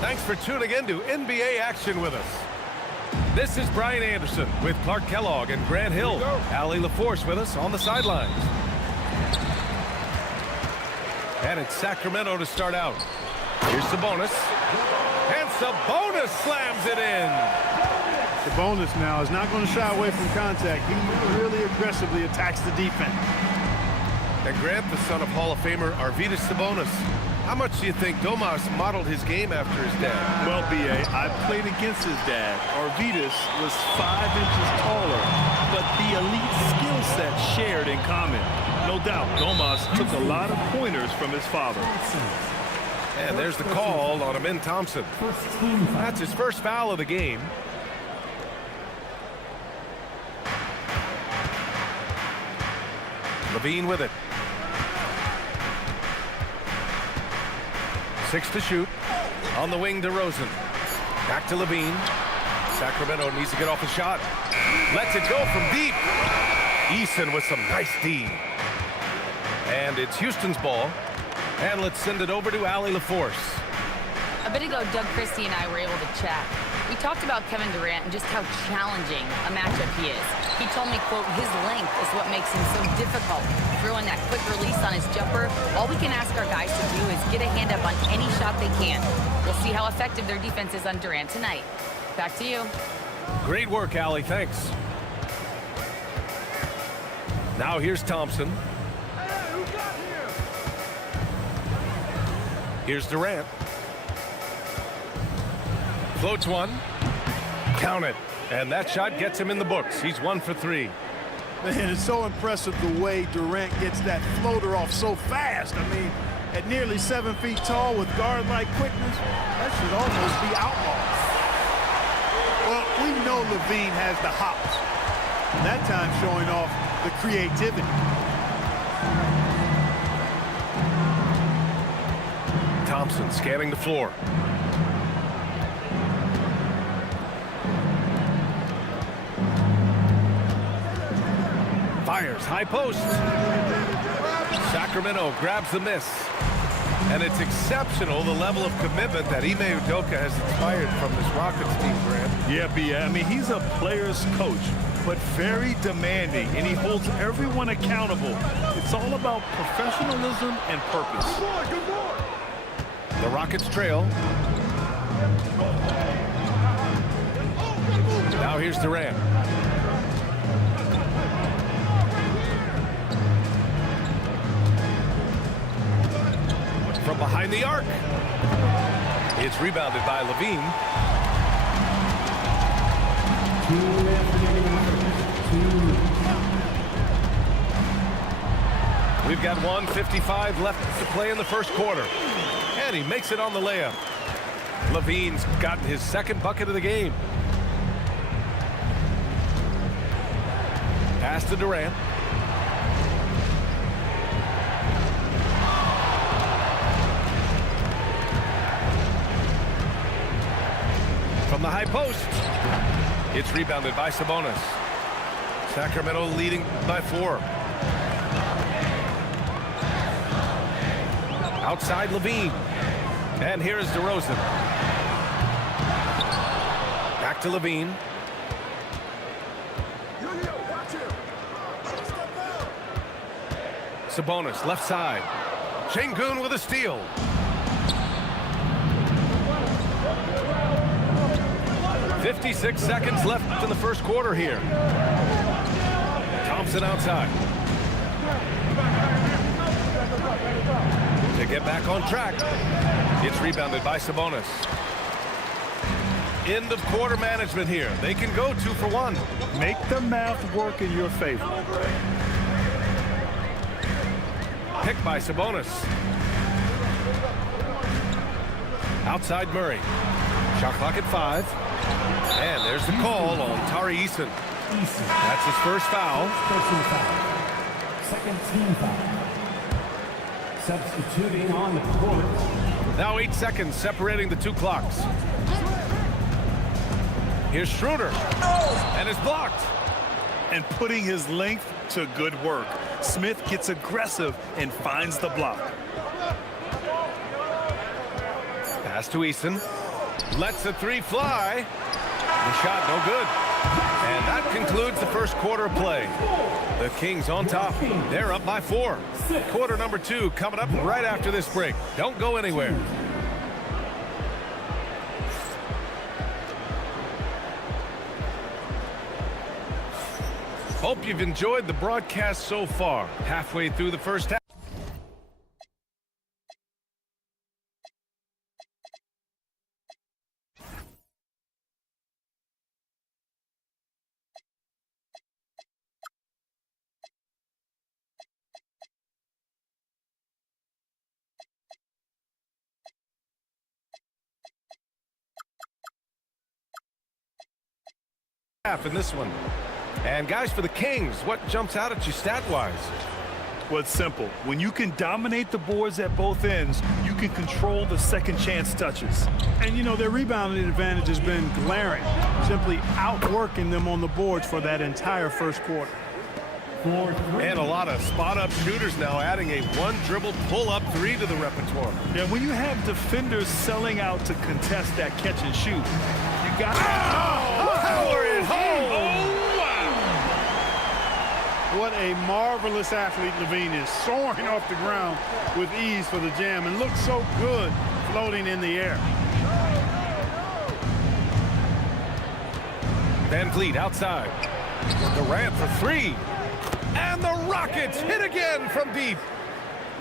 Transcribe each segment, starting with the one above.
Thanks for tuning in to NBA action with us. This is Brian Anderson with Clark Kellogg and Grant Hill. Allie LaForce with us on the sidelines. And it's Sacramento to start out. Here's Sabonis. And Sabonis slams it in. Sabonis now is not going to shy away from contact. He really aggressively attacks the defense. And Grant, the son of Hall of Famer Arvydas Sabonis. How much do you think Domas modeled his game after his dad? Well, B.A., I played against his dad. Arvydas was 5 inches taller, but the elite skill set shared in common. No doubt, Domas took a lot of pointers from his father. And there's the call on Amin Thompson. That's his first foul of the game. Levine with it. 6 to shoot. On the wing, DeRozan. Back to Levine. Sacramento needs to get off a shot. Lets it go from deep. Eason with some nice D. And it's Houston's ball. And let's send it over to Allie LaForce. A bit ago, Doug Christie and I were able to chat. We talked about Kevin Durant and just how challenging a matchup he is. He told me, quote, his length is what makes him so difficult. Throwing that quick release on his jumper, all we can ask our guys to do is get a hand up on any shot they can. We'll see how effective their defense is on Durant tonight. Back to you. Great work, Allie. Thanks. Now here's Thompson. Here's Durant. Floats one. Count it. And that shot gets him in the books. He's 1 for 3. Man, it's so impressive the way Durant gets that floater off so fast. I mean, at nearly 7 feet tall with guard-like quickness, that should almost be outlawed. Well, we know Levine has the hops. That time showing off the creativity. Thompson scanning the floor. Fires, high post. Sacramento grabs the miss. And it's exceptional, the level of commitment that Ime Udoka has inspired from this Rockets team, Grant. Yeah, B.A. I mean, he's a player's coach, but very demanding, and he holds everyone accountable. It's all about professionalism and purpose. The Rockets trail. Now here's Durant. From behind the arc. It's rebounded by Levine. We've got 1:55 left to play in the first quarter. And he makes it on the layup. Levine's gotten his second bucket of the game. Pass to Durant. From the high post. It's rebounded by Sabonis. Sacramento leading by 4. Outside Levine. And here's DeRozan. Back to Levine. Sabonis, left side. Şengün with a steal. .56 seconds left in the first quarter here. Thompson outside. To get back on track. It's rebounded by Sabonis. End of quarter management here. They can go 2 for 1. Make the math work in your favor. Picked by Sabonis. Outside Murray. Shot clock at 5. And there's the call on Tari Eason. That's his first foul. Second team foul. Substituting on the court. Now 8 seconds separating the 2 clocks. Here's Schroeder. And it's blocked. And putting his length to good work. Smith gets aggressive and finds the block. Pass to Eason. Lets the 3 fly. The shot no good. And that concludes the first quarter of play. The Kings on top. They're up by 4. Quarter number 2 coming up right after this break. Don't go anywhere. Hope you've enjoyed the broadcast so far. Halfway through the first half. In this one. And guys, for the Kings, what jumps out at you stat-wise? Well, it's simple. When you can dominate the boards at both ends, you can control the second chance touches. And, you know, their rebounding advantage has been glaring, simply outworking them on the boards for that entire first quarter. And a lot of spot-up shooters now adding a one-dribble pull-up 3 to the repertoire. Yeah, when you have defenders selling out to contest that catch and shoot, you got power it home! Oh, wow! What a marvelous athlete Levine is, soaring off the ground with ease for the jam and looks so good floating in the air. Van Vliet outside. Durant for 3. And the Rockets hit again from deep.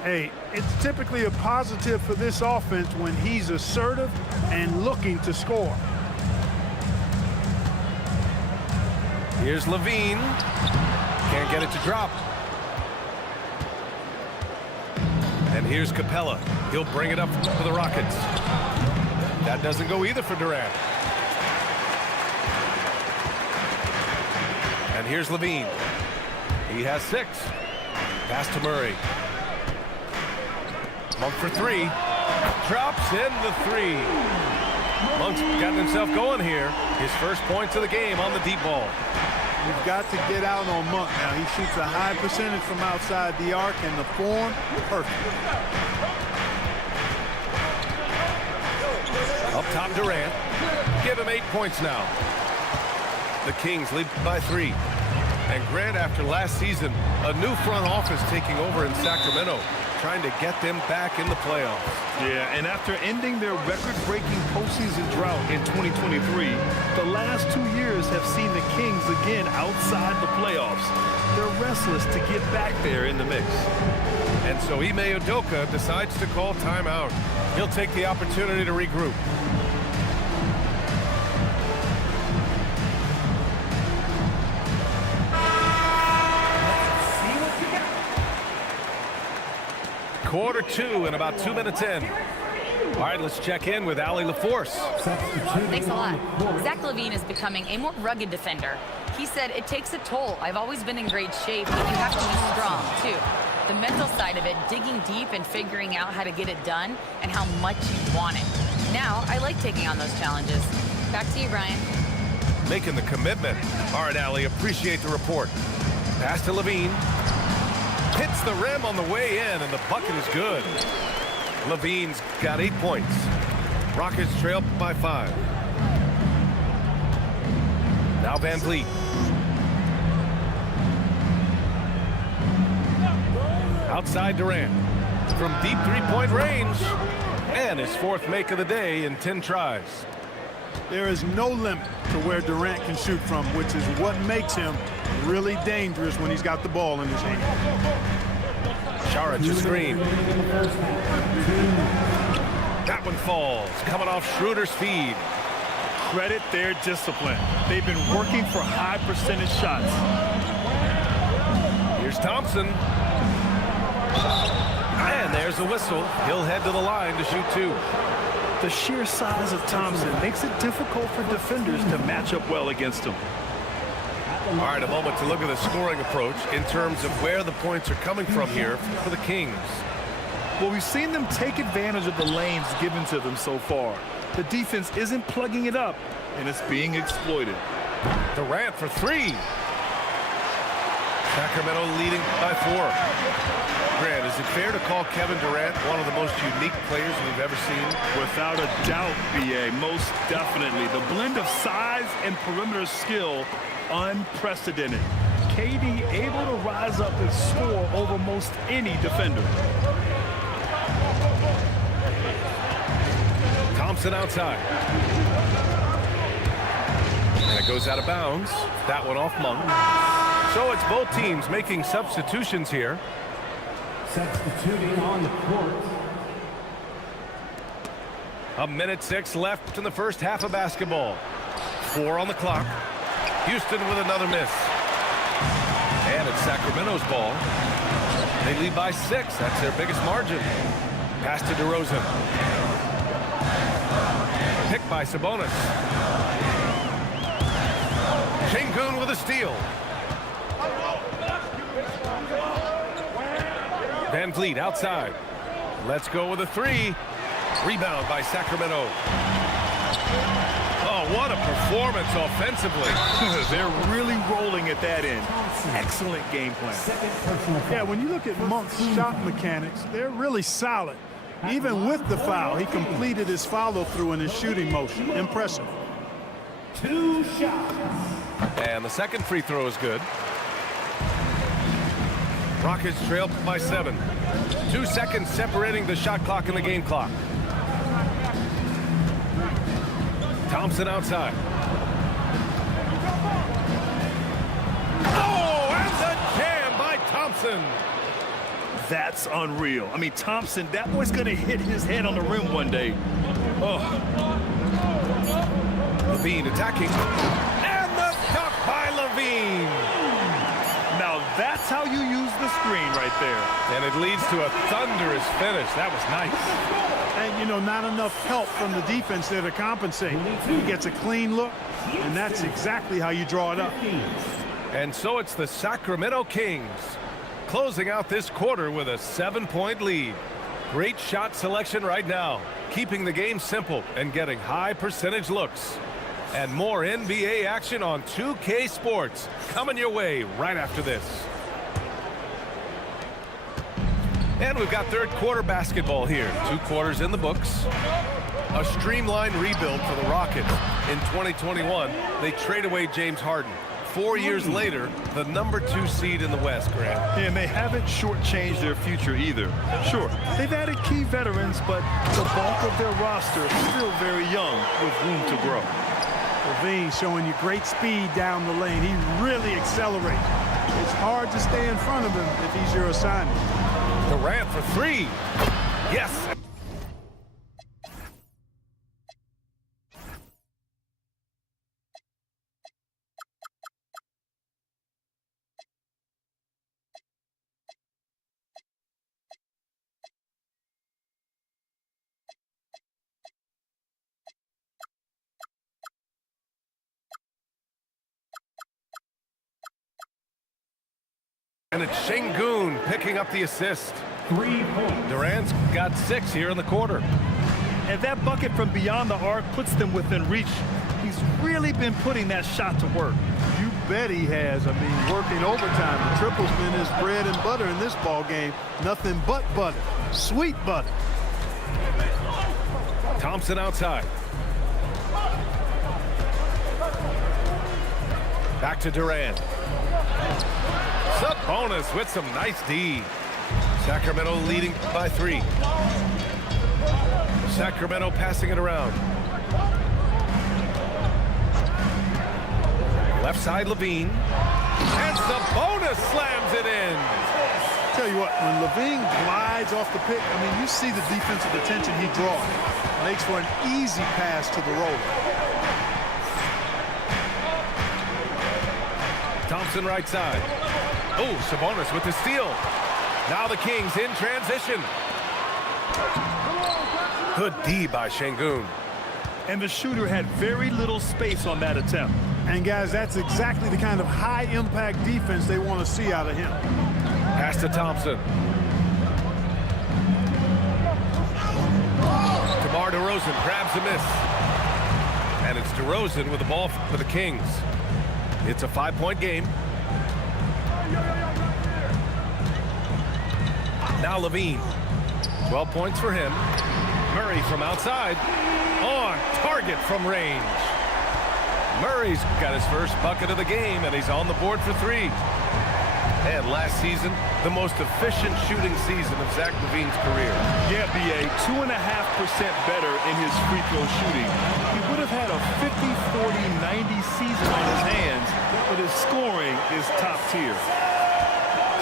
Hey, it's typically a positive for this offense when he's assertive and looking to score. Here's Levine. Can't get it to drop. And here's Capella. He'll bring it up for the Rockets. That doesn't go either for Durant. And here's Levine. He has 6. Pass to Murray. Monk for 3. Drops in the 3. Monk's gotten himself going here. His first points of the game on the deep ball. You've got to get out on Monk now. He shoots a high percentage from outside the arc, and the form, perfect. Up top, Durant. Give him 8 points now. The Kings lead by 3. And Grant, after last season, a new front office taking over in Sacramento. trying to get them back in the playoffs. Yeah, and after ending their record-breaking postseason drought in 2023, the last 2 years have seen the Kings again outside the playoffs. They're restless to get back there in the mix. And so Ime Udoka decides to call timeout. He'll take the opportunity to regroup. Quarter 2 and about 2 minutes in. All right, let's check in with Allie LaForce. Thanks a lot. Zach LaVine is becoming a more rugged defender. He said, it takes a toll. I've always been in great shape, but you have to be strong, too. The mental side of it, digging deep and figuring out how to get it done and how much you want it. Now, I like taking on those challenges. Back to you, Brian. Making the commitment. All right, Allie, appreciate the report. Pass to LaVine. Hits the rim on the way in, and the bucket is good. LaVine's got 8 points. Rockets trail by 5. Now Van Vliet. Outside Durant. From deep three-point range. And his 4th make of the day in 10 tries. There is no limit to where Durant can shoot from, which is what makes him really dangerous when he's got the ball in his hand. Saric a screen. That one falls. Coming off Schroeder's feed. Credit their discipline. They've been working for high percentage shots. Here's Thompson. And there's a whistle. He'll head to the line to shoot 2. The sheer size of Thompson makes it difficult for defenders to match up well against him. All right, a moment to look at the scoring approach in terms of where the points are coming from here for the Kings. Well, we've seen them take advantage of the lanes given to them so far. The defense isn't plugging it up, and it's being exploited. Durant for 3. Sacramento leading by 4. Grant, is it fair to call Kevin Durant one of the most unique players we've ever seen? Without a doubt, B.A., most definitely. The blend of size and perimeter skill, unprecedented. KD able to rise up and score over most any defender. Thompson outside. And it goes out of bounds. That one off Monk. So it's both teams making substitutions here. Substituting on the court. 1:06 left in the first half of basketball. 4 on the clock. Houston with another miss. And it's Sacramento's ball. They lead by 6. That's their biggest margin. Pass to DeRozan. Picked by Sabonis. Şengün with a steal. Van Vliet outside. Let's go with a 3. Rebound by Sacramento. Oh, what a performance offensively. They're really rolling at that end. Excellent game plan. Yeah, when you look at Monk's shot mechanics, they're really solid. Even with the foul, he completed his follow-through in his shooting motion. Impressive. 2 shots. And the second free throw is good. Rockets trail by 7. 2 seconds separating the shot clock and the game clock. Thompson outside. Oh, and the jam by Thompson. That's unreal. I mean, Thompson, that boy's going to hit his head on the rim one day. Oh. LaVine attacking. And the dunk by LaVine. Now that's how you use the screen right there. And it leads to a thunderous finish. That was nice. And, you know, not enough help from the defense there to compensate. He gets a clean look, and that's exactly how you draw it up. And so it's the Sacramento Kings closing out this quarter with a 7-point lead. Great shot selection right now, keeping the game simple and getting high percentage looks. And more NBA action on 2K Sports coming your way right after this. And we've got third quarter basketball here. 2 quarters in the books. A streamlined rebuild for the Rockets. In 2021, they trade away James Harden. 4 years later, the #2 seed in the West, Grant. And they haven't shortchanged their future either. Sure, they've added key veterans, but the bulk of their roster is still very young with room to grow. Levine showing you great speed down the lane. He really accelerates. It's hard to stay in front of him if he's your assignment. Durant for three. Yes. And it's Şengün picking up the assist. 3 points. Durant's got 6 here in the quarter. And that bucket from beyond the arc puts them within reach. He's really been putting that shot to work. You bet he has. I mean, working overtime. The triple's been his bread and butter in this ball game. Nothing but butter. Sweet butter. Thompson outside. Back to Durant. Sabonis with some nice D. Sacramento leading by 3. Sacramento passing it around. Left side Levine. And Sabonis slams it in. Tell you what, when Levine glides off the pick, I mean, you see the defensive attention he draws. Makes for an easy pass to the roller. Thompson right side. Oh, Sabonis with the steal. Now the Kings in transition. Good D by Şengün. And the shooter had very little space on that attempt. And guys, that's exactly the kind of high-impact defense they want to see out of him. Pass to Thompson. DeMar DeRozan grabs a miss. And it's DeRozan with the ball for the Kings. It's a 5-point game. Now Levine. 12 points for him. Murray from outside. On target from range. Murray's got his first bucket of the game, and he's on the board for 3. And last season, the most efficient shooting season of Zach LaVine's career. Yeah, B.A., 2.5% better in his free throw shooting. He would have had a 50-40-90 season on his hands, but his scoring is top tier.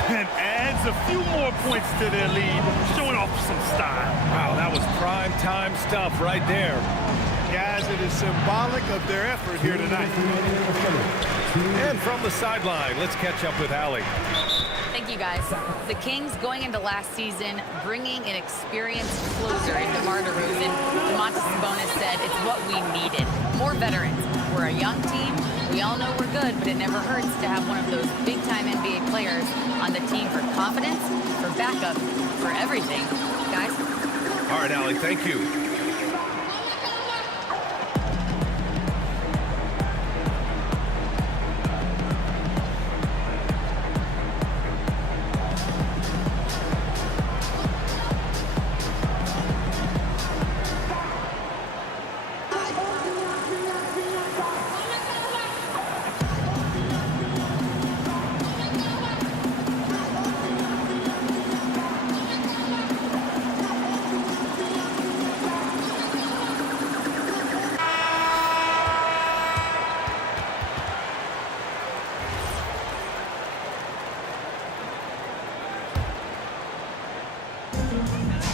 And adds a few more points to their lead, showing off some style. Wow, that was prime time stuff right there. Guys, it is symbolic of their effort here tonight. And from the sideline, let's catch up with Allie. Thank you, guys. The Kings going into last season, bringing an experienced closer in DeMar DeRozan. Domantas Sabonis said it's what we needed. More veterans. We're a young team. We all know we're good, but it never hurts to have one of those big-time NBA players on the team for confidence, for backup, for everything. Guys? All right, Allie, thank you.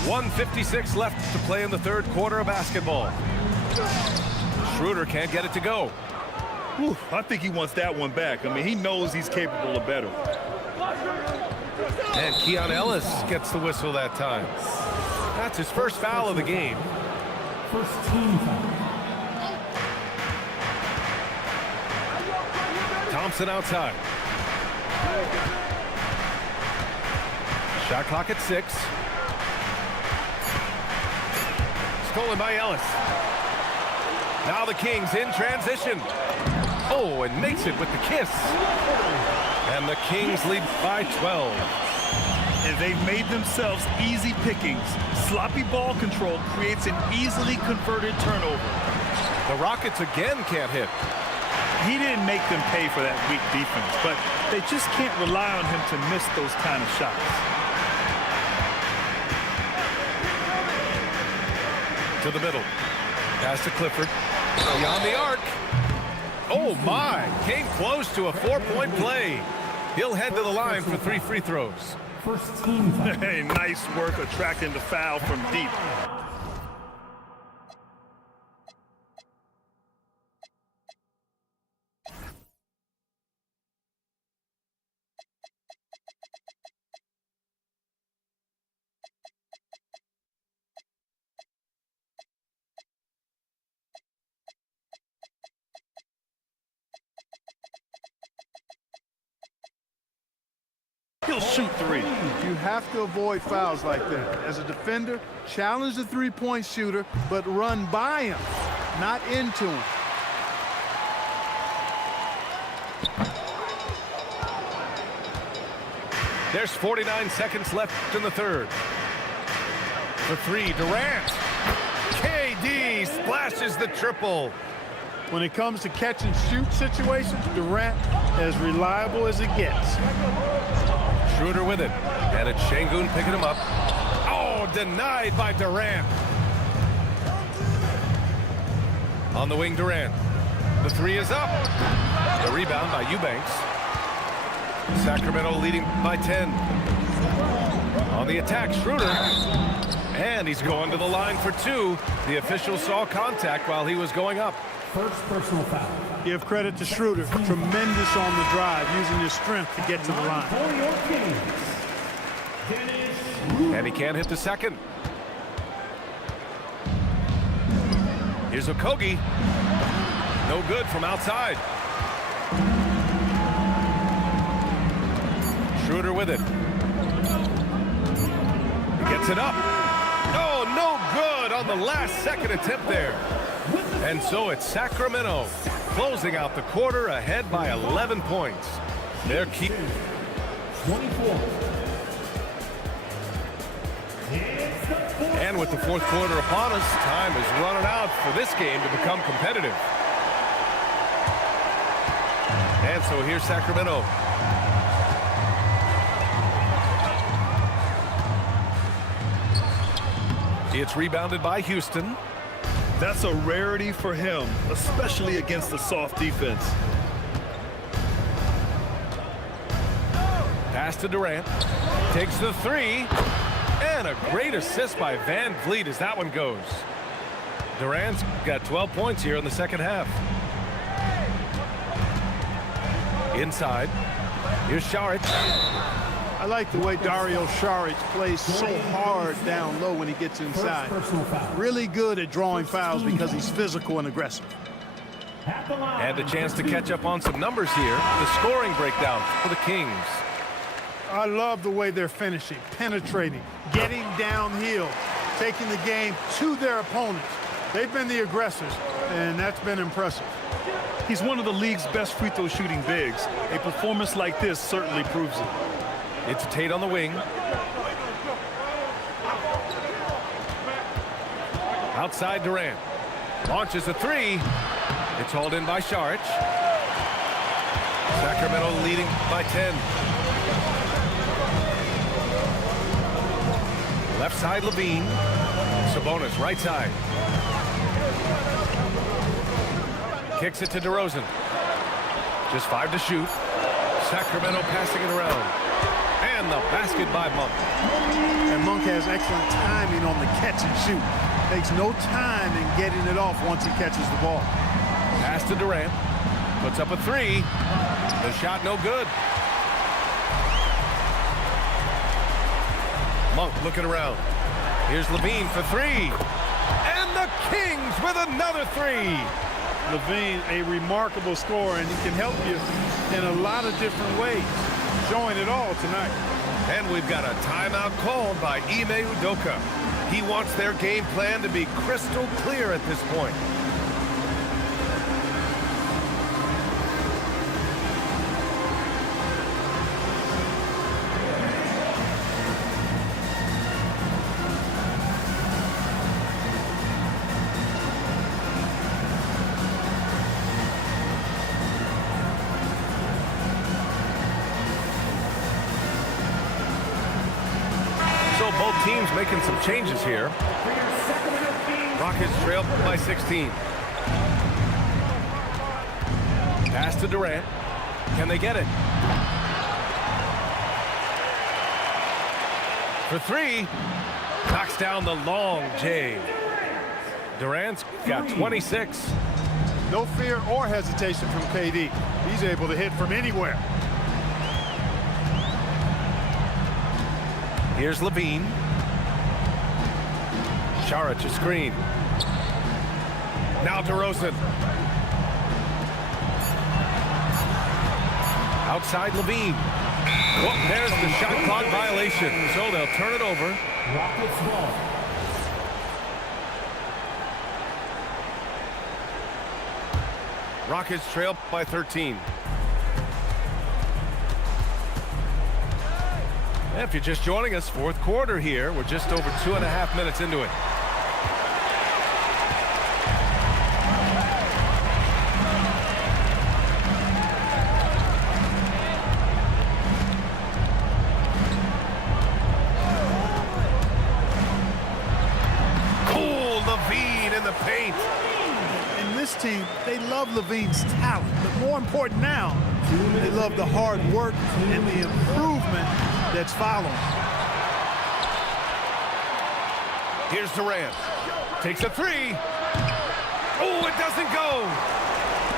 .156 left to play in the third quarter of basketball. Schroeder can't get it to go. Whew, I think he wants that one back. I mean, he knows he's capable of better. And Keon Ellis gets the whistle that time. That's his first foul of the game. First team foul. Thompson outside. Shot clock at 6. Stolen by Ellis. Now the Kings in transition. Oh, and makes it with the kiss. And the Kings lead by 12. And they've made themselves easy pickings. Sloppy ball control creates an easily converted turnover. The Rockets again can't hit. He didn't make them pay for that weak defense, but they just can't rely on him to miss those kind of shots. To the middle. Pass to Clifford. Beyond the arc. Oh, my. Came close to a 4-point play. He'll head to the line for 3 free throws. First team foul. Hey, nice work attracting the foul from deep. He'll shoot 3. You have to avoid fouls like that. As a defender, challenge the three-point shooter, but run by him, not into him. There's 49 seconds left in the third. For 3, Durant. KD splashes the triple. When it comes to catch and shoot situations, Durant as reliable as it gets. Schroeder with it. And it's Şengün picking him up. Oh, denied by Durant. On the wing, Durant. The 3 is up. The rebound by Eubanks. Sacramento leading by 10. On the attack, Schroeder. And he's going to the line for 2. The official saw contact while he was going up. First personal foul. Give credit to Schroeder. Tremendous on the drive, using his strength to get to the line. For your Kings, Dennis. And he can't hit the second. Here's Okogie. No good from outside. Schroeder with it. He gets it up. Oh, no good on the last second attempt there. And so it's Sacramento closing out the quarter ahead by 11 points. They're keeping 24. And with the fourth quarter upon us, time is running out for this game to become competitive. And so here's Sacramento. It's rebounded by Houston. That's a rarity for him, especially against a soft defense. Pass to Durant. Takes the 3. And a great assist by Van Vliet as that one goes. Durant's got 12 points here in the second half. Inside. Here's Saric. I like the way Dario Saric plays so hard down low when he gets inside. Really good at drawing fouls because he's physical and aggressive. And a chance to catch up on some numbers here. The scoring breakdown for the Kings. I love the way they're finishing, penetrating, getting downhill, taking the game to their opponents. They've been the aggressors, and that's been impressive. He's one of the league's best free throw shooting bigs. A performance like this certainly proves it. It's Tate on the wing. Outside Durant. Launches a 3. It's hauled in by Saric. Sacramento leading by 10. Left side Levine. Sabonis right side. Kicks it to DeRozan. Just 5 to shoot. Sacramento passing it around. And the basket by Monk. And Monk has excellent timing on the catch and shoot. Takes no time in getting it off once he catches the ball. Pass to Durant. Puts up a 3. The shot no good. Monk looking around. Here's Levine for 3. And the Kings with another 3. Levine, a remarkable scorer, and he can help you in a lot of different ways. Showing it all tonight. And we've got a timeout called by Ime Udoka. He wants their game plan to be crystal clear at this point. teams making some changes here. Rockets trail by 16. Pass to Durant. Can they get it? For three. Knocks down the long J. Durant's got 26. No fear or hesitation from KD. He's able to hit from anywhere. Here's Levine. Saric a screen. Now DeRozan. Outside Levine. Oh, there's the shot clock violation. So they'll turn it over. Rockets ball. Rockets trail by 13. If you're just joining us, fourth quarter here. We're just over 2.5 minutes into it. Cool, Levine in the paint. And this team, they love Levine's talent, but more important now, they love the hard work and the improvement that's following. Here's Durant. Takes a three. Oh, it doesn't go.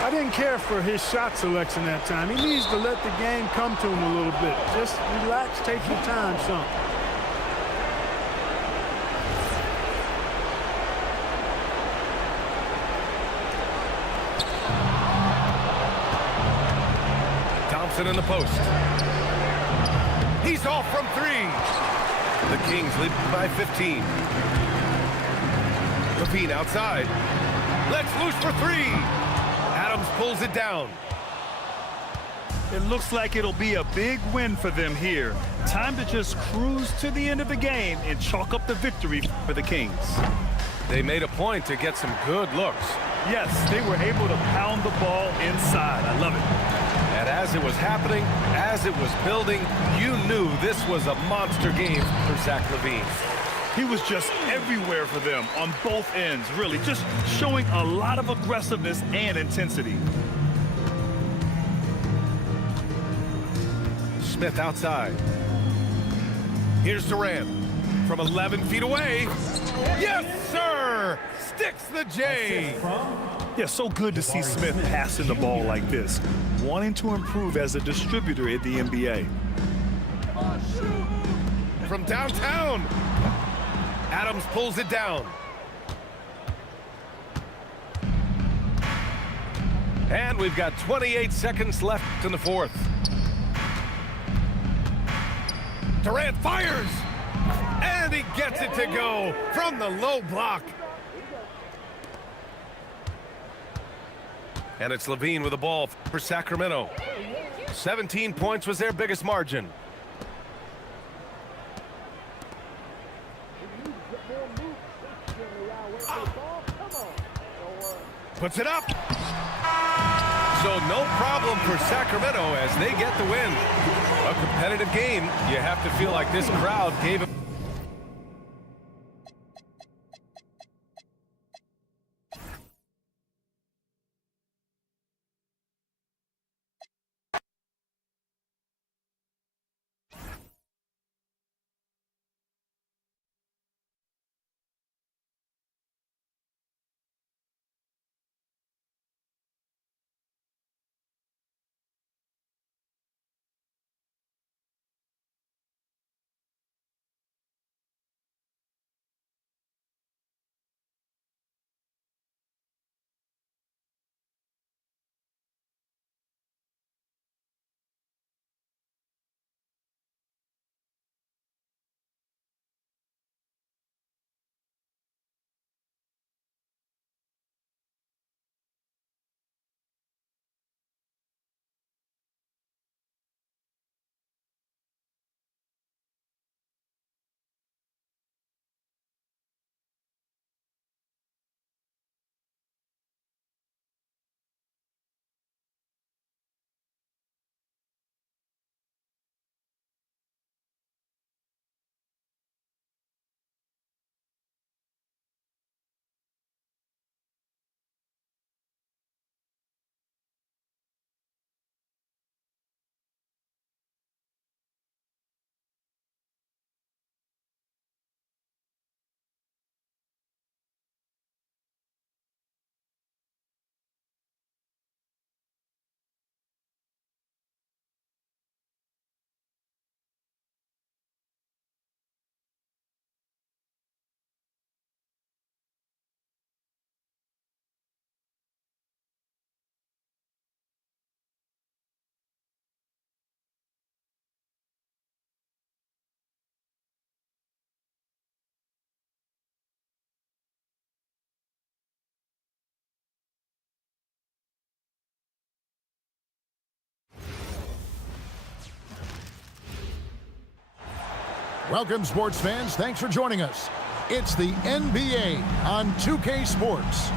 I didn't care for his shot selection that time. He needs to let the game come to him a little bit. Just relax, take your time, son. Thompson in the post. He's off from three. The Kings lead by 15. Levine outside. Let's loose for three. Adams pulls it down. It looks like it'll be a big win for them here. Time to just cruise to the end of the game and chalk up the victory for the Kings. They made a point to get some good looks. Yes, they were able to pound the ball inside. I love it. And as it was happening, as it was building, you knew this was a monster game for Zach LaVine. He was just everywhere for them on both ends, really, just showing a lot of aggressiveness and intensity. Smith outside. Here's Durant from 11 feet away. Yes, sir! Sticks the J. Yeah, so good to see Smith passing the ball like this, wanting to improve as a distributor in the NBA. From downtown, Adams pulls it down. And we've got 28 seconds left in the fourth. Durant fires, and he gets it to go from the low block. And it's Levine with the ball for Sacramento. 17 points was their biggest margin. Puts it up. So no problem for Sacramento as they get the win. A competitive game. You have to feel like this crowd gave it. Welcome, sports fans. Thanks for joining us. It's the NBA on 2K Sports.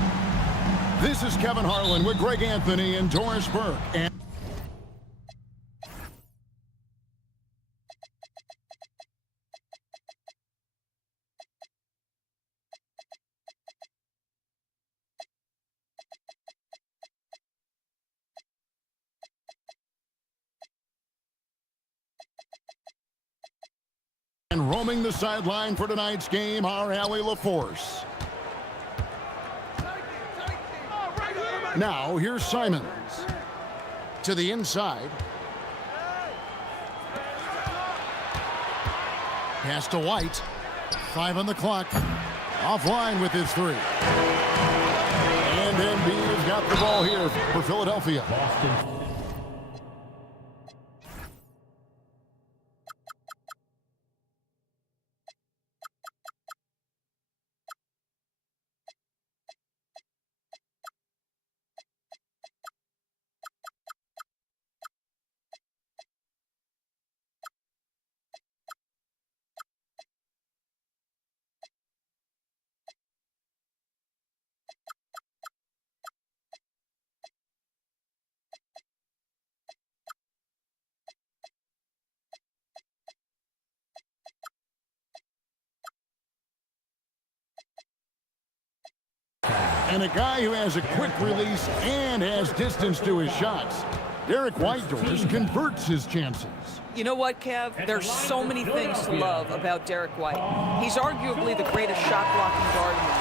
This is Kevin Harlan with Greg Anthony and Doris Burke. And roaming the sideline for tonight's game, our Allie LaForce. Now, here's Simons. To the inside. Pass to White. 5 on the clock. Offline with his 3. And Embiid has got the ball here for Philadelphia. Boston. And a guy who has a quick release and has distance to his shots. Derek White, Doris, converts his chances. You know what, Kev? There's so many things to love about Derek White. He's arguably the greatest shot-blocking guard in the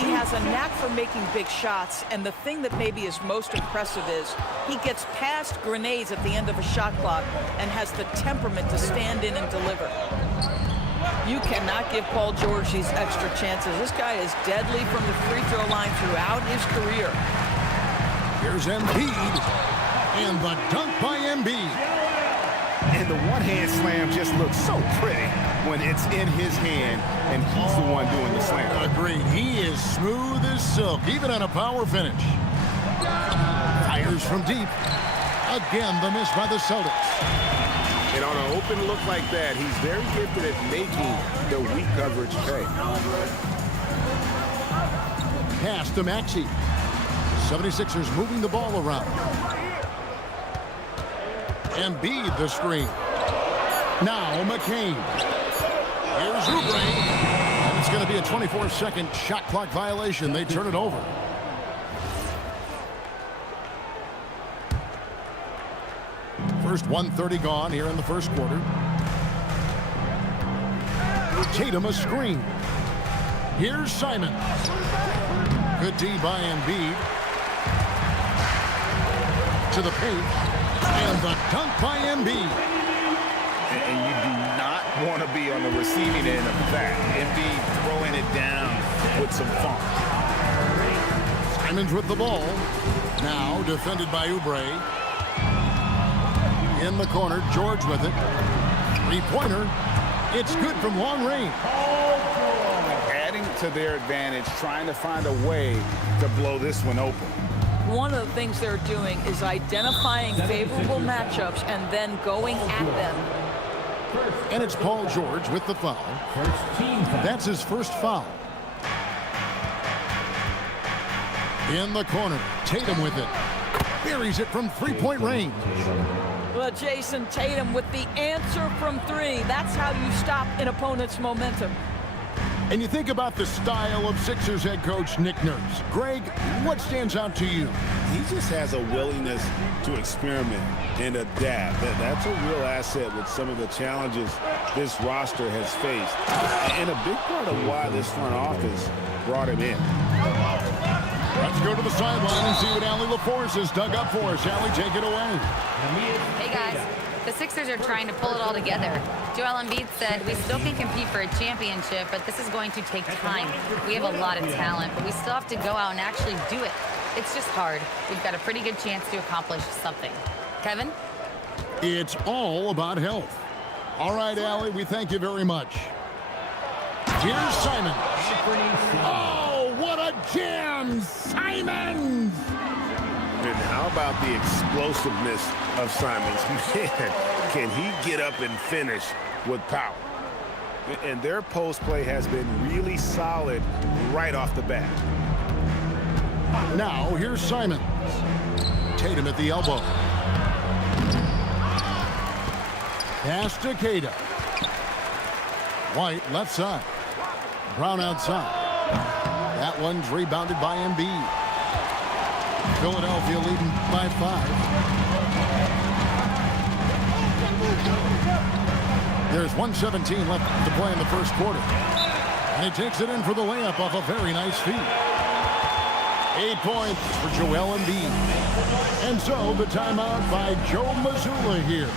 league. He has a knack for making big shots, and the thing that maybe is most impressive is he gets past grenades at the end of a shot clock and has the temperament to stand in and deliver. You cannot give Paul George these extra chances. This guy is deadly from the free throw line throughout his career. Here's Embiid, and the dunk by Embiid. And the one-hand slam just looks so pretty when it's in his hand and he's the one doing the slam. Agreed. He is smooth as silk, even on a power finish. Fires from deep. Again, the miss by the Celtics. And on an open look like that, he's very gifted at making the weak coverage pay. Pass to Maxey. 76ers moving the ball around. Embiid the screen. Now McCain. Here's Oubre. And it's going to be a 24-second shot clock violation. They turn it over. First 1:30 gone here in the first quarter. Tatum a screen. Here's Simons. Good D by Embiid. To the paint. And the dunk by Embiid. And you do not want to be on the receiving end of that. Embiid throwing it down with some funk. Simons with the ball. Now defended by Oubre. In the corner, George with it. Three-pointer. It's good from long range. Adding to their advantage, trying to find a way to blow this one open. One of the things they're doing is identifying favorable matchups and then going at them. And it's Paul George with the foul. First team foul. That's his first foul. In the corner, Tatum with it. Buries it from three-point range. Well, Jason Tatum with the answer from 3. That's how you stop an opponent's momentum. And you think about the style of Sixers head coach Nick Nurse. Greg, what stands out to you? He just has a willingness to experiment and adapt. That's a real asset with some of the challenges this roster has faced. And a big part of why this front office brought him in. Let's go to the sideline and see what Allie LaForce has dug up for us. Allie, take it away. Hey, guys. The Sixers are trying to pull it all together. Joel Embiid said, we still can compete for a championship, but this is going to take time. We have a lot of talent, but we still have to go out and actually do it. It's just hard. We've got a pretty good chance to accomplish something. Kevin? It's all about health. All right, Allie, we thank you very much. Here's Simons. Oh, what a jam! Simons! And how about the explosiveness of Simons? Man, can he get up and finish with power? And their post play has been really solid right off the bat. Now, here's Simons. Tatum at the elbow. Pass to Cada. White left side. Brown outside. That one's rebounded by Embiid. Philadelphia leading by 5. There's 1:17 left to play in the first quarter. And he takes it in for the layup off a very nice feed. 8 points for Joel Embiid. And so the timeout by Joe Mazzulla here.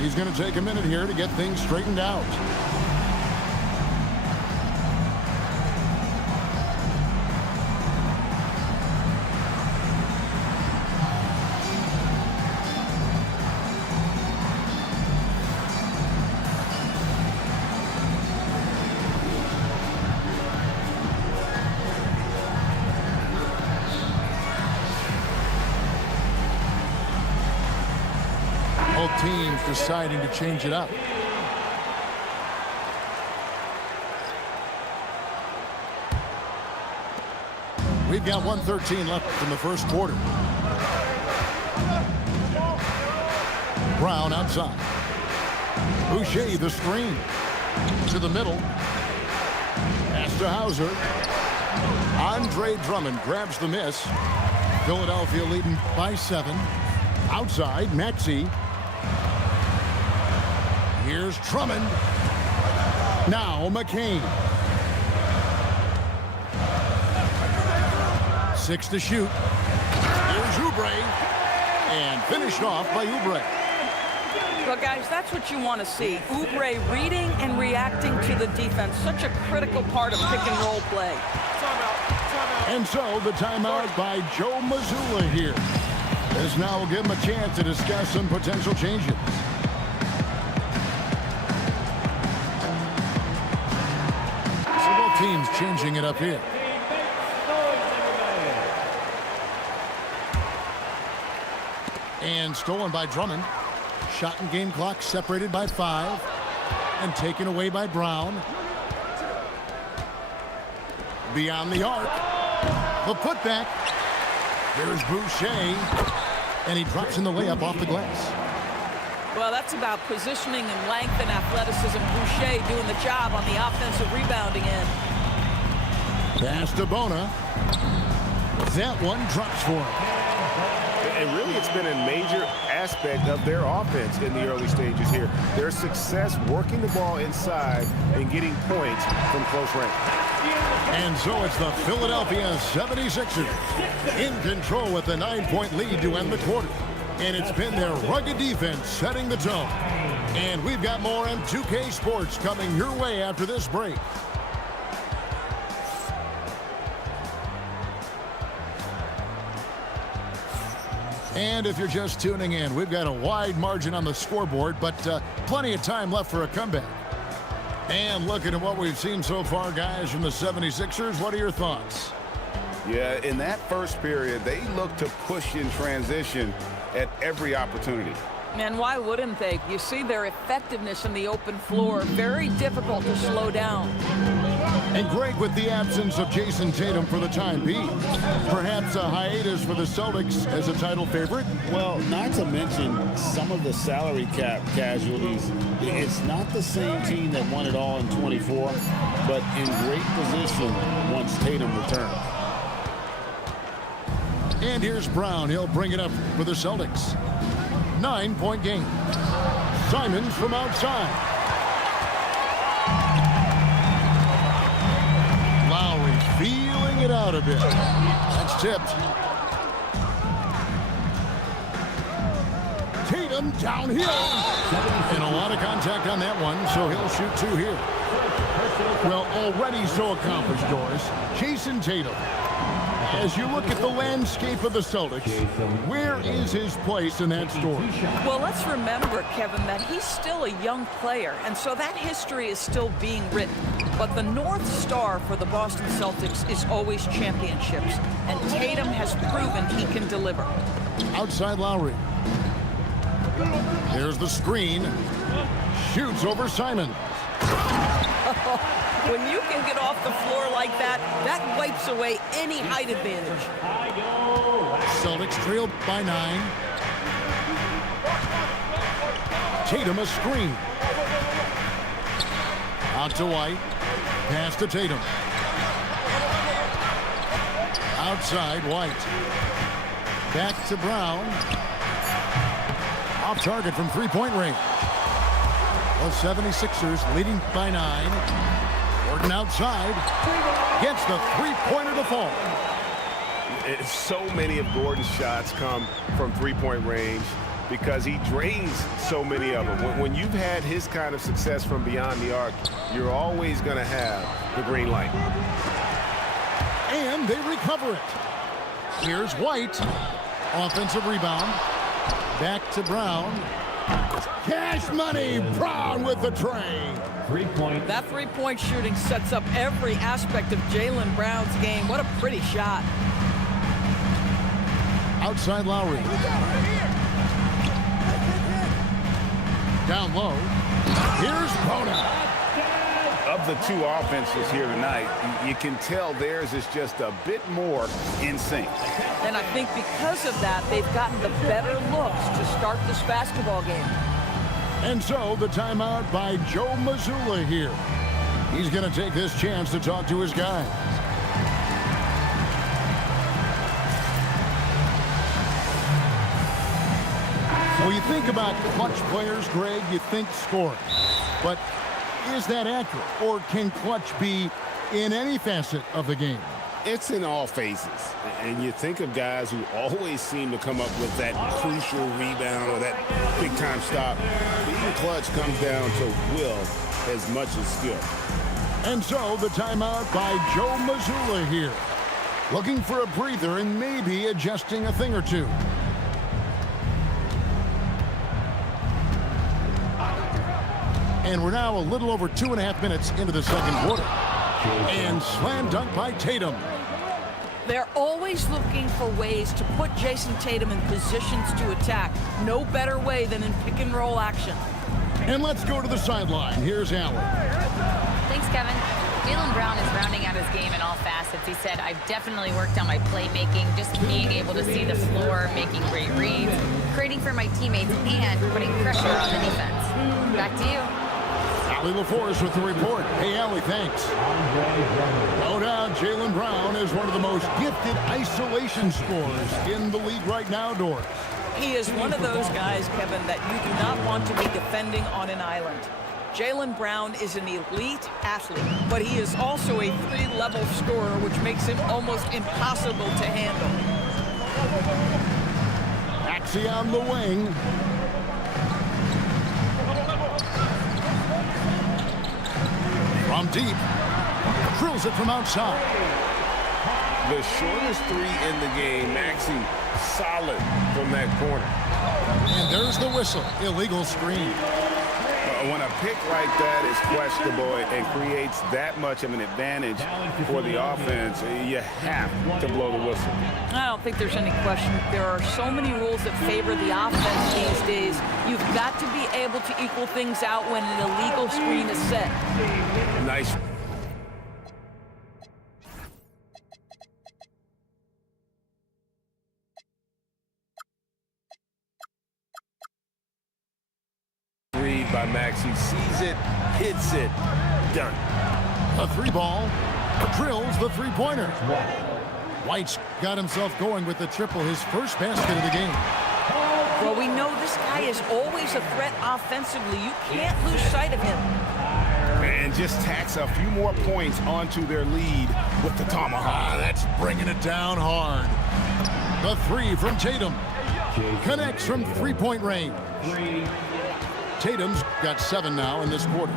He's going to take a minute here to get things straightened out. Both teams deciding to change it up. We've got 1:13 left in the first quarter. Brown outside. Boucher the screen. To the middle. Pass to Hauser. Andre Drummond grabs the miss. Philadelphia leading by 7. Outside, Maxey. Here's Drummond. Now McCain. 6 to shoot. Here's Oubre. And finished off by Oubre. Well, guys, that's what you want to see. Oubre reading and reacting to the defense. Such a critical part of pick-and-roll play. And so the timeout by Joe Mazzulla here. This now will give him a chance to discuss some potential changes. Teams changing it up here. And stolen by Drummond. Shot and game clock separated by 5. And taken away by Brown. Beyond the arc. The putback. There's Boucher. And he drops in the layup off the glass. Well, that's about positioning and length and athleticism. Boucher doing the job on the offensive rebounding end. Pass to Bona. That one drops for him. And really, it's been a major aspect of their offense in the early stages here. Their success working the ball inside and getting points from close range. And so it's the Philadelphia 76ers in control with a 9-point lead to end the quarter. And it's been their rugged defense setting the tone. And we've got more on 2K Sports coming your way after this break. And if you're just tuning in, we've got a wide margin on the scoreboard, but plenty of time left for a comeback. And looking at what we've seen so far, guys, from the 76ers, what are your thoughts? Yeah, in that first period, they looked to push in transition at every opportunity. And why wouldn't they? You see their effectiveness in the open floor. Very difficult to slow down. And Greg, with the absence of Jason Tatum for the time being, perhaps a hiatus for the Celtics as a title favorite? Well, not to mention some of the salary cap casualties. It's not the same team that won it all in 24, but in great position once Tatum returns. And here's Brown. He'll bring it up for the Celtics. 9-point game. Simons from outside. Lowry feeling it out a bit. That's tipped. Tatum downhill. And a lot of contact on that one, so he'll shoot 2 here. Well, already so accomplished, Doris. Jason Tatum. As you look at the landscape of the Celtics, where is his place in that story? Well, let's remember, Kevin, that he's still a young player, and so that history is still being written. But the North Star for the Boston Celtics is always championships, and Tatum has proven he can deliver. Outside Lowry. There's the screen. Shoots over Simon. When you can get off the floor like that, that wipes away any height advantage. Celtics trail by 9. Tatum a screen. Out to White. Pass to Tatum. Outside, White. Back to Brown. Off target from three-point range. The 76ers leading by 9. Gordon outside. Gets the three-pointer to fall. So many of Gordon's shots come from three-point range because he drains so many of them. When you've had his kind of success from beyond the arc, you're always going to have the green light. And they recover it. Here's White. Offensive rebound. Back to Brown. Cash money. Brown with the tray. 3-point. That three-point shooting sets up every aspect of Jaylen Brown's game. What a pretty shot. Outside Lowry. Down low. Here's Bona. Of the two offenses here tonight, you can tell theirs is just a bit more in sync. And I think because of that, they've gotten the better looks to start this basketball game. And so the timeout by Joe Mazzulla here. He's going to take this chance to talk to his guys. Well, you think about clutch players, Greg, you think scoring. But is that accurate? Or can clutch be in any facet of the game? It's in all phases. And you think of guys who always seem to come up with that crucial rebound or that big-time stop. Being clutch comes down to will as much as skill. And so the timeout by Joe Mazzulla here. Looking for a breather and maybe adjusting a thing or two. And we're now a little over 2.5 minutes into the second quarter. And slam dunk by Tatum. They're always looking for ways to put Jason Tatum in positions to attack. No better way than in pick and roll action. And let's go to the sideline. Here's Allen. Thanks, Kevin. Jaylen Brown is rounding out his game in all facets. He said, I've definitely worked on my playmaking, just being able to see the floor, making great reads, creating for my teammates, and putting pressure on the defense. Back to you. Allie LaForce with the report. Hey, Allie, thanks. No doubt, Jaylen Brown is one of the most gifted isolation scorers in the league right now, Doris. He is one of those guys, Kevin, that you do not want to be defending on an island. Jaylen Brown is an elite athlete, but he is also a three-level scorer, which makes him almost impossible to handle. Maxey on the wing. From deep. Drills it from outside. The shortest three in the game, Maxey, solid from that corner. And there's the whistle. Illegal screen. When a pick like that is questionable and creates that much of an advantage for the offense, you have to blow the whistle. I don't think there's any question. There are so many rules that favor the offense these days. You've got to be able to equal things out when an illegal screen is set. Nice. By Maxey, sees it, hits it, done. A three ball, drills the three-pointer. White's got himself going with the triple, his first basket of the game. Well, we know this guy is always a threat offensively. You can't lose sight of him. And just tacks a few more points onto their lead with the tomahawk. That's bringing it down hard. The three from Tatum. Connects from three-point range. Tatum's got 7 now in this quarter.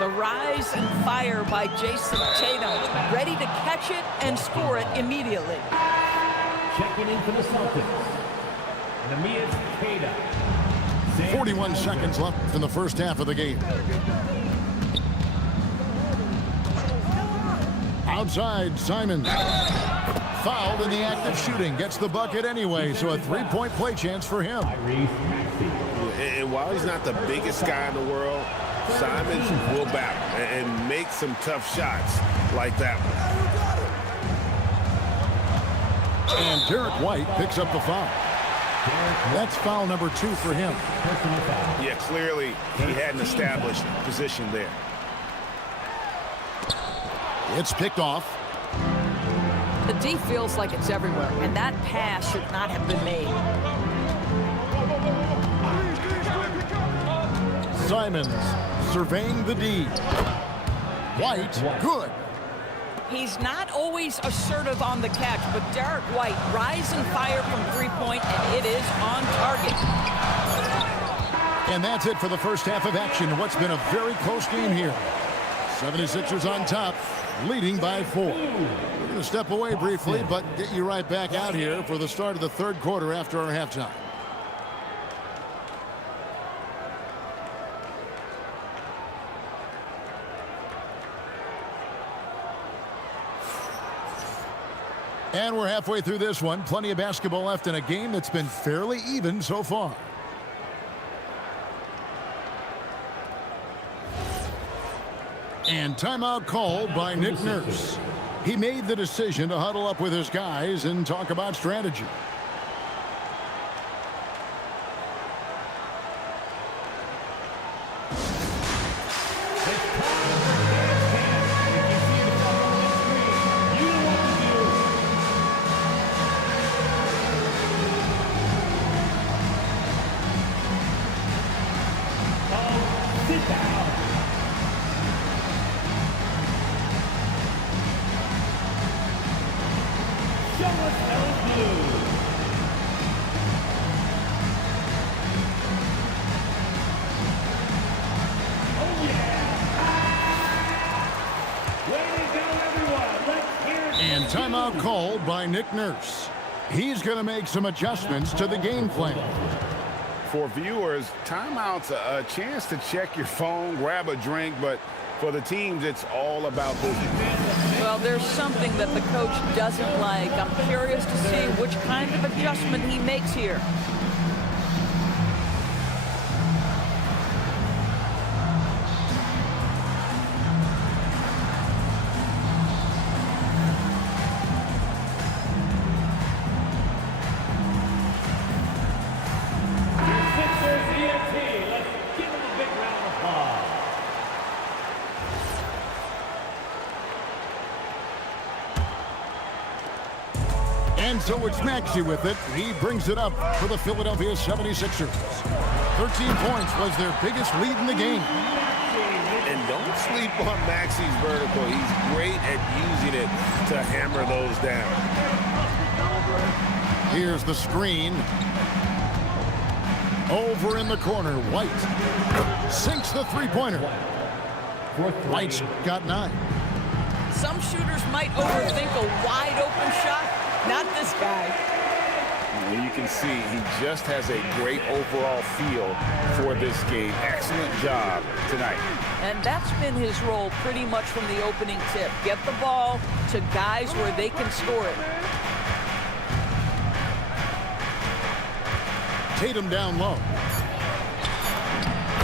The rise and fire by Jason Tatum, ready to catch it and score it immediately. Checking in for the Celtics. Neemias Queta. 41 seconds left in the first half of the game. Outside, Simon. Fouled in the act of shooting. Gets the bucket anyway, so a three-point play chance for him. And while he's not the biggest guy in the world, Simons will battle and make some tough shots like that one. And Derek White picks up the foul. That's foul number 2 for him. Yeah, clearly he had an established position there. It's picked off. The D feels like it's everywhere, and that pass should not have been made. Simons surveying the D. White, good. He's not always assertive on the catch, but Derek White, rise and fire from three-point, and it is on target. And that's it for the first half of action. What's been a very close game here. 76ers on top, leading by 4. We're going to step away briefly, but get you right back out here for the start of the third quarter after our halftime. And we're halfway through this one. Plenty of basketball left in a game that's been fairly even so far. And timeout called by Nick Nurse. He made the decision to huddle up with his guys and talk about strategy. And timeout called by Nick Nurse. He's going to make some adjustments to the game plan. For viewers, timeout's a chance to check your phone, grab a drink, but for the teams, it's all about business. Well, there's something that the coach doesn't like. I'm curious to see which kind of adjustment he makes here. And so it's Maxey with it. He brings it up for the Philadelphia 76ers. 13 points was their biggest lead in the game. And don't sleep on Maxey's vertical. He's great at using it to hammer those down. Here's the screen. Over in the corner, White sinks the three-pointer. White's got 9. Some shooters might overthink a wide-open shot. Not this guy. And you can see he just has a great overall feel for this game. Excellent job tonight. And that's been his role pretty much from the opening tip. Get the ball to guys where they can score it. Tatum down low.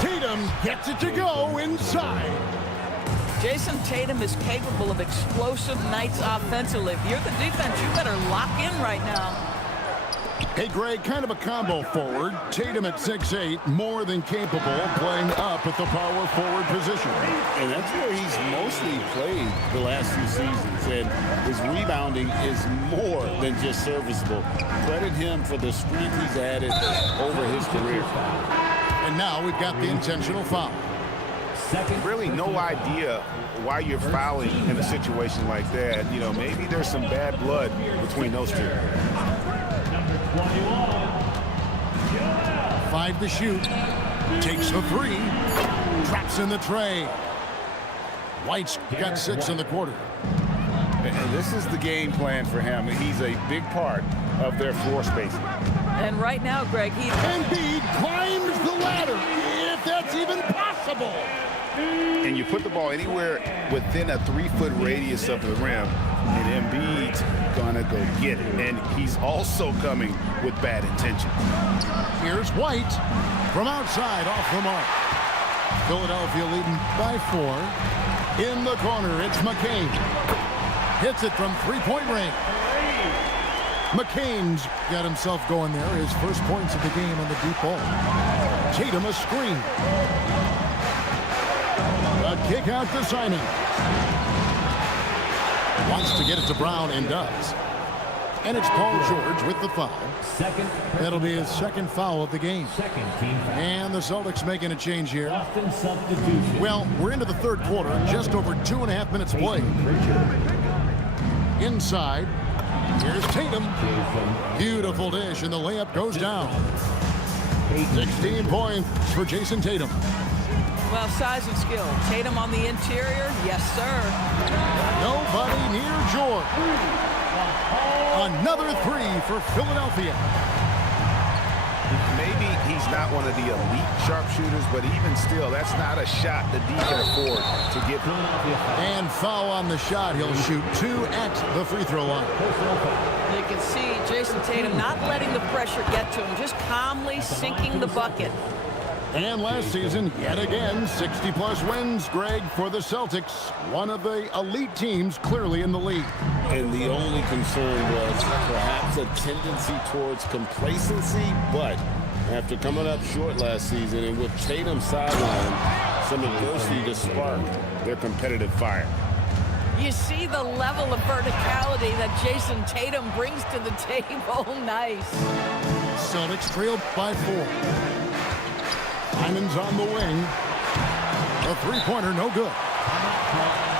Tatum gets it to go inside. Jason Tatum is capable of explosive nights offensively. If you're the defense, you better lock in right now. Hey, Greg, kind of a combo forward. Tatum at 6'8", more than capable of playing up at the power forward position. And that's where he's mostly played the last few seasons. And his rebounding is more than just serviceable. Credit him for the streak he's added over his career. And now we've got the intentional foul. Really no idea why you're fouling in a situation like that. You know, maybe there's some bad blood between those two. 5 to shoot. Takes the 3. Traps in the tray. White's got 6 in the quarter. And this is the game plan for him. He's a big part of their floor spacing. And right now, Greg, Embiid climbs the ladder, if that's even possible. And you put the ball anywhere within a 3-foot radius of the rim, and Embiid's gonna go get it. And he's also coming with bad intention. Here's White from outside off the mark. Philadelphia leading by 4. In the corner, it's McCain. Hits it from three-point range. McCain's got himself going there. His first points of the game on the deep ball. Tatum a screen. A kick out to Simon. Wants to get it to Brown and does. And it's Paul George with the foul. That'll be his second foul of the game. And the Celtics making a change here. Well, we're into the third quarter. Just over 2.5 minutes played. Inside. Here's Tatum. Beautiful dish, and the layup goes down. 16 points for Jason Tatum. Well, size and skill. Tatum on the interior, yes, sir. Nobody near George. Another 3 for Philadelphia. Maybe he's not one of the elite sharpshooters, but even still, that's not a shot that D can afford to get. And foul on the shot. He'll shoot 2 at the free throw line. You can see Jason Tatum not letting the pressure get to him, just calmly sinking the bucket. And last season, yet again, 60-plus wins, Greg, for the Celtics. One of the elite teams clearly in the league. And the only concern was perhaps a tendency towards complacency, but after coming up short last season and with Tatum sidelined, some adversity to spark their competitive fire. You see the level of verticality that Jason Tatum brings to the table. Nice. Celtics trailed by 4. Simon's on the wing. A three-pointer, no good.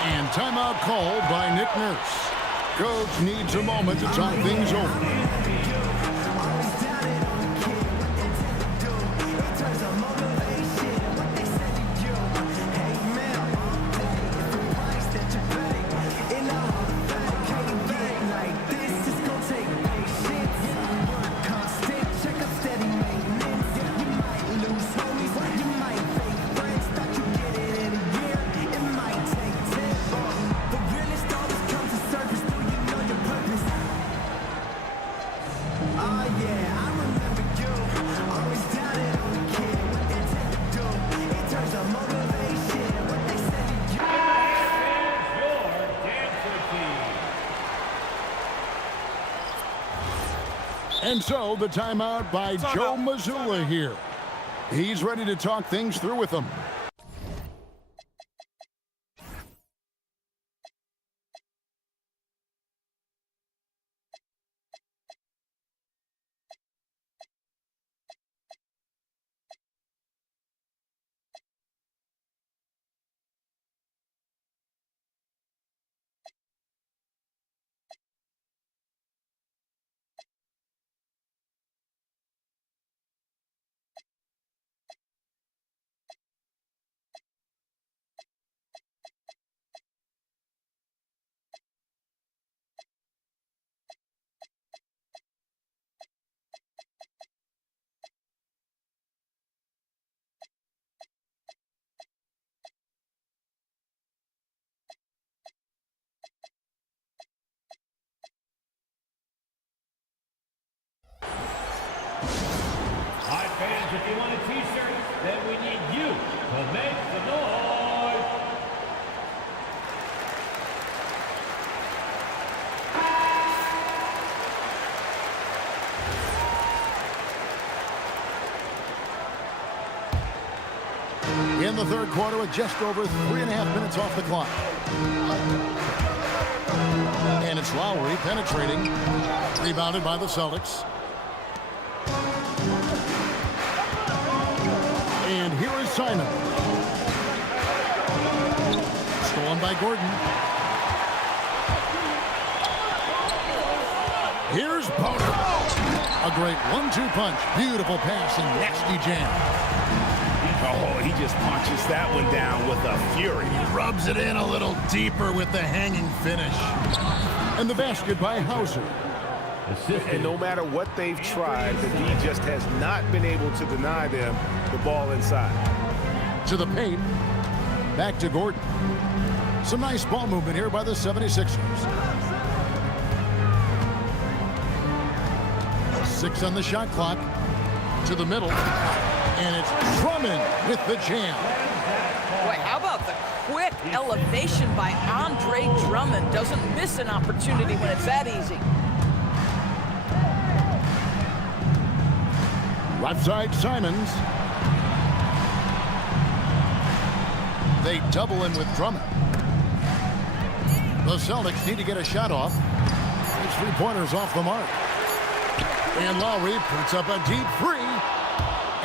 And timeout called by Nick Nurse. Coach needs a moment to talk things over. And so the timeout by Joe Mazzulla here. He's ready to talk things through with them. Fans, if you want a t-shirt, then we need you to make the noise. In the third quarter with just over 3.5 minutes off the clock. And it's Lowry penetrating. Rebounded by the Celtics. And here is Simon. Stolen by Gordon. Here's Powder. A great 1-2 punch. Beautiful pass and nasty jam. Oh, he just punches that one down with a fury. He rubs it in a little deeper with the hanging finish. And the basket by Hauser. And no matter what they've tried, the D just has not been able to deny them the ball inside. To the paint. Back to Gordon. Some nice ball movement here by the 76ers. 6 on the shot clock. To the middle. And it's Drummond with the jam. elevation by Andre Drummond. Doesn't miss an opportunity when it's that easy. Left side, Simons. They double him with Drummond. The Celtics need to get a shot off. His three-pointers off the mark. And Lowry puts up a deep three.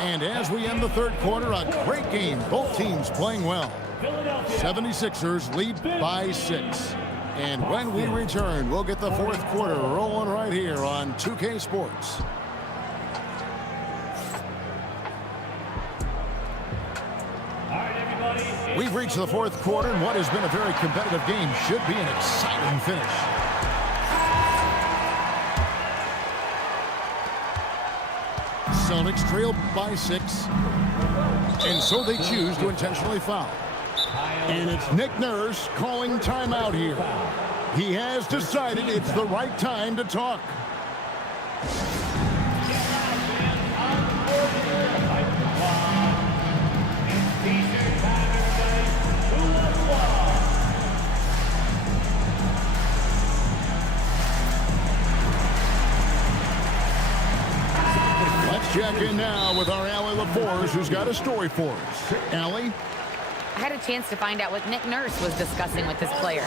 And as we end the third quarter, a great game. Both teams playing well. 76ers lead by 6. And when we return, we'll get the fourth quarter rolling right here on 2K Sports. We've reached the fourth quarter, and what has been a very competitive game should be an exciting finish. Celtics trail by 6, and so they choose to intentionally foul. And it's Nick Nurse calling timeout here. He has decided it's the right time to talk. Check in now with our Allie LaForce, who's got a story for us. Allie? I had a chance to find out what Nick Nurse was discussing with this player.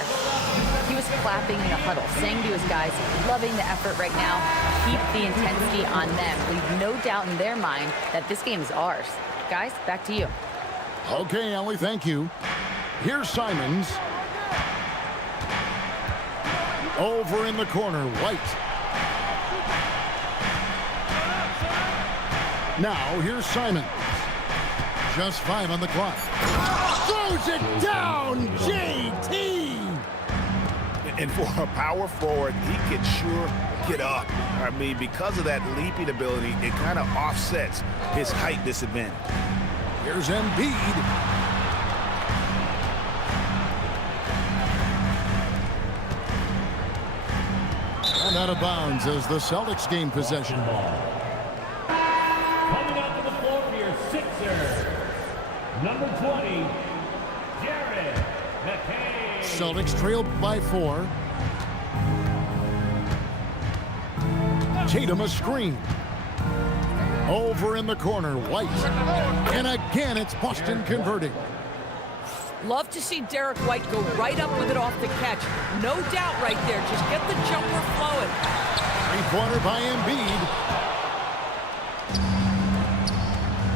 He was clapping in the huddle, saying to his guys, loving the effort right now, keep the intensity on them. Leave no doubt in their mind that this game is ours. Guys, back to you. Okay, Allie, thank you. Here's Simons. Over in the corner, White. Now, here's Simons. Just 5 on the clock. Throws it down, JT! And for a power forward, he can sure get up. I mean, because of that leaping ability, it kind of offsets his height disadvantage. Here's Embiid. And out of bounds as the Celtics gain possession. Coming out to the floor for your Sixers, number 20, Jared McKay. Celtics trailed by 4. Tatum a screen. Over in the corner, White. And again, it's Boston converting. Love to see Derek White go right up with it off the catch. No doubt right there. Just get the jumper flowing. Three-pointer by Embiid.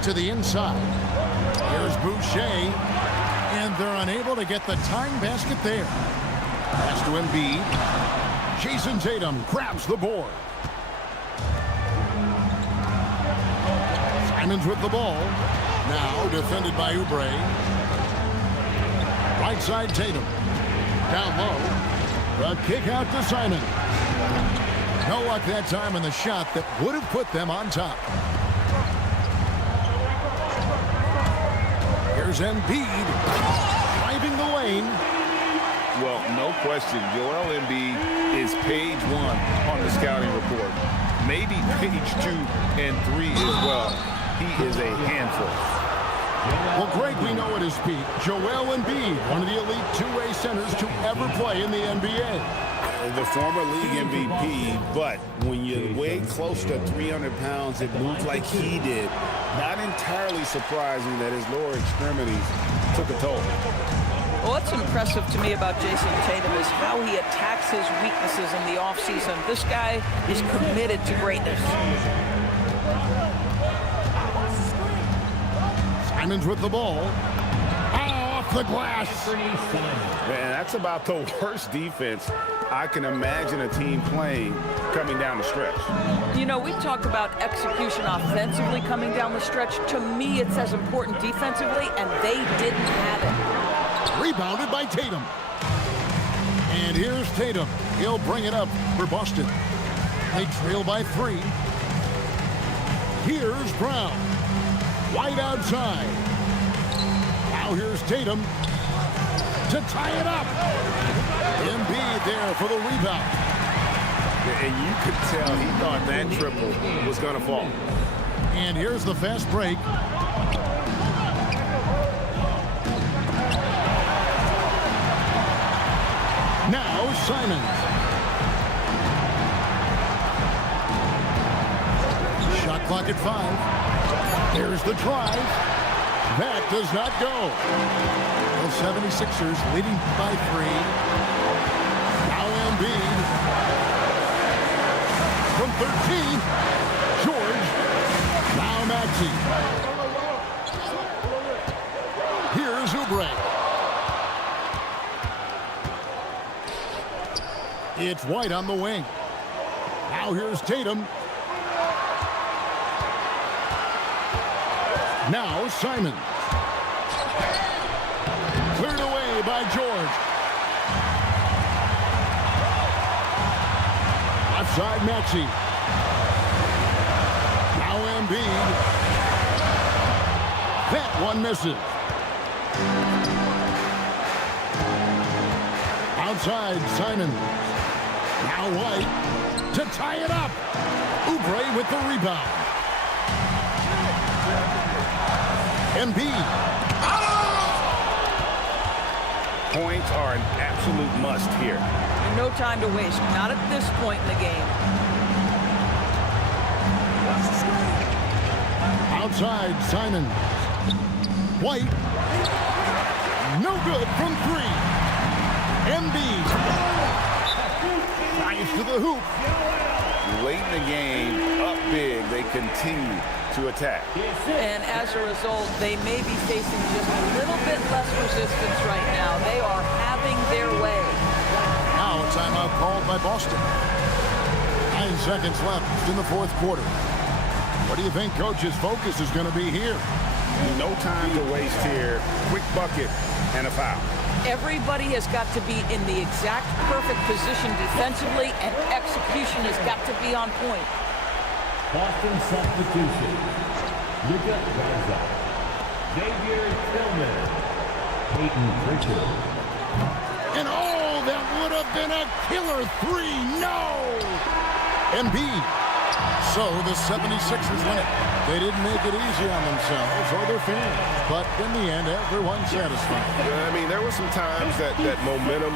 To the inside. Here's Boucher. And they're unable to get the tying basket there. Pass to Embiid. Jason Tatum grabs the board. Simons with the ball. Now defended by Oubre. Right side Tatum. Down low. The kick out to Simons. No luck that time in the shot that would have put them on top. Here's Embiid driving the lane. Well, no question, Joel Embiid is page 1 on the scouting report. Maybe page 2 and 3 as well. He is a handful. Well, Greg, we know at his peak, Joel Embiid, one of the elite two-way centers to ever play in the NBA. The former league MVP, but when you weigh close to 300 pounds and move like he did, not entirely surprising that his lower extremities took a toll. Well, what's impressive to me about Jason Tatum is how he attacks his weaknesses in the offseason. This guy is committed to greatness. Simons with the ball. Off the glass. Man, that's about the worst defense I can imagine a team playing coming down the stretch. You know, we talk about execution offensively coming down the stretch. To me, it's as important defensively, and they didn't have it. Rebounded by Tatum. And here's Tatum. He'll bring it up for Boston. They trail by 3. Here's Brown. White outside. Now here's Tatum to tie it up. Embiid there for the rebound. And you could tell he thought that triple was going to fall. And here's the fast break. Now Simons. Shot clock at 5. There's the drive. That does not go. The 76ers leading by 3. Now Embiid. From 13. George. Now Maxey. Here's Oubre. It's White on the wing. Now here's Tatum. Now Simon. Cleared away by George. Outside Maxey. Now Embiid. That one misses. Outside Simon. Now White to tie it up. Oubre with the rebound. Embiid. Points are an absolute must here. And no time to waste. Not at this point in the game. Outside Simon. White. No good from 3. Embiid. Drives to the hoop. Late in the game, up big, they continue to attack. And as a result, they may be facing just a little bit less resistance right now. They are having their way. Now a timeout called by Boston. 9 seconds left in the 4th quarter. What do you think Coach's focus is going to be here? No time to waste here. Quick bucket and a foul. Everybody has got to be in the exact perfect position defensively, and execution has got to be on point. Boston substitution. Luka Garza. Xavier Tillman. Peyton Pritchard. And oh, that would have been a killer 3. No! Embiid. So the 76ers win it. They didn't make it easy on themselves or their fans. But in the end, everyone's satisfied. I mean, there were some times that momentum.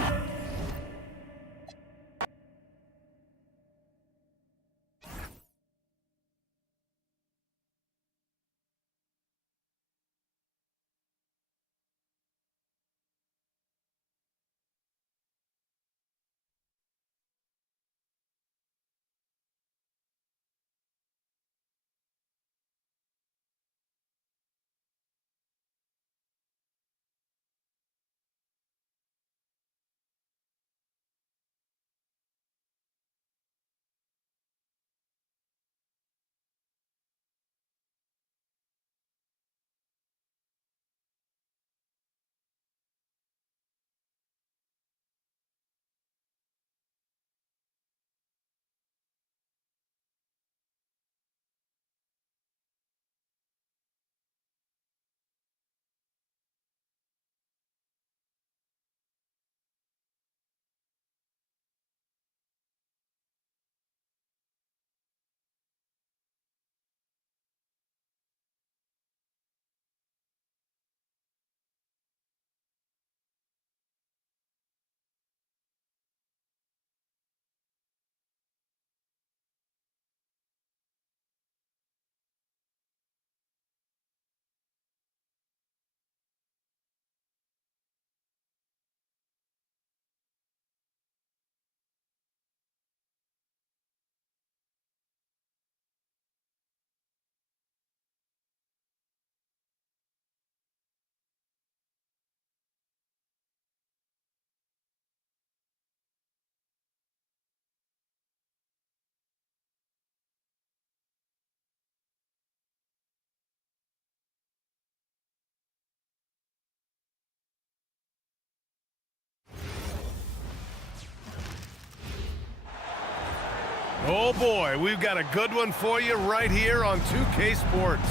Oh boy, we've got a good one for you right here on 2K Sports.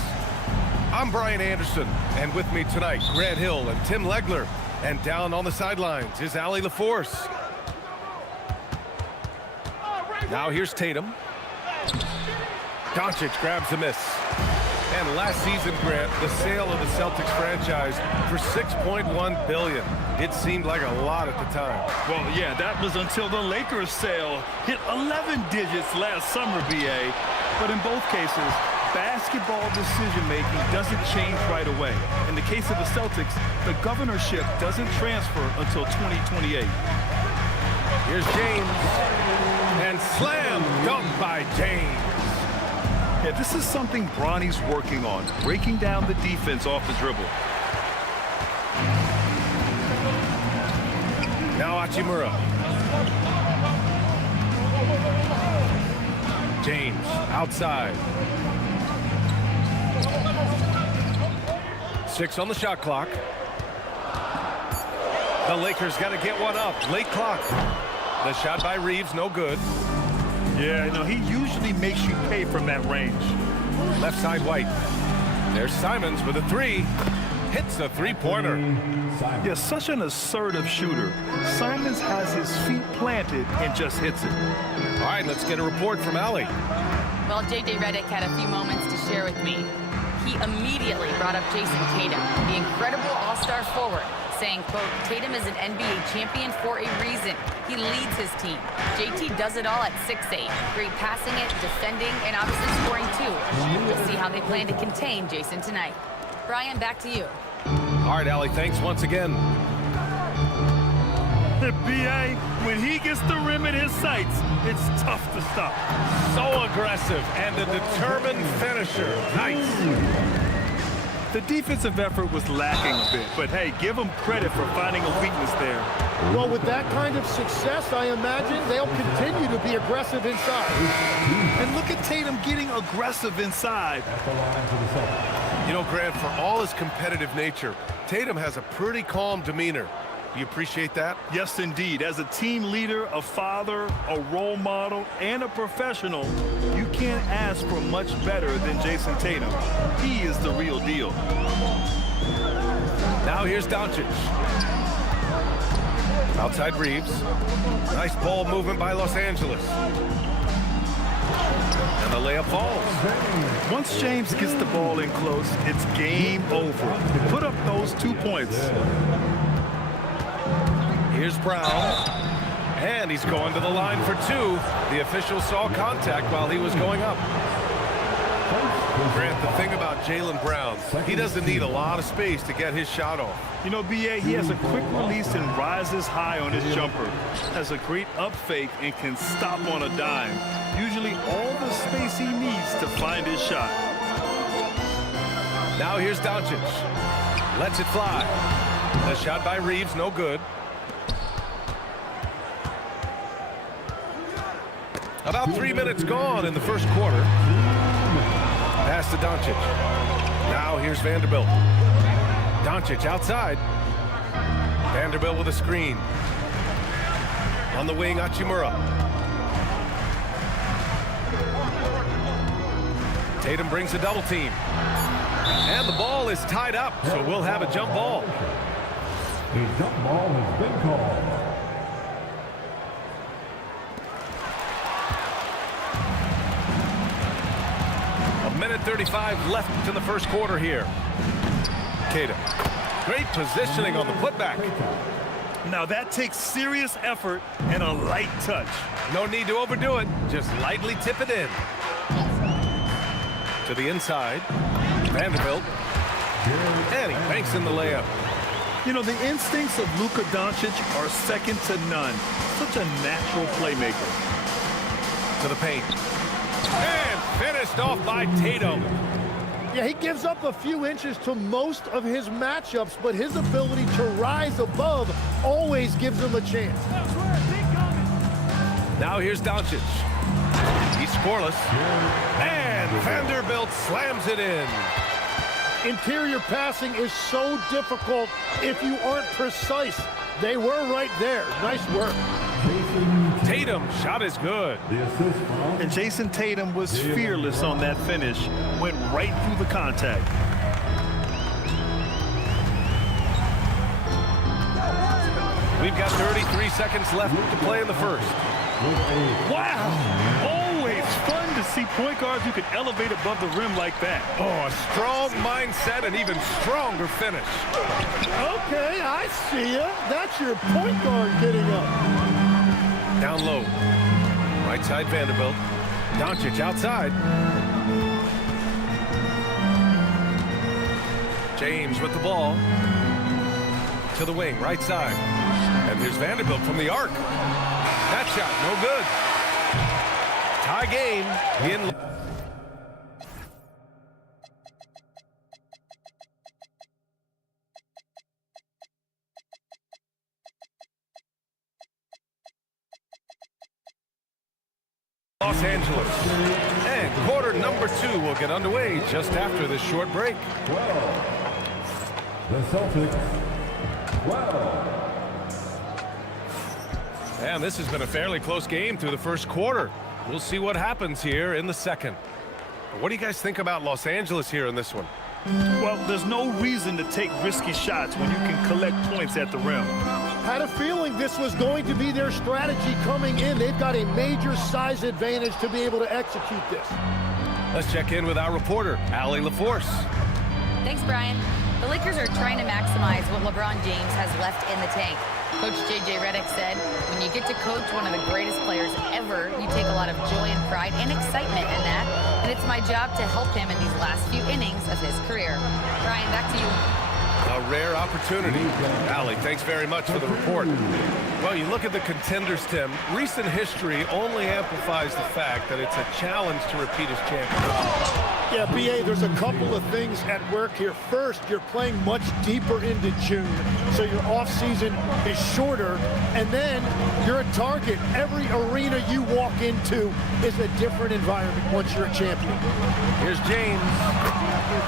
I'm Brian Anderson, and with me tonight, Grant Hill and Tim Legler. And down on the sidelines is Allie LaForce. Now here's Tatum. Doncic grabs the miss. And last season, Grant, the sale of the Celtics franchise for $6.1 billion. It seemed like a lot at the time. Well, yeah, that was until the Lakers sale hit 11 digits last summer, BA. But in both cases, basketball decision-making doesn't change right away. In the case of the Celtics, the governorship doesn't transfer until 2028. Here's James. And slam dunk by James. Yeah, this is something Bronny's working on, breaking down the defense off the dribble. Now Hachimura. James outside. 6 on the shot clock. The Lakers got to get one up. Late clock. The shot by Reeves, no good. Yeah, you know, he usually makes you pay from that range. Left side White. There's Simons with a 3. Hits a 3-pointer. Yeah, such an assertive shooter. Simons has his feet planted and just hits it. All right, let's get a report from Allie. Well, J.J. Redick had a few moments to share with me. He immediately brought up Jason Tatum, the incredible all-star forward, saying, quote, Tatum is an NBA champion for a reason. He leads his team. JT does it all at 6'8". Great passing it, defending, and obviously scoring too. We'll see how they plan to contain Jason tonight. Brian, back to you. All right, Allie, thanks once again. B.A., when he gets the rim in his sights, it's tough to stop. So aggressive and a determined finisher. Nice. The defensive effort was lacking a bit, but hey, give them credit for finding a weakness there. Well, with that kind of success, I imagine they'll continue to be aggressive inside. And look at Tatum getting aggressive inside. You know, Grant, for all his competitive nature, Tatum has a pretty calm demeanor. Do you appreciate that? Yes, indeed. As a team leader, a father, a role model, and a professional, you can't ask for much better than Jason Tatum. He is the real deal. Now here's Doncic. Outside Reeves. Nice ball movement by Los Angeles. And the layup falls. Once James gets the ball in close, it's game over. Put up those 2 points. Here's Brown. And he's going to the line for 2. The official saw contact while he was going up. Grant, the thing about Jaylen Brown, he doesn't need a lot of space to get his shot off. You know, B.A., he has a quick release and rises high on his jumper. Has a great up fake and can stop on a dime. Usually all the space he needs to find his shot. Now here's Doncic. Lets it fly. The shot by Reeves, no good. About 3 minutes gone in the first quarter. Pass to Doncic. Now here's Vanderbilt. Doncic outside. Vanderbilt with a screen. On the wing, Hachimura. Tatum brings a double team. And the ball is tied up, so we'll have a jump ball. A jump ball has been called. 1:35 left in the first quarter here. Tatum. Great positioning on the putback. Now that takes serious effort and a light touch. No need to overdo it. Just lightly tip it in. To the inside. Vanderbilt. And he banks in the layup. You know, the instincts of Luka Doncic are second to none. Such a natural playmaker. To the paint. And finished off by Tatum. Yeah, he gives up a few inches to most of his matchups, but his ability to rise above always gives him a chance. Now here's Doncic. He's scoreless. And Vanderbilt slams it in. Interior passing is so difficult if you aren't precise. They were right there. Nice work. Tatum shot is good. And Jason Tatum was fearless on that finish. Went right through the contact. We've got 33 seconds left to play in the first. Wow! Always fun to see point guards who can elevate above the rim like that. Oh, a strong mindset and even stronger finish. Okay, I see ya. That's your point guard getting up. Down low. Right side Vanderbilt. Doncic outside. James with the ball. To the wing, right side. And here's Vanderbilt from the arc. That shot, no good. Tie game in. Los Angeles. And quarter number 2 will get underway just after this short break. 12. The Celtics, 12. And this has been a fairly close game through the first quarter. We'll see what happens here in the second. What do you guys think about Los Angeles here in this one? Well, there's no reason to take risky shots when you can collect points at the rim. Had a feeling this was going to be their strategy coming in. They've got a major size advantage to be able to execute this. Let's check in with our reporter, Allie LaForce. Thanks, Brian. The Lakers are trying to maximize what LeBron James has left in the tank. Coach J.J. Redick said, when you get to coach one of the greatest players ever, you take a lot of joy and pride and excitement in that. And it's my job to help him in these last few innings of his career. Brian, back to you. A rare opportunity. Allie, thanks very much for the report. Well, you look at the contenders, Tim. Recent history only amplifies the fact that it's a challenge to repeat as champions. Yeah, B.A., there's a couple of things at work here. First, you're playing much deeper into June, so your offseason is shorter, and then you're a target. Every arena you walk into is a different environment once you're a champion. Here's James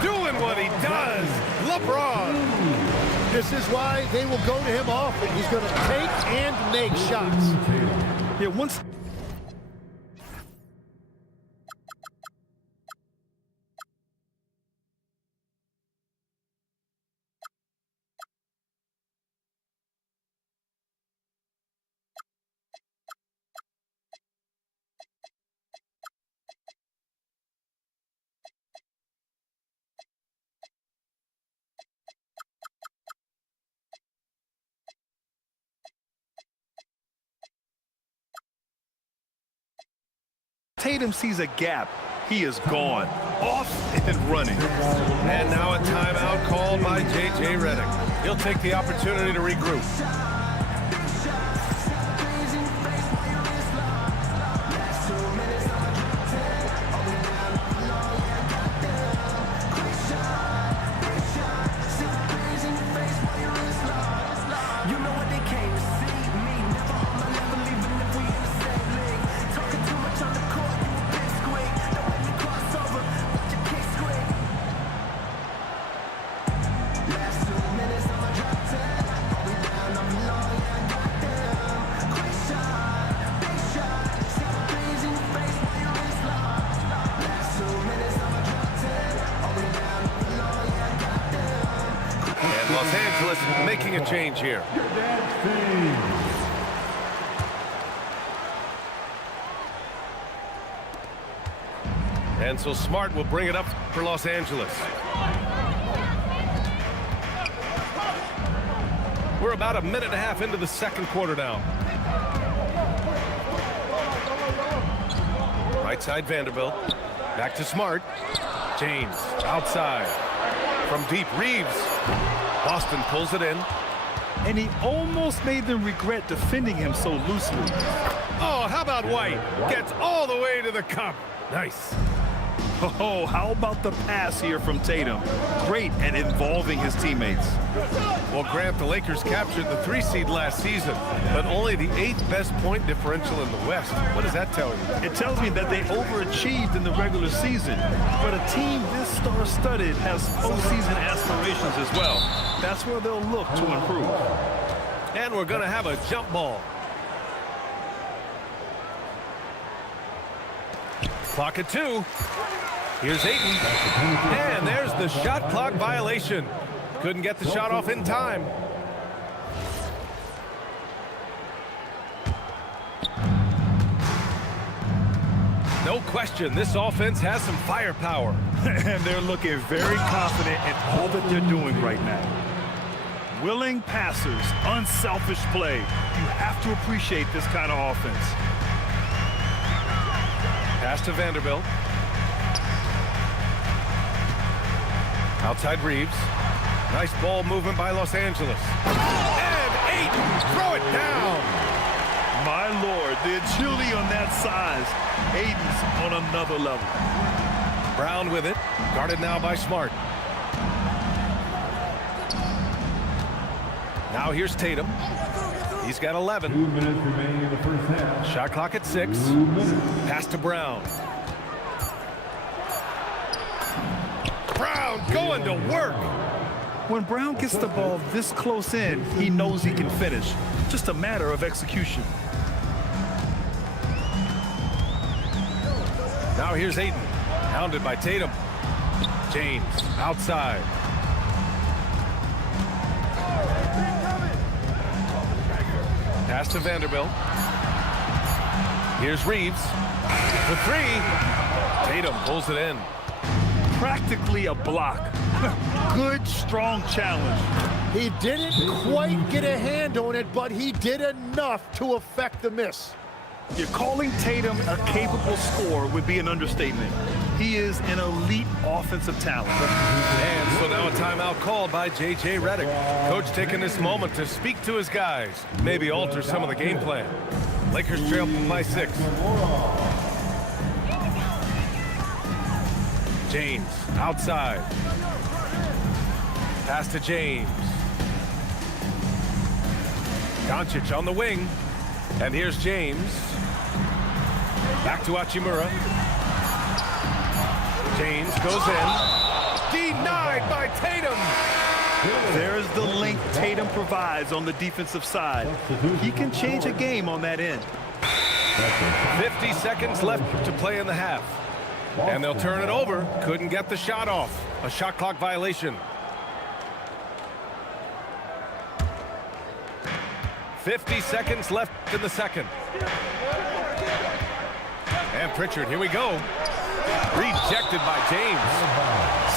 doing what he does. LeBron. This is why they will go to him often. He's going to take and make shots. Yeah, once Tatum sees a gap, he is gone, off and running. And now a timeout called by J.J. Redick. He'll take the opportunity to regroup. Los Angeles making a change here. And so Smart will bring it up for Los Angeles. We're about a minute and a half into the second quarter now. Right side Vanderbilt. Back to Smart. James outside. From deep, Reeves. Boston pulls it in. And he almost made them regret defending him so loosely. Oh, how about White? Gets all the way to the cup. Nice. Oh, how about the pass here from Tatum? Great at involving his teammates. Well, Grant, the Lakers captured the 3 seed last season, but only the 8th best point differential in the West. What does that tell you? It tells me that they overachieved in the regular season, but a team this star-studded has postseason aspirations as well. That's where they'll look to improve. And we're going to have a jump ball. Clock at 2. Here's Ayton. And there's the shot clock violation. Couldn't get the shot off in time. No No question, this offense has some firepower. And they're looking very confident in all that they're doing right now. Willing passers, unselfish play. You have to appreciate this kind of offense. Pass to Vanderbilt. Outside Reeves. Nice ball movement by Los Angeles. And Ayton, throw it down. My Lord, the agility on that size. Aiden's on another level. Brown with it. Guarded now by Smart. Now here's Tatum. He's got 11. 2 minutes remaining in the first half. Shot clock at 6. Pass to Brown. Brown going to work. When Brown gets the ball this close in, he knows he can finish. Just a matter of execution. Now here's Ayton. Hounded by Tatum. James outside. Pass to Vanderbilt. Here's Reeves. The 3. Tatum pulls it in. Practically a block. Good, strong challenge. He didn't quite get a hand on it, but he did enough to affect the miss. You're calling Tatum a capable scorer would be an understatement. He is an elite offensive talent. And so now a timeout called by J.J. Redick. Coach taking this moment to speak to his guys, maybe alter some of the game plan. Lakers trail by 6. James outside. Pass to James. Doncic on the wing. And here's James. Back to Hachimura. James goes in. Denied by Tatum. There's the length Tatum provides on the defensive side. He can change a game on that end. 50 seconds left to play in the half. And they'll turn it over. Couldn't get the shot off. A shot clock violation. 50 seconds left in the second. And Pritchard, here we go. Rejected by James.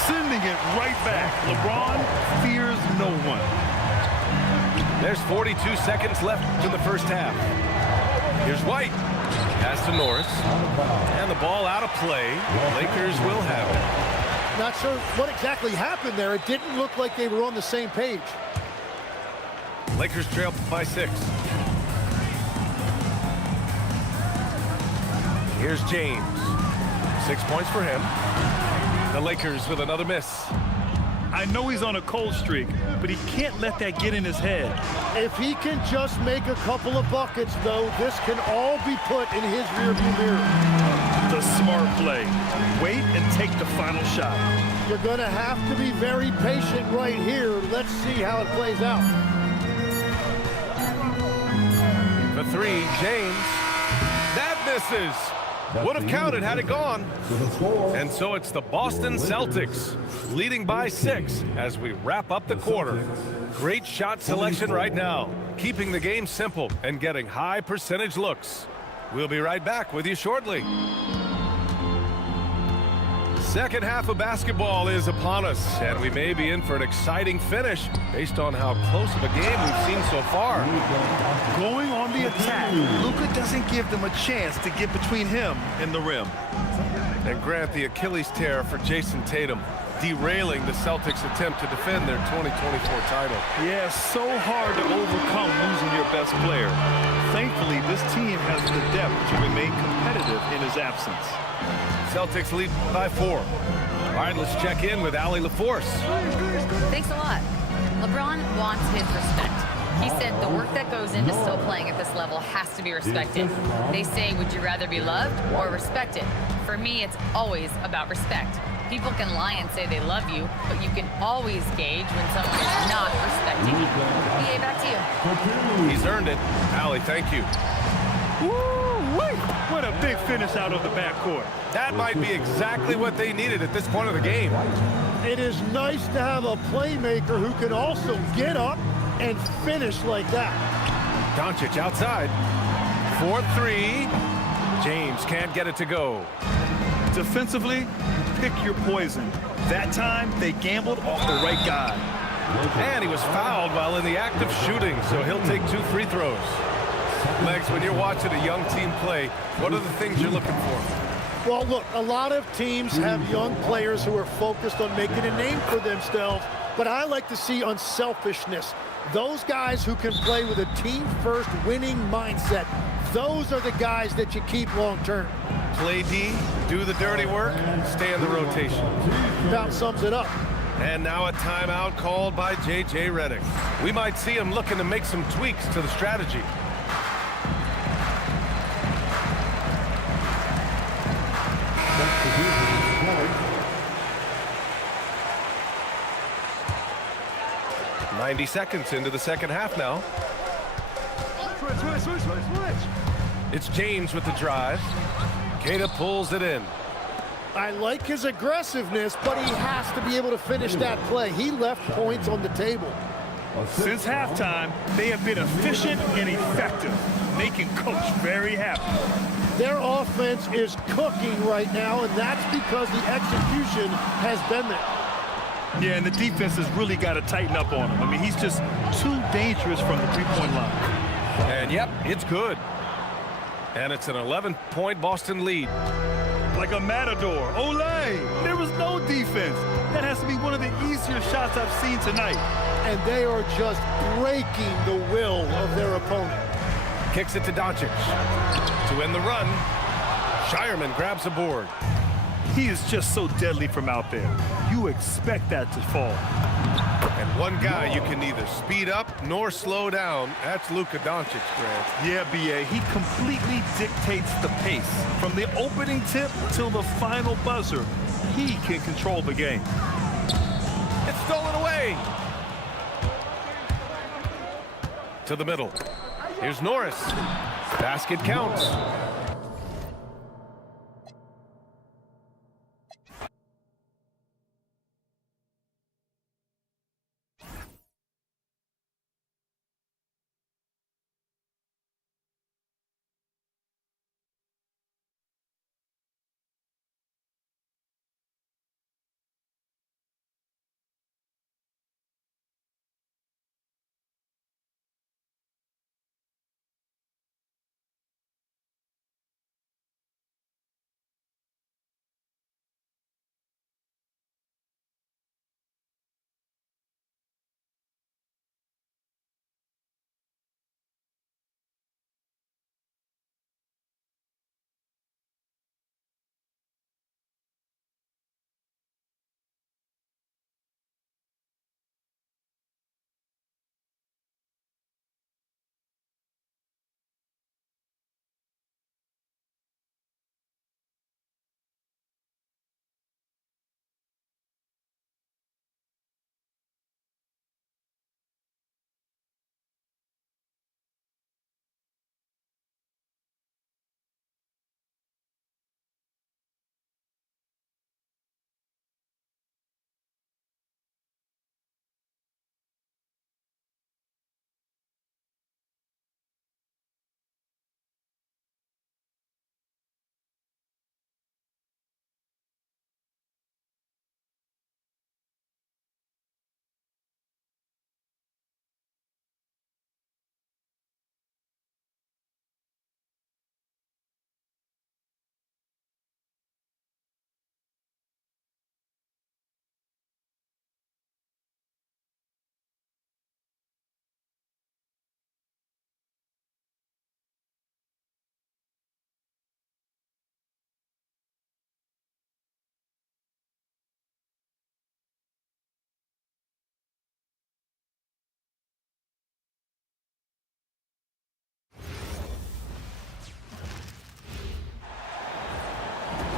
Sending it right back. LeBron fears no one. There's 42 seconds left in the first half. Here's White. Pass to Norris. And the ball out of play. Lakers will have it. Not sure what exactly happened there. It didn't look like they were on the same page. Lakers trail by 6. Here's James. 6 points for him. The Lakers with another miss. I know he's on a cold streak, but he can't let that get in his head. If he can just make a couple of buckets, though, this can all be put in his rearview mirror. The smart play. Wait and take the final shot. You're going to have to be very patient right here. Let's see how it plays out. The 3, James. That misses. Would have counted had it gone. And so it's the Boston Celtics leading by 6 as we wrap up the quarter. Great shot selection right now, keeping the game simple and getting high percentage looks. We'll be right back with you shortly. Second half of basketball is upon us, and we may be in for an exciting finish based on how close of a game we've seen so far. Going on the attack, Luka doesn't give them a chance to get between him and the rim. And grant the Achilles tear for Jason Tatum, derailing the Celtics' attempt to defend their 2024 title. Yeah, so hard to overcome losing your best player. Thankfully, this team has the depth to remain competitive in his absence. Celtics lead by 4. All right, let's check in with Allie LaForce. Thanks a lot. LeBron wants his respect. He said the work that goes into still playing at this level has to be respected. They say, would you rather be loved or respected? For me, it's always about respect. People can lie and say they love you, but you can always gauge when someone is not respecting you. BA, back to you. He's earned it. Allie, thank you. Woo-wee! What a big finish out of the backcourt. That might be exactly what they needed at this point of the game. It is nice to have a playmaker who can also get up and finish like that. Doncic outside. 4-3. James can't get it to go. Defensively, pick your poison. That time, they gambled off the right guy. And he was fouled while in the act of shooting, so he'll take 2 free throws. Legs, when you're watching a young team play, what are the things you're looking for? Well, look, a lot of teams have young players who are focused on making a name for themselves, but I like to see unselfishness. Those guys who can play with a team-first winning mindset, those are the guys that you keep long-term. Play D, do the dirty work, stay in the rotation. About sums it up. And now a timeout called by J.J. Redick. We might see him looking to make some tweaks to the strategy. "90 seconds into the second half now. It's James with the drive. Queta pulls it in. I like his aggressiveness, but he has to be able to finish that play. He left points on the table. Since halftime, they have been efficient and effective, making Coach very happy. Their offense is cooking right now, and that's because the execution has been there. Yeah, and the defense has really got to tighten up on him. I mean, he's just too dangerous from the three-point line. And yep, it's good. And it's an 11-point Boston lead. Like a matador. Olay! There was no defense. That has to be one of the easier shots I've seen tonight. And they are just breaking the will of their opponent. Kicks it to Doncic. To end the run, Shireman grabs a board. He is just so deadly from out there. You expect that to fall. And one guy you can neither speed up nor slow down. That's Luka Doncic, Grant. Yeah, B.A., he completely dictates the pace. From the opening tip till the final buzzer, he can control the game. It's stolen away. To the middle. Here's Norris. Basket counts.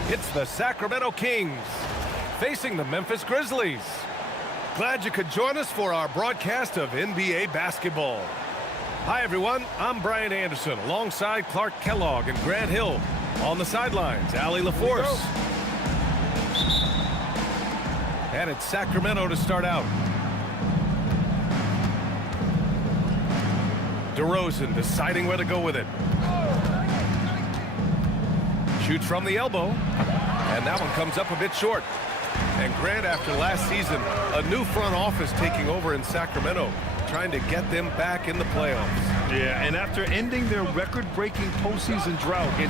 It's the Sacramento Kings facing the Memphis Grizzlies. Glad you could join us for our broadcast of NBA basketball. Hi, everyone. I'm Brian Anderson alongside Clark Kellogg and Grant Hill. On the sidelines, Allie LaForce. And it's Sacramento to start out. DeRozan deciding where to go with it. Shoots from the elbow. And that one comes up a bit short. And Grant, after last season, a new front office taking over in Sacramento, trying to get them back in the playoffs. Yeah, and after ending their record-breaking postseason drought in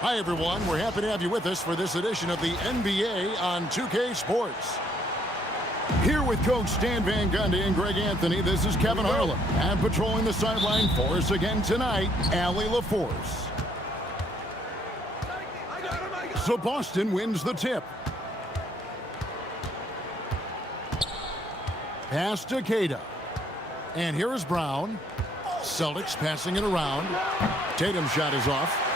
Hi, everyone. We're happy to have you with us for this edition of the NBA on 2K Sports. Here with Coach Stan Van Gundy and Greg Anthony, this is Kevin Harlan. And patrolling the sideline for us again tonight, Allie LaForce. So Boston wins the tip. Pass to Queta. And here is Brown. Celtics passing it around. Tatum's shot is off.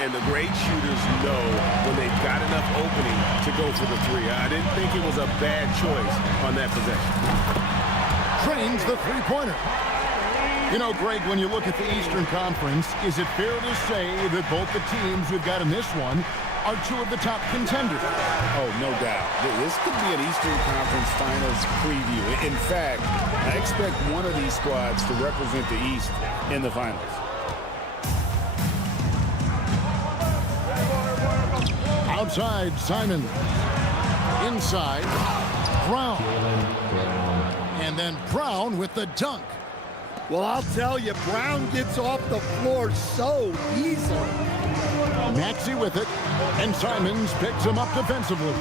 And the great shooters know when they've got enough opening to go for the three. I didn't think it was a bad choice on that possession. Trains the three-pointer. You know, Greg, when you look at the Eastern Conference, is it fair to say that both the teams we've got in this one are two of the top contenders? Oh, no doubt. This could be an Eastern Conference Finals preview. In fact, I expect one of these squads to represent the East in the finals. Outside, Simon. Inside, Brown. And then Brown with the dunk. Well, I'll tell you, Brown gets off the floor so easily. Maxey with it, and Simons picks him up defensively.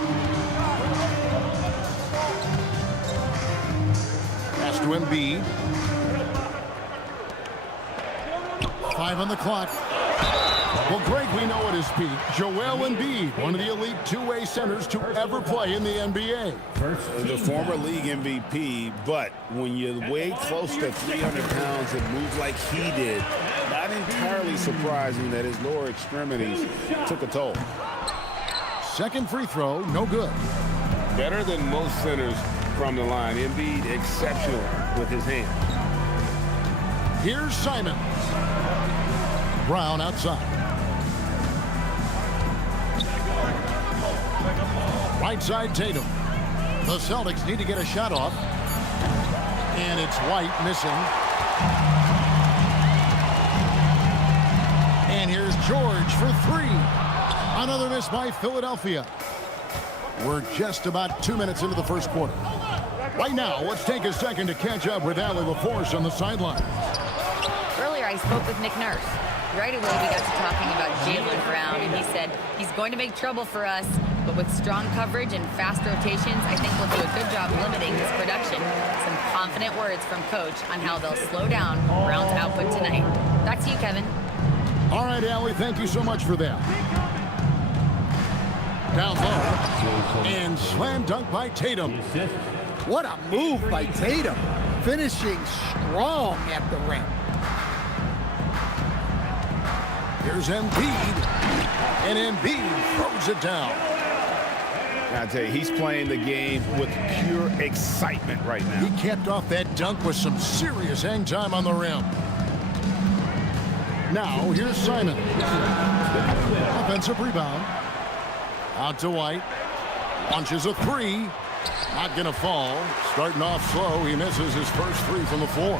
Pass to Embiid. 5 on the clock. Well, Greg, we know at his peak, Joel Embiid, one of the elite two-way centers to ever play in the NBA. The former league MVP, but when you weigh close to 300 pounds and move like he did, not entirely surprising that his lower extremities took a toll. Second free throw, no good. Better than most centers from the line. Embiid exceptional with his hands. Here's Simons. Brown outside. Right side, Tatum. The Celtics need to get a shot off. And it's White missing. And here's George for three. Another miss by Philadelphia. We're just about 2 minutes into the first quarter. Right now, let's take a second to catch up with Allie LaForce on the sideline. Earlier, I spoke with Nick Nurse. Right away, we got to talking about Jaylen Brown, and he said he's going to make trouble for us, but with strong coverage and fast rotations, I think we'll do a good job limiting his production. Some confident words from Coach on how they'll slow down Brown's output tonight. Back to you, Kevin. All right, Allie, thank you so much for that. Down low, and slam dunk by Tatum. What a move by Tatum, finishing strong at the rim. Here's Embiid, and Embiid throws it down. I tell you, he's playing the game with pure excitement right now. He capped off that dunk with some serious hang time on the rim. Now, here's Simon. Offensive rebound. Out to White. Launches a three. Not going to fall. Starting off slow. He misses his first three from the floor.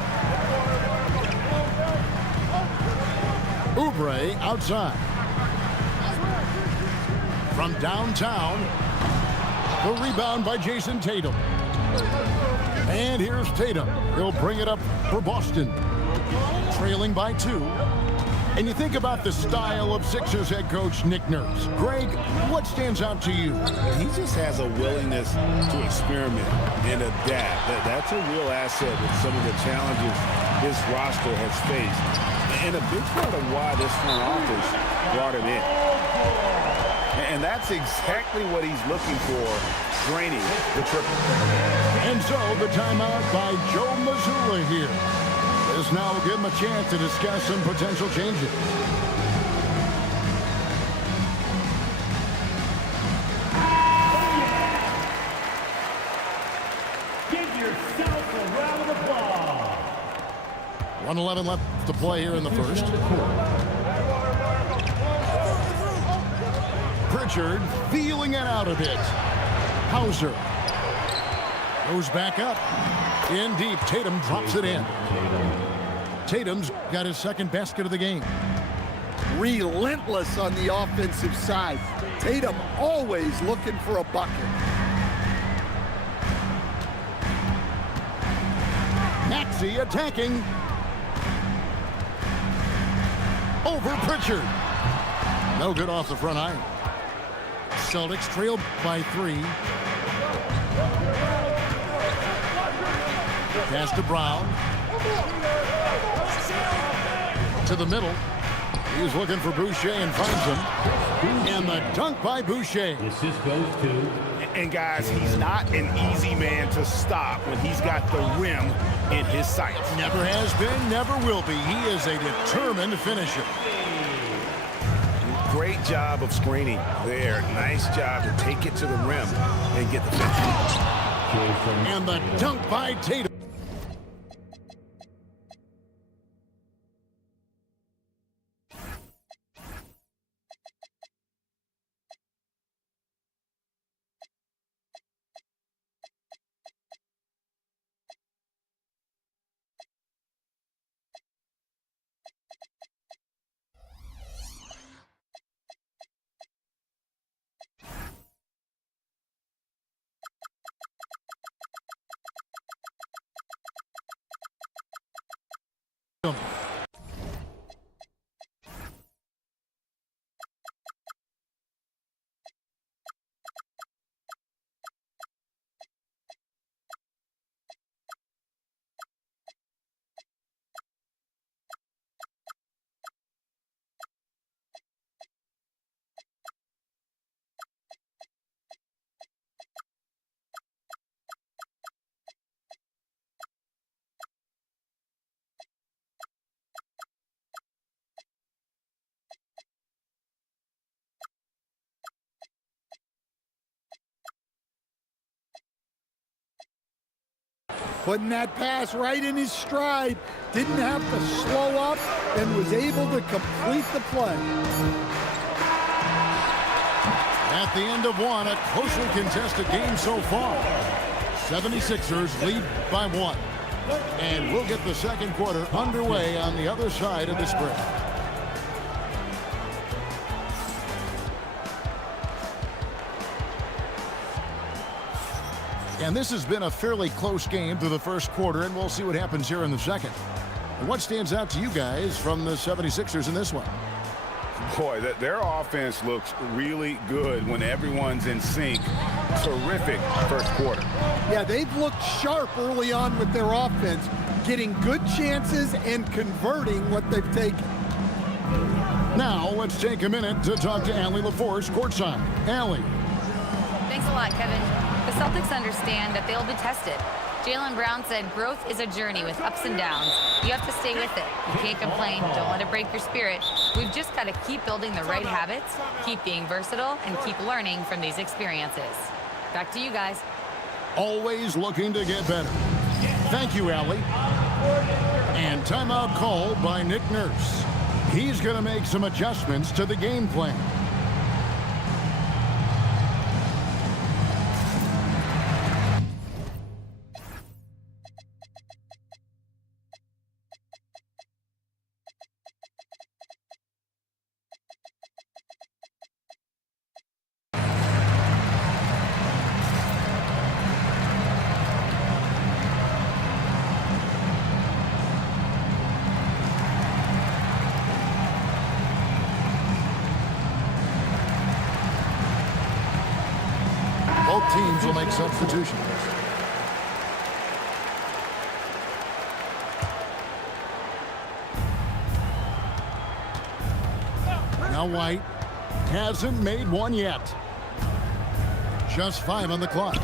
Oubre outside. From downtown. The rebound by Jason Tatum. And here's Tatum. He'll bring it up for Boston. Trailing by 2. And you think about the style of Sixers head coach Nick Nurse. Greg, what stands out to you? He just has a willingness to experiment and adapt. That's a real asset with some of the challenges this roster has faced. And a big part of why this front office brought him in. And that's exactly what he's looking for, draining the triple. And so the timeout by Joe Mazzulla here. This now will give him a chance to discuss some potential changes. Give yourself a round of applause. 1:11 left to play here in the first. Pritchard feeling it out a bit. Hauser goes back up. In deep, Tatum drops it in. Tatum's got his second basket of the game. Relentless on the offensive side. Tatum always looking for a bucket. Maxey attacking. Over Pritchard. No good off the front iron. Celtics trailed by 3. Pass to Brown. To the middle. He's looking for Boucher and finds him. And the dunk by Boucher. Assist goes to. And guys, he's not an easy man to stop when he's got the rim in his sights. Never has been, never will be. He is a determined finisher. Great job of screening there. Nice job to take it to the rim and get the finish. And the dunk by Tatum. Putting that pass right in his stride. Didn't have to slow up and was able to complete the play. At the end of one, a closely contested game so far. 76ers lead by 1. And we'll get the second quarter underway on the other side of this break. And this has been a fairly close game through the first quarter, and we'll see what happens here in the second. And what stands out to you guys from the 76ers in this one? Boy, their offense looks really good when everyone's in sync. Terrific first quarter. Yeah, they've looked sharp early on with their offense, getting good chances and converting what they've taken. Now, let's take a minute to talk to Allie LaForce courtside. Allie. Thanks a lot, Kevin. The Celtics understand that they'll be tested. Jaylen Brown said growth is a journey with ups and downs. You have to stay with it. You can't complain. Don't let it break your spirit. We've just got to keep building the right habits, keep being versatile, and keep learning from these experiences. Back to you guys. Always looking to get better. Thank you, Allie. And timeout called by Nick Nurse. He's going to make some adjustments to the game plan. Both teams will make substitutions. Now White hasn't made one yet. Just 5 on the clock.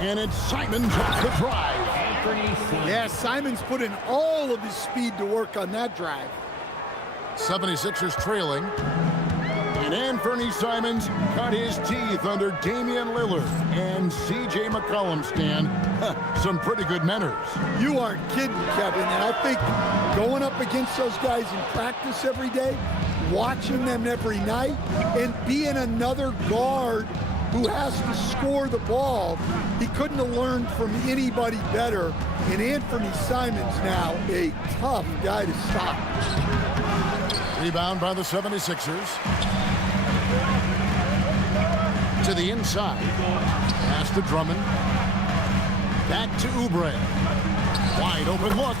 And it's Simons off the drive. Yeah, Simons put in all of his speed to work on that drive. 76ers trailing. And Anthony Simons cut his teeth under Damian Lillard and C.J. McCollum, Stan. Some pretty good mentors. You aren't kidding, Kevin. And I think going up against those guys in practice every day, watching them every night, and being another guard who has to score the ball, he couldn't have learned from anybody better. And Anthony Simons now a tough guy to stop. Rebound by the 76ers. To the inside. Pass to Drummond. Back to Oubre. Wide open look.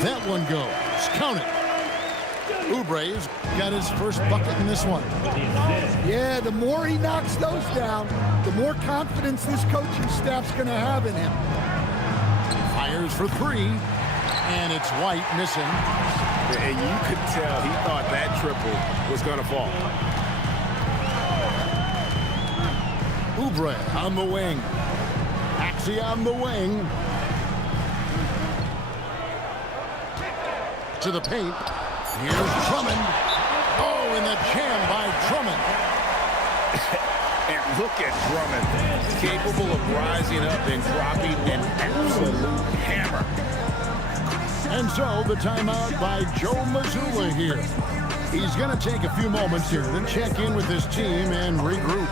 That one goes. Count it. Oubre's got his first bucket in this one. Yeah, the more he knocks those down, the more confidence this coaching staff's going to have in him. Fires for 3. And it's White missing. And you could tell he thought that triple was going to fall. Oubre on the wing. Axie on the wing. To the paint. Here's Drummond. Oh, and the jam by Drummond. And look at Drummond, capable of rising up and dropping an absolute hammer. And so the timeout by Joe Mazzulla here. He's going to take a few moments here to check in with his team and regroup.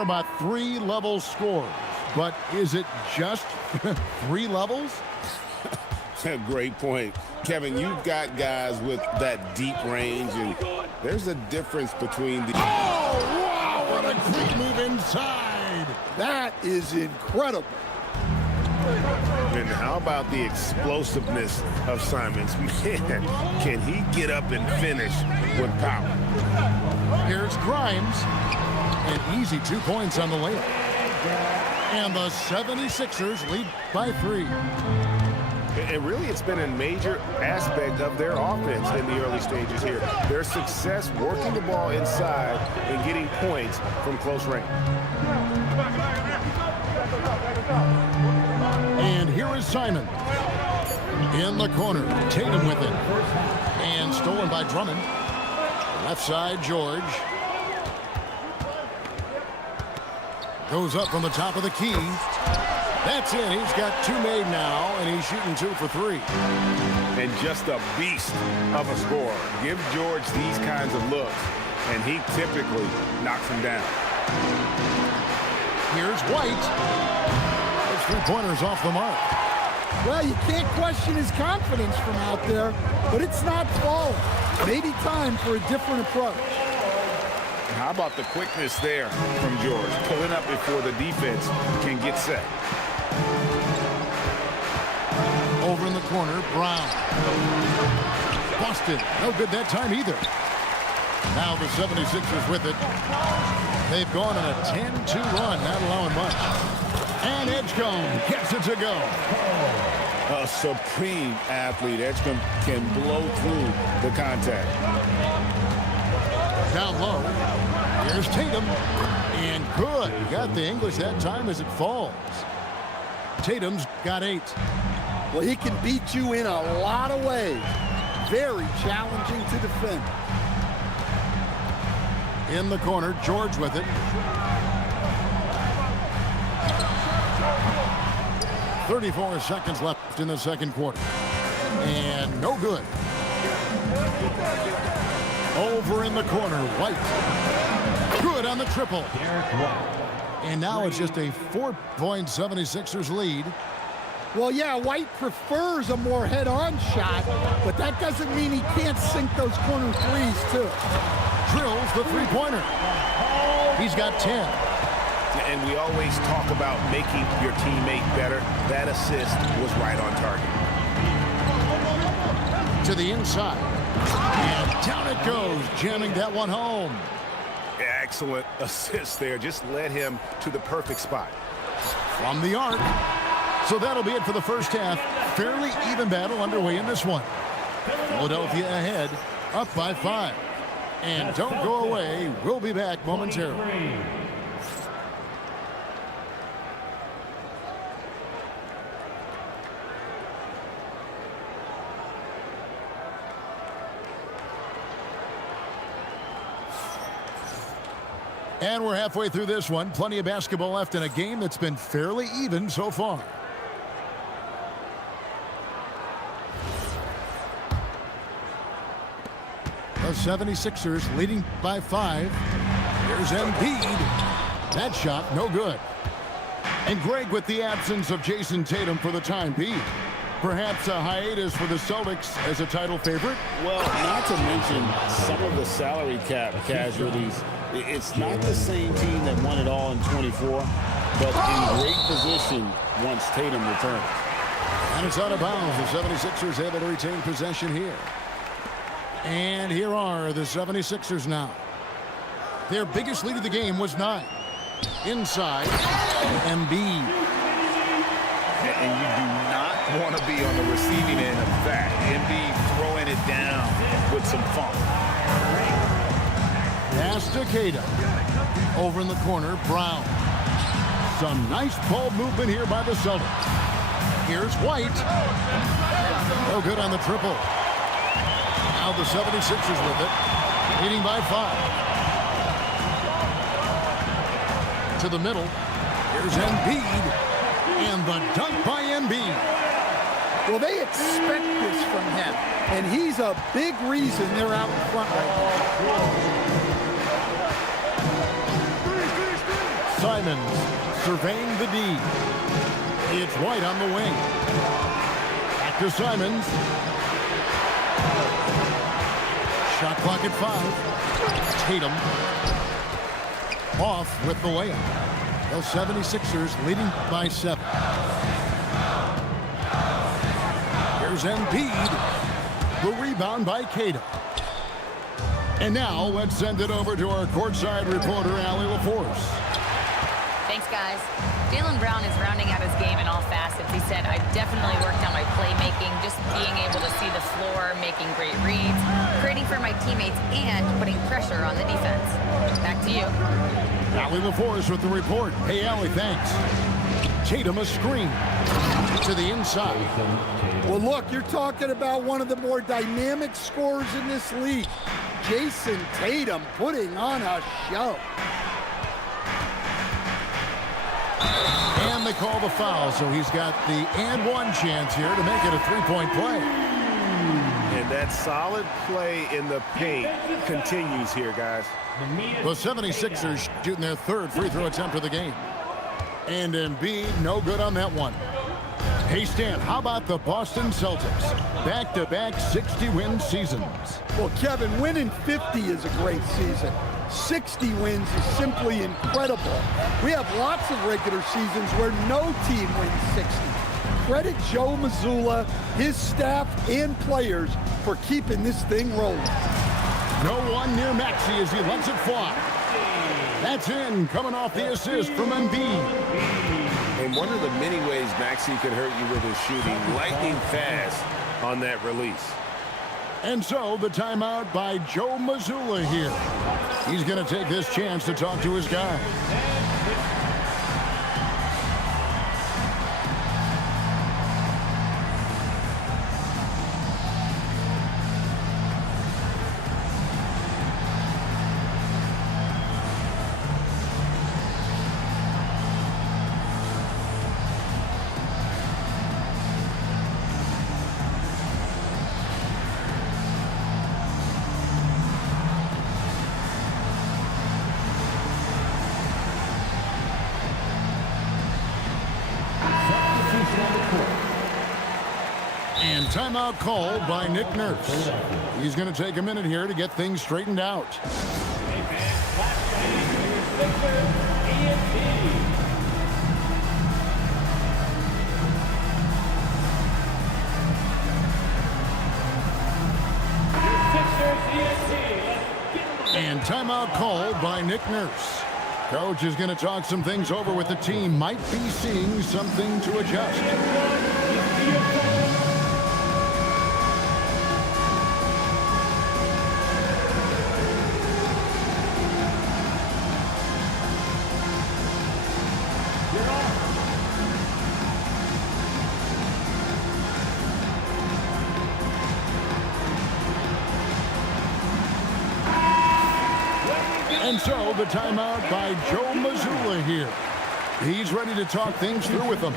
About 3 level scores, but is it just 3 levels? Great point. Kevin, you've got guys with that deep range, and there's a difference between the... Oh, wow, what a great move inside. That is incredible. And how about the explosiveness of Simons? Man, can he get up and finish with power? Here's Grimes. An easy 2 points on the layup. And the 76ers lead by 3. And really, it's been a major aspect of their offense in the early stages here. Their success working the ball inside and getting points from close range. And here is Simon. In the corner, Tatum with it. And stolen by Drummond. Left side, George. Goes up from the top of the key. That's in. He's got 2 made now, and he's shooting 2 for 3. And just a beast of a scorer. Give George these kinds of looks, and he typically knocks them down. Here's White. Those 3-pointers off the mark. Well, you can't question his confidence from out there, but it's not falling. Maybe time for a different approach. How about the quickness there from George, pulling up before the defense can get set. Over in the corner, Brown. Busted. No good that time either. Now the 76ers with it. They've gone on a 10-2 run, not allowing much. And Edgecombe gets it to go. A supreme athlete. Edgecombe can blow through the contact. Down low. Here's Tatum. And good. Got the English that time as it falls. Tatum's got 8. Well, he can beat you in a lot of ways. Very challenging to defend. In the corner, George with it. 34 seconds left in the second quarter. And no good. Over in the corner, White. Good on the triple. And now it's just a 4-point 76ers lead. Well, yeah, White prefers a more head-on shot, but that doesn't mean he can't sink those corner threes, too. Drills the 3-pointer. He's got 10. And we always talk about making your teammate better. That assist was right on target. To the inside. And down it goes, jamming that one home. Excellent assist there. Just led him to the perfect spot. From the arc. So that'll be it for the first half. Fairly even battle underway in this one. Philadelphia ahead, up by 5. And don't go away. We'll be back momentarily. And we're halfway through this one. Plenty of basketball left in a game that's been fairly even so far. The 76ers leading by 5. Here's Embiid. That shot, no good. And Greg with the absence of Jason Tatum for the time being. Perhaps a hiatus for the Celtics as a title favorite? Well, not to mention some of the salary cap casualties. It's not the same team that won it all in 24, but in great position once Tatum returns. And it's out of bounds. The 76ers able to retain possession here. And here are the 76ers now. Their biggest lead of the game was 9. Inside, Embiid. And you do not want to be on the receiving end of that. Embiid throwing it down with some funk. Pass to Cada. Over in the corner, Brown. Some nice ball movement here by the Celtics. Here's White. No good on the triple. Now the 76ers with it, leading by 5. To the middle. Here's Embiid. And the dunk by Embiid. Well, they expect this from him, and he's a big reason they're out in front right now. Simons surveying the D. It's White on the wing. Back to Simons. Shot clock at 5. Tatum off with the layup. The 76ers leading by 7. Here's Embiid. The rebound by Cada. And now let's send it over to our courtside reporter, Allie LaForce. Thanks, guys. Jaylen Brown is rounding out his game in all facets. He's said, I've definitely worked on my playmaking, just being able to see the floor, making great reads, creating for my teammates, and putting pressure on the defense. Back to you. Allie LaForce with the report. Hey, Allie, thanks. Tatum a screen to the inside. Well, look, you're talking about one of the more dynamic scorers in this league. Jason Tatum putting on a show. And they call the foul, so he's got the and one chance here to make it a three-point play. And that solid play in the paint continues here, guys. The 76ers shooting their third free throw attempt of the game. And Embiid, no good on that one. Hey, Stan, how about the Boston Celtics? Back-to-back 60-win seasons. Well, Kevin, winning 50 is a great season. 60 wins is simply incredible. We have lots of regular seasons where no team wins 60. Credit Joe Mazzulla, his staff, and players for keeping this thing rolling. No one near Maxey as he lets it fly. That's in, coming off the assist from Embiid. And one of the many ways Maxey could hurt you with his shooting, lightning fast on that release. And so the timeout by Joe Mazzulla here. He's going to take this chance to talk to his guys. And timeout called by Nick Nurse. He's going to take a minute here to get things straightened out. And timeout called by Nick Nurse. Coach is going to talk some things over with the team. Might be seeing something to adjust. And so the timeout by Joe Mazzulla here. He's ready to talk things through with them.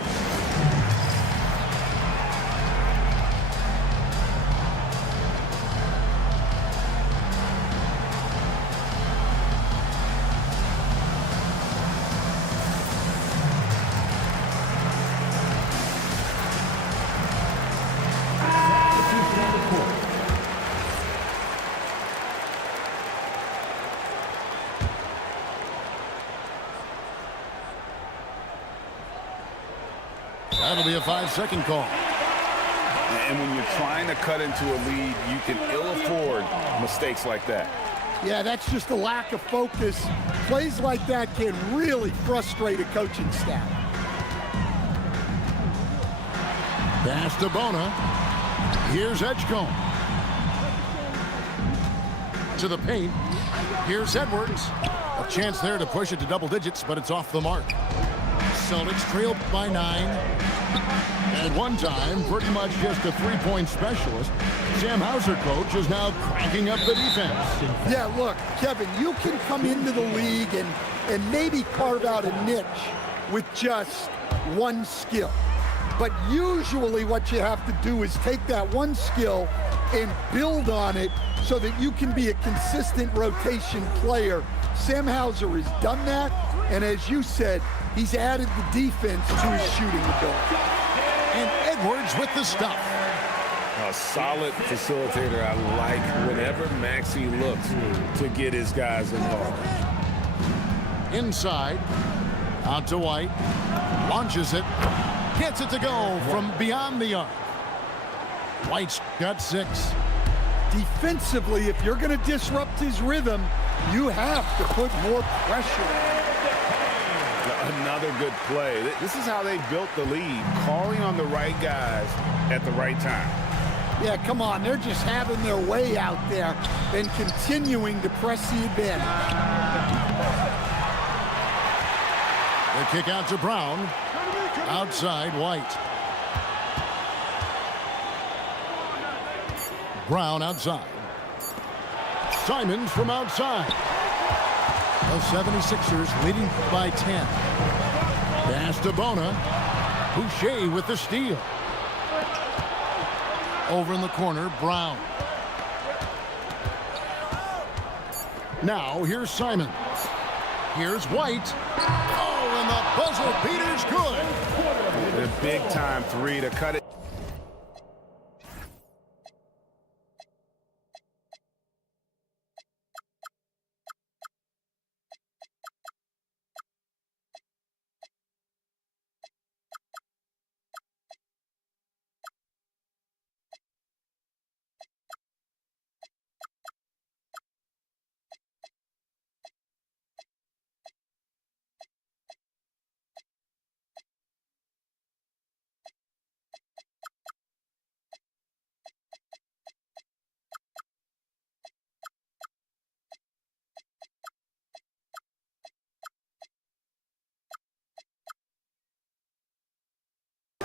That'll be a 5-second call. And when you're trying to cut into a lead, you can ill afford mistakes like that. Yeah, that's just a lack of focus. Plays like that can really frustrate a coaching staff. Pass to Bona. Here's Edgecombe. To the paint. Here's Edwards. A chance there to push it to double digits, but it's off the mark. Celtics trailed by 9. At one time, pretty much just a three-point specialist, Sam Hauser, coach, is now cranking up the defense. Yeah, look, Kevin, you can come into the league and maybe carve out a niche with just one skill. But usually what you have to do is take that one skill and build on it so that you can be a consistent rotation player. Sam Hauser has done that, and as you said, he's added the defense to his shooting ability. And Edwards with the stuff. A solid facilitator. I like whenever Maxey looks to get his guys involved. Inside, out to White, launches it, gets it to go from beyond the arc. White's got 6. Defensively, if you're going to disrupt his rhythm, you have to put more pressure on him. Another good play. This is how they built the lead, calling on the right guys at the right time. Yeah, come on. They're just having their way out there and continuing to press the advantage. The kick out to Brown. Outside, White. Brown outside. Simons from outside. The 76ers leading by 10. Pass to Bona. Boucher with the steal. Over in the corner, Brown. Now, here's Simons. Here's White. Oh, and the buzzer beater's good. A big-time three to cut it.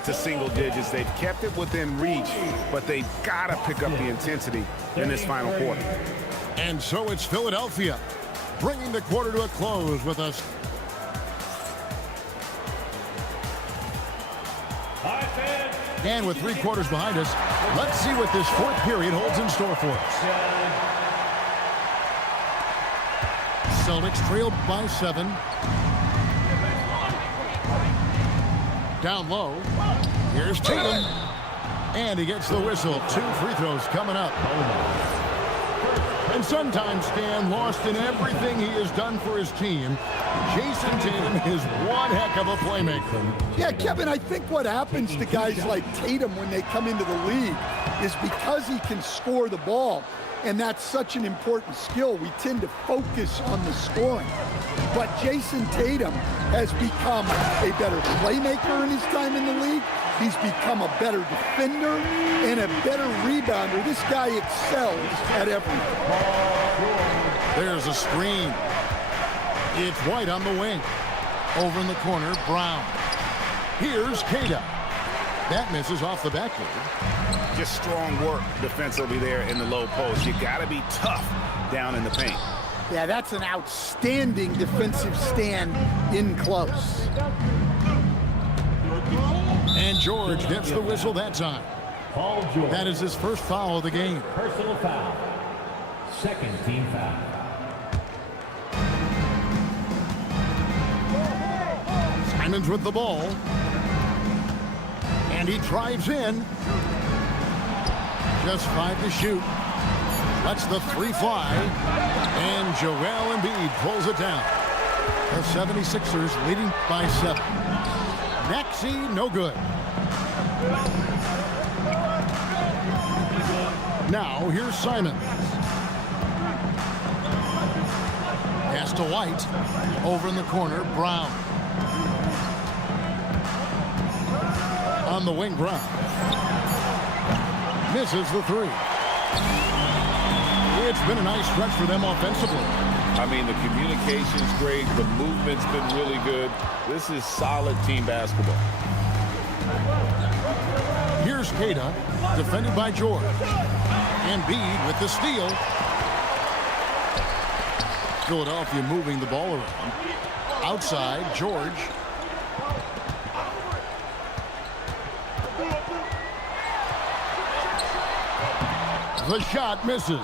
To single digits. They've kept it within reach, but they've got to pick up the intensity in this final quarter. And so it's Philadelphia bringing the quarter to a close with us. And with 3 quarters behind us, let's see what this 4th period holds in store for us. Celtics trailed by 7. Down low. Here's Tatum. And he gets the whistle. 2 free throws coming up. And sometimes, Stan, lost in everything he has done for his team, Jason Tatum is one heck of a playmaker. Yeah, Kevin, I think what happens to guys like Tatum when they come into the league is because he can score the ball, and that's such an important skill, we tend to focus on the scoring. But Jason Tatum has become a better playmaker in his time in the league. He's become a better defender and a better rebounder. This guy excels at everything. There's a screen. It's White on the wing. Over in the corner, Brown. Here's Queta. That misses off the backboard. Just strong work defensively there in the low post. You got to be tough down in the paint. Yeah, that's an outstanding defensive stand in close. And George gets the whistle that time. Paul George. That is his first foul of the game. Personal foul. Second team foul. Simons with the ball. And he drives in. Just 5 to shoot. Lets the 3 fly. And Joel Embiid pulls it down. The 76ers leading by 7. Maxey, no good. Now, here's Simons. Pass to White. Over in the corner, Brown. On the wing, Brown. Misses the 3. It's been a nice stretch for them offensively. I mean, the communication's great. The movement's been really good. This is solid team basketball. Here's Queta, defended by George. Embiid with the steal. Philadelphia moving the ball around. Outside, George. The shot misses.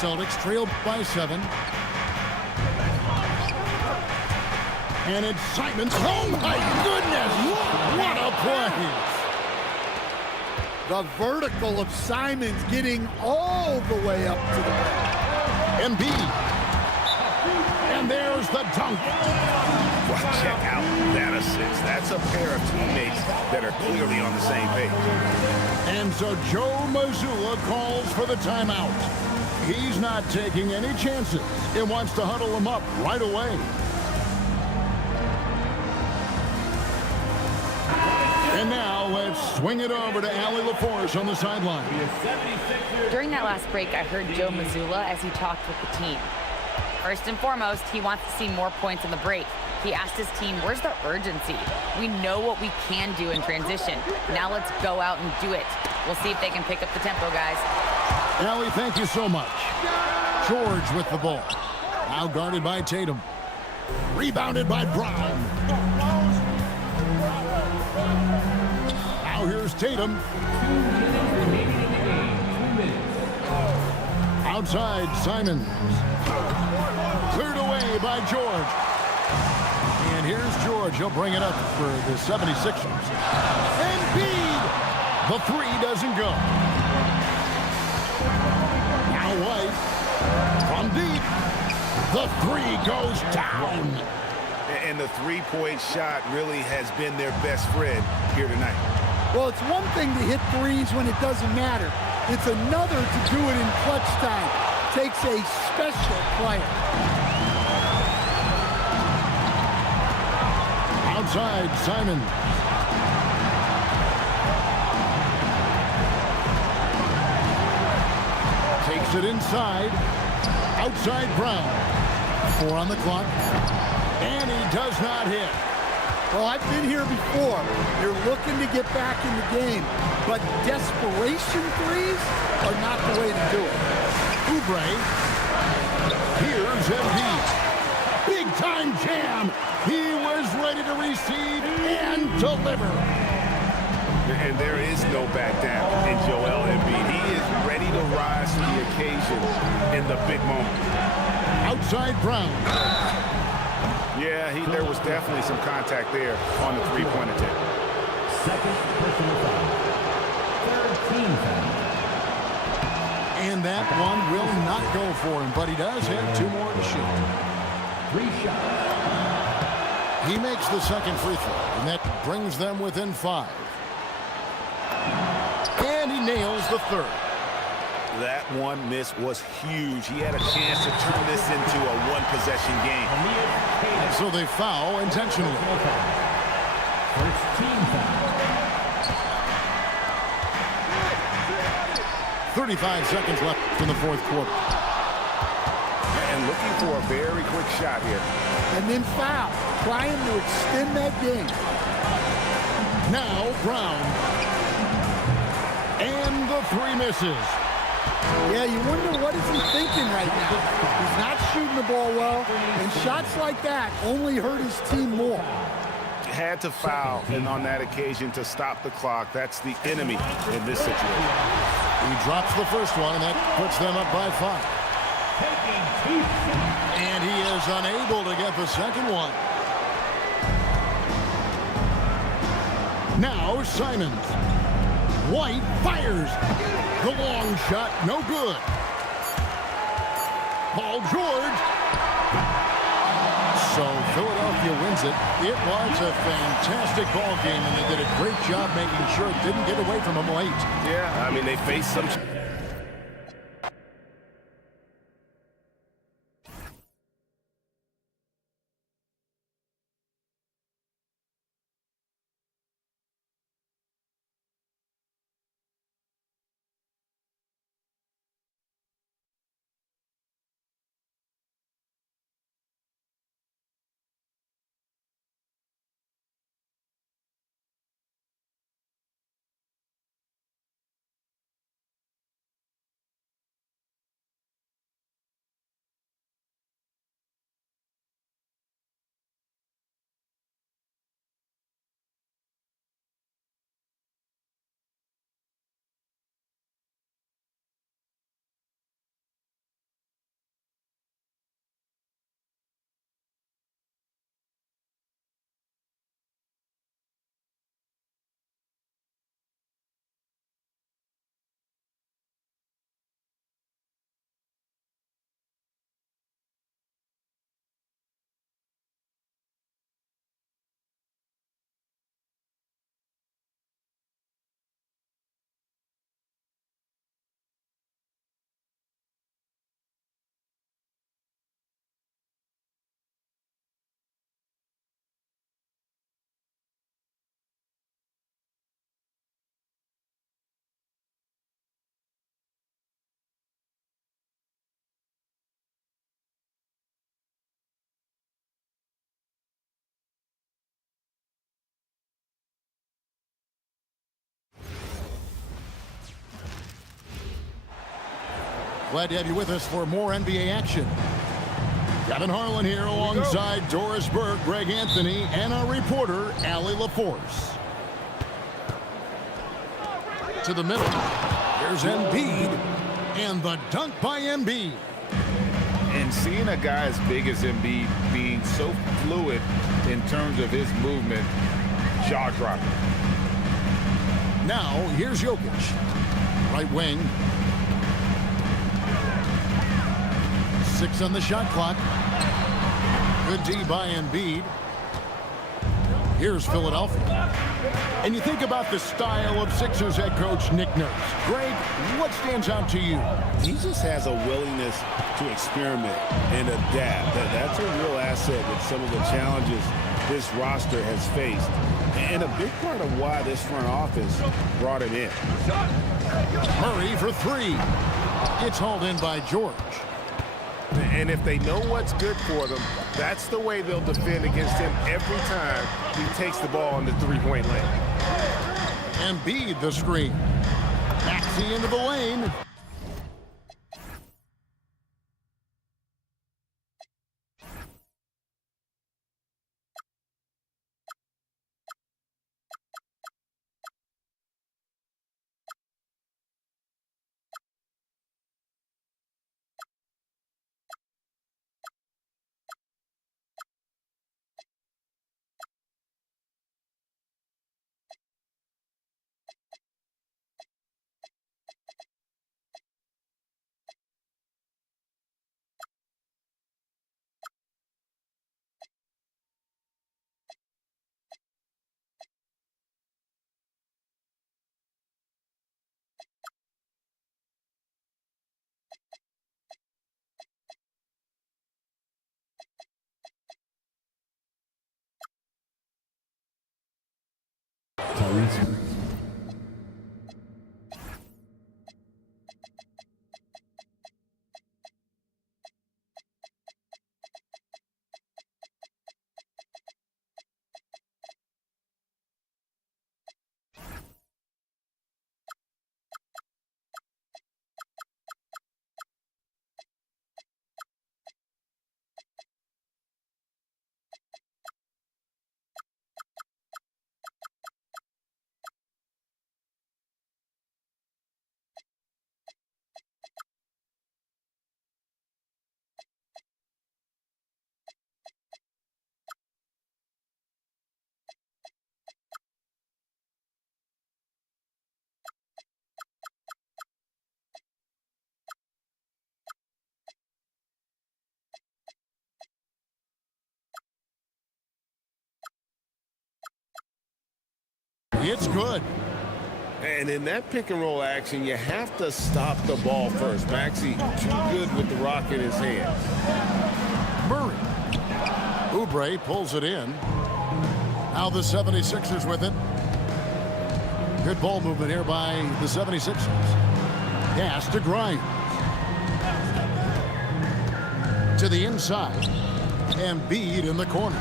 Celtics trailed by 7. And it's Simons. Oh, my goodness! What a play! The vertical of Simons getting all the way up to the rim. Embiid. And there's the dunk. Well, check out that assist. That's a pair of teammates that are clearly on the same page. And so Joe Mazzulla calls for the timeout. He's not taking any chances and wants to huddle them up right away. swing it over to Allie LaForce on the sideline. During that last break, I heard Joe Mazzulla as he talked with the team. First and foremost, he wants to see more points on the break. He asked his team, where's the urgency? We know what we can do in transition. Now let's go out and do it. We'll see if they can pick up the tempo, guys. Allie, thank you so much. George with the ball. Now guarded by Tatum. Rebounded by Brown. Now here's Tatum. Outside, Simons. Cleared away by George. And here's George. He'll bring it up for the 76ers. Embiid! The three doesn't go. Now White. From deep. The three goes down. And the three-point shot really has been their best friend here tonight. Well, it's one thing to hit threes when it doesn't matter. It's another to do it in clutch time. Takes a special player. Outside, Simon. Takes it inside. Outside, Brown. 4 on the clock. And he does not hit. Well, I've been here before. You're looking to get back in the game, but desperation threes are not the way to do it. Oubre. Here's Embiid. Big-time jam. He was ready to receive and deliver. And there is no back down in Joel Embiid. He is ready to rise to the occasion in the big moment. Outside Brown. Yeah, there was definitely some contact there on the three-point attempt. Second personal foul. Third team foul. And that one will not go for him, but he does have 2 more to shoot. 3 shots. He makes the second free throw, and that brings them within 5. And he nails the third. That one miss was huge. He had a chance to turn this into a one-possession game. So they foul intentionally. First team foul. 35 seconds left in the fourth quarter. And looking for a very quick shot here. And then foul. Trying to extend that game. Now Brown. And the 3 misses. Yeah, you wonder what is he thinking right now. He's not shooting the ball well, and shots like that only hurt his team more. Had to foul, and on that occasion to stop the clock. That's the enemy in this situation. He drops the first one, and that puts them up by 5. And he is unable to get the second one. Now Simons. White fires. The long shot, no good. Paul George. So Philadelphia wins it. It was a fantastic ball game, and they did a great job making sure it didn't get away from them late. Yeah, I mean, they faced some... Glad to have you with us for more NBA action. Kevin Harlan here alongside Doris Burke, Greg Anthony, and our reporter, Allie LaForce. To the middle. Here's Embiid. And the dunk by Embiid. And seeing a guy as big as Embiid being so fluid in terms of his movement, jaw-dropping. Now, here's Jokic. Right wing. 6 on the shot clock. Good D by Embiid. Here's Philadelphia. And you think about the style of Sixers head coach Nick Nurse. Greg, what stands out to you? He just has a willingness to experiment and adapt. That's a real asset with some of the challenges this roster has faced. And a big part of why this front office brought him in. Murray for 3. It's hauled in by George. And if they know what's good for them, that's the way they'll defend against him every time he takes the ball in the three-point lane. Embiid the screen. Maxey into the lane. It's good. And in that pick and roll action, you have to stop the ball first. Maxey too good with the rock in his hand. Murray. Oubre pulls it in. Now the 76ers with it. Good ball movement here by the 76ers. Pass to Grimes. To the inside. Embiid in the corner.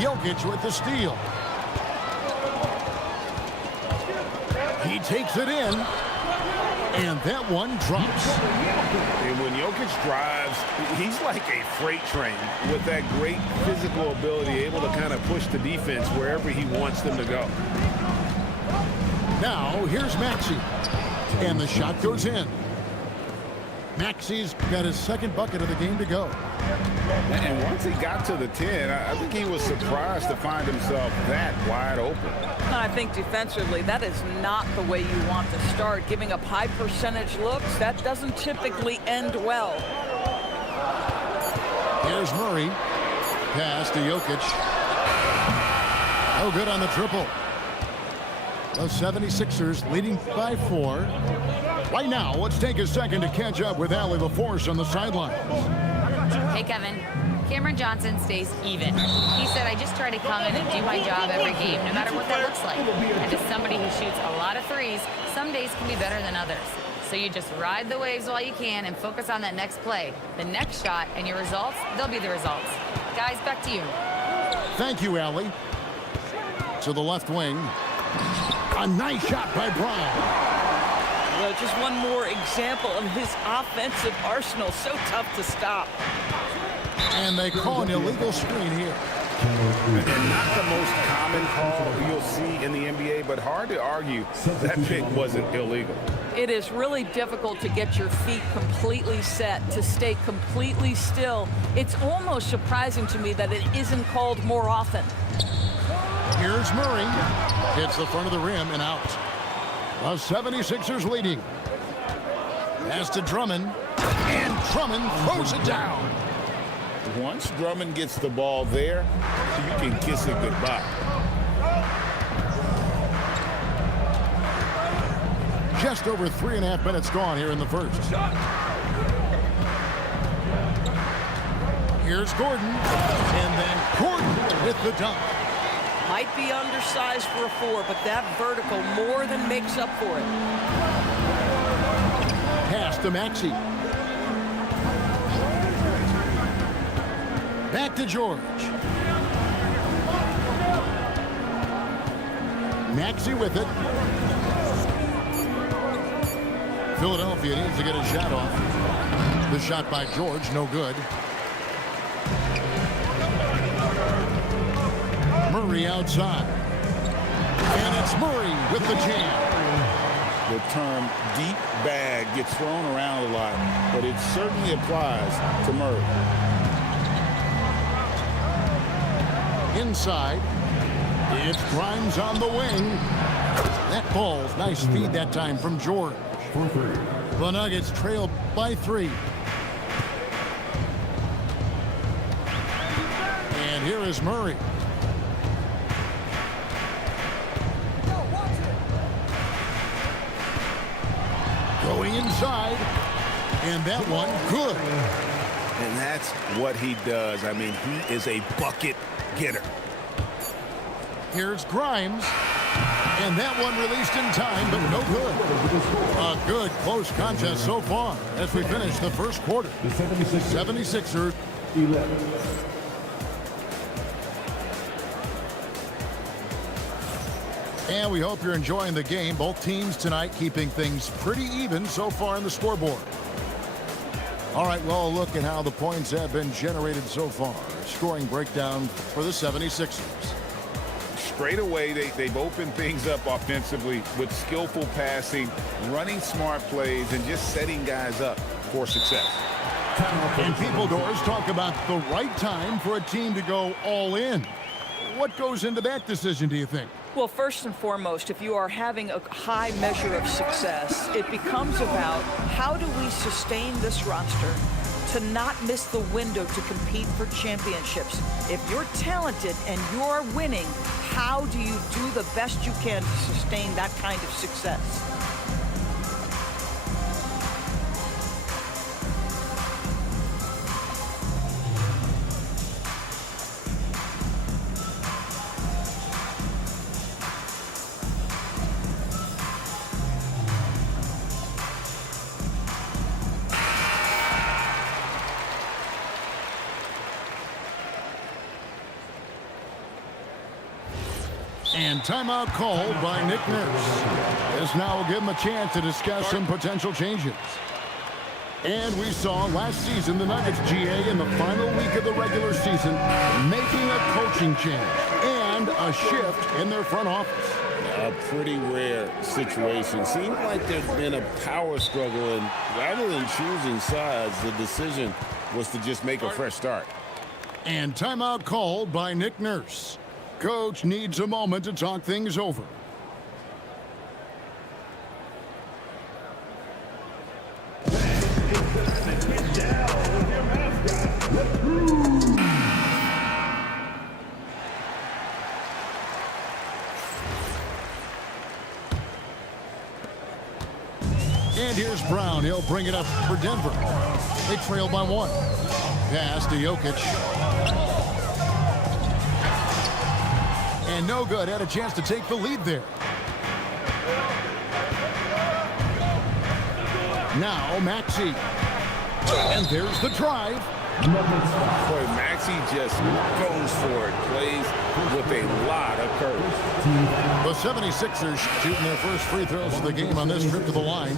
Jokic with the steal. He takes it in, and that one drops. And when Jokic drives, he's like a freight train with that great physical ability, able to kind of push the defense wherever he wants them to go. Now, here's Maxey, and the shot goes in. Maxey's got his second bucket of the game to go. And once he got to the 10, I think he was surprised to find himself that wide open. I think defensively, that is not the way you want to start. Giving up high percentage looks, that doesn't typically end well. Here's Murray. Pass to Jokic. No good on the triple. The 76ers leading by 4. Right now, let's take a second to catch up with Allie LaForce on the sidelines. Hey, Kevin. Cameron Johnson stays even. He said, I just try to come in and do my job every game, no matter what that looks like. And as somebody who shoots a lot of threes, some days can be better than others. So you just ride the waves while you can and focus on that next play. The next shot and your results, they'll be the results. Guys, back to you. Thank you, Allie. To the left wing. A nice shot by Brown. Well, just one more example of his offensive arsenal. So tough to stop. And they call an illegal screen here. And not the most common call you'll see in the NBA, but hard to argue that pick wasn't illegal. It is really difficult to get your feet completely set, to stay completely still. It's almost surprising to me that it isn't called more often. Here's Murray. Hits the front of the rim and out. The 76ers leading. Pass to Drummond. And Drummond throws it down. Once Drummond gets the ball there, you can kiss it goodbye. Just over 3.5 minutes gone here in the first. Here's Gordon. And then Gordon with the dunk. Might be undersized for a 4, but that vertical more than makes up for it. Pass to Maxey. Back to George. Maxey with it. Philadelphia needs to get a shot off. The shot by George, no good. Murray outside. And it's Murray with the jam. The term deep bag gets thrown around a lot, but it certainly applies to Murray. Inside. It's Grimes on the wing. That ball's nice feed that time from George. The Nuggets trail by 3. And here is Murray. Going inside. And that one good. And that's what he does. I mean, he is a bucket getter. Here's Grimes. And that one released in time, but no good. A good close contest so far as we finish the first quarter. The 76ers 11. And we hope you're enjoying the game. Both teams tonight keeping things pretty even so far in the scoreboard. All right, well, a look at how the points have been generated so far. Scoring breakdown for the 76ers. Straight away, they've opened things up offensively with skillful passing, running smart plays, and just setting guys up for success. And people doors talk about the right time for a team to go all in. What goes into that decision, do you think? Well, first and foremost, if you are having a high measure of success, it becomes about how do we sustain this roster to not miss the window to compete for championships. If you're talented and you're winning, how do you do the best you can to sustain that kind of success? And timeout called by Nick Nurse. This now will give him a chance to discuss some potential changes. And we saw last season the Nuggets GA in the final week of the regular season making a coaching change and a shift in their front office. A pretty rare situation. Seemed like there's been a power struggle, and rather than choosing sides, the decision was to just make a fresh start. And timeout called by Nick Nurse. Coach needs a moment to talk things over. And here's Brown. He'll bring it up for Denver. They trail by 1. Pass to Jokic. And no good. Had a chance to take the lead there. Now Maxey. And there's the drive. Boy, Maxey just goes for it, plays with a lot of courage. The 76ers shooting their first free throws of the game on this trip to the line.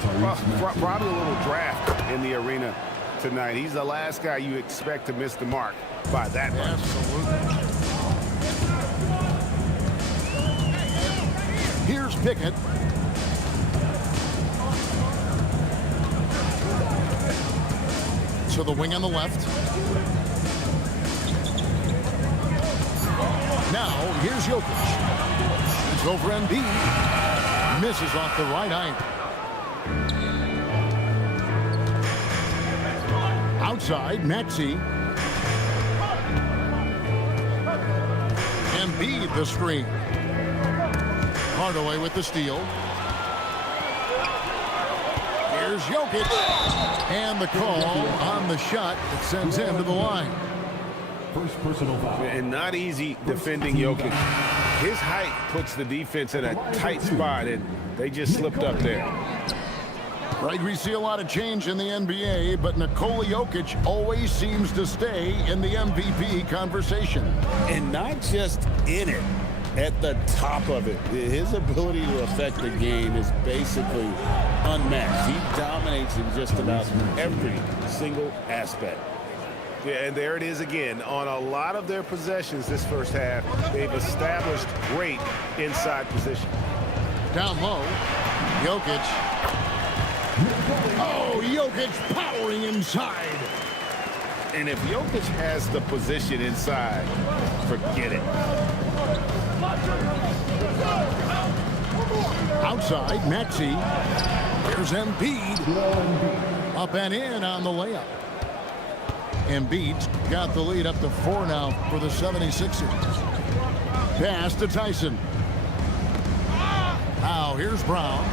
Probably a little draft in the arena tonight. He's the last guy you expect to miss the mark by that much. Absolutely. Here's Pickett. To the wing on the left. Now, here's Jokic. It's over Embiid. Misses off the right eye. Outside, Maxey. Embiid the screen. Hardaway with the steal. Here's Jokic. And the call on the shot that sends him to the line. First personal foul. And not easy defending Jokic. His height puts the defense in a tight spot, and they just slipped up there. Right, we see a lot of change in the NBA, but Nikola Jokic always seems to stay in the MVP conversation. And not just in it, at the top of it. His ability to affect the game is basically unmatched. He dominates in just about every single aspect. Yeah, and there it is again. On a lot of their possessions this first half, they've established great inside position. Down low, Jokic. Oh, Jokic powering inside. And if Jokic has the position inside, forget it. Outside, Maxey. Here's Embiid. Up and in on the layup. Embiid's got the lead up to 4 now for the 76ers. Pass to Tyson. Now here's Brown.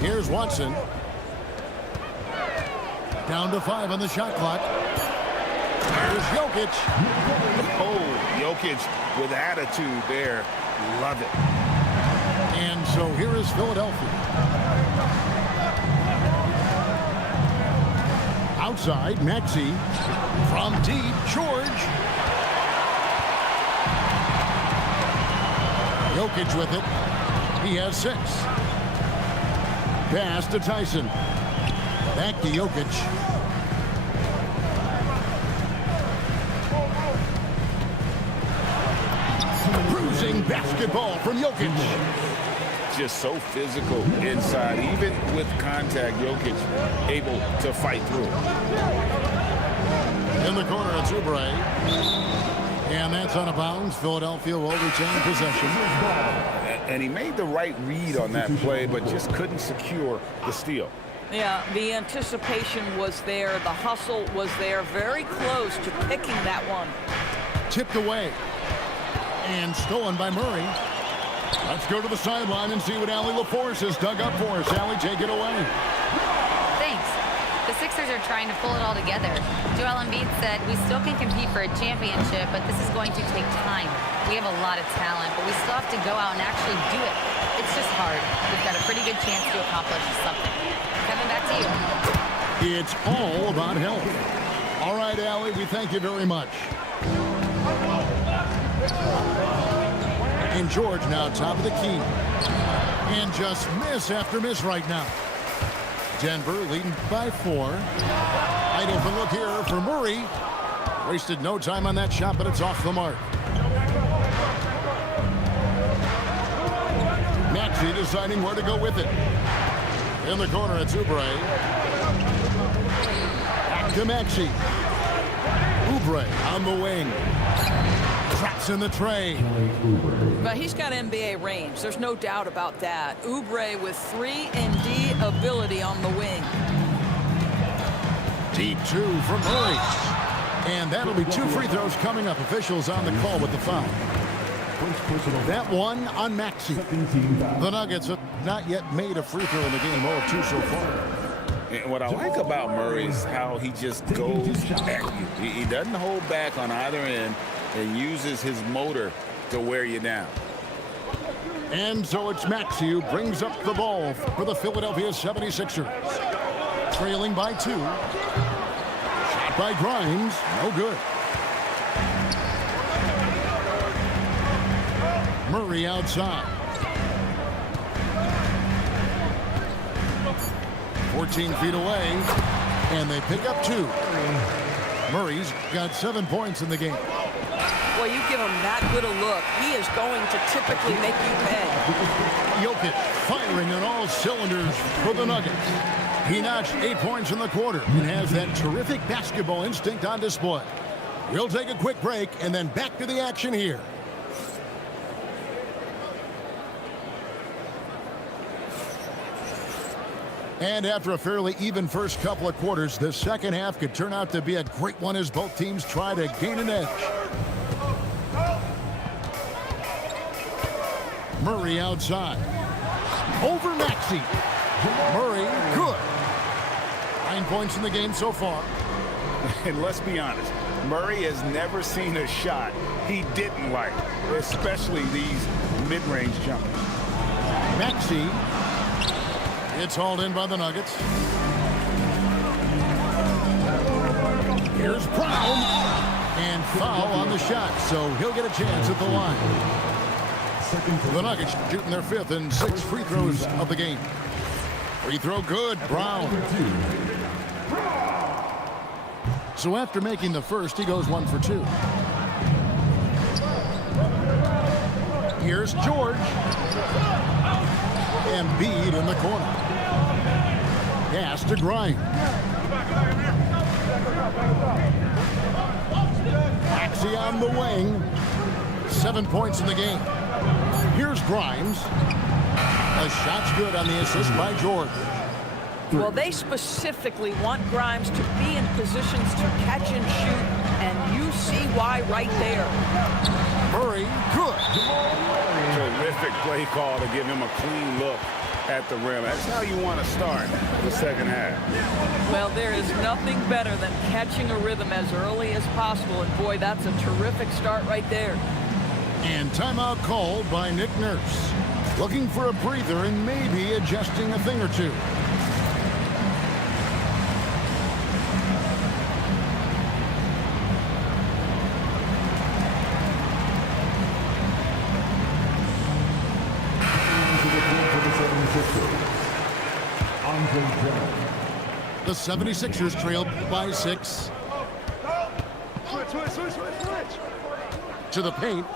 Here's Watson. Down to 5 on the shot clock. Here's Jokic. Oh, Jokic with attitude there. Love it. And so here is Philadelphia. Outside, Maxey. From deep, George. Jokic with it. He has 6. Pass to Tyson. Back to Jokic. Bruising basketball from Jokic. Just so physical inside. Even with contact, Jokic able to fight through. In the corner, it's Oubre. And that's out of bounds. Philadelphia will retain possession. And he made the right read on that play, but just couldn't secure the steal. Yeah, the anticipation was there. The hustle was there. Very close to picking that one. Tipped away. And stolen by Murray. Let's go to the sideline and see what Allie LaForce has dug up for us. Allie, take it away. Thanks. The Sixers are trying to pull it all together. Joel Embiid said, we still can compete for a championship, but this is going to take time. We have a lot of talent, but we still have to go out and actually do it. It's just hard. We've got a pretty good chance to accomplish something. Kevin, back to you. It's all about health. All right, Allie, we thank you very much. And George now top of the key. And just miss after miss right now. Denver leading by 4. Wide open look here for Murray. Wasted no time on that shot, but it's off the mark. Maxey deciding where to go with it. In the corner, it's Oubre. Back to Maxey. Oubre on the wing. Traps in the tray. But he's got NBA range. There's no doubt about that. Oubre with 3-and-D ability on the wing. Deep 2 from Murray. And that'll be 2 free throws coming up. Officials on the call with the foul. That one on Maxey. The Nuggets have not yet made a free throw in the game. 0 of 2 so far. And what I like about Murray is how he just goes at you. He doesn't hold back on either end and uses his motor to wear you down. And so it's Maxey who brings up the ball for the Philadelphia 76ers. trailing by 2. Shot by Grimes, no good. Murray outside. 14 feet away, and they pick up 2. Murray's got 7 points in the game. Well, you give him that good a look, he is going to typically make you pay. Jokic firing on all cylinders for the Nuggets. He notched 8 points in the quarter and has that terrific basketball instinct on display. We'll take a quick break and then back to the action here. And after a fairly even first couple of quarters, the second half could turn out to be a great one as both teams try to gain an edge. Murray outside. Over Maxey. Murray, good. 9 points in the game so far. And let's be honest, Murray has never seen a shot he didn't like, especially these mid-range jumpers. Maxey. It's hauled in by the Nuggets. Here's Brown. And foul on the shot, so he'll get a chance at the line. The Nuggets shooting their 5th and 6th free throws of the game. Free throw good, Brown. So after making the first, he goes 1 for 2. Here's George. Embiid in the corner. Pass to Grimes. Maxey on the wing. 7 points in the game. Here's Grimes. A shot's good on the assist by George. Well, they specifically want Grimes to be in positions to catch and shoot, and you see why right there. Murray, good. Terrific play call to give him a clean look at the rim. That's how you want to start the second half. Well, there is nothing better than catching a rhythm as early as possible, and boy, that's a terrific start right there. And timeout called by Nick Nurse. Looking for a breather and maybe adjusting a thing or two. The 76ers trail by 6. To the paint.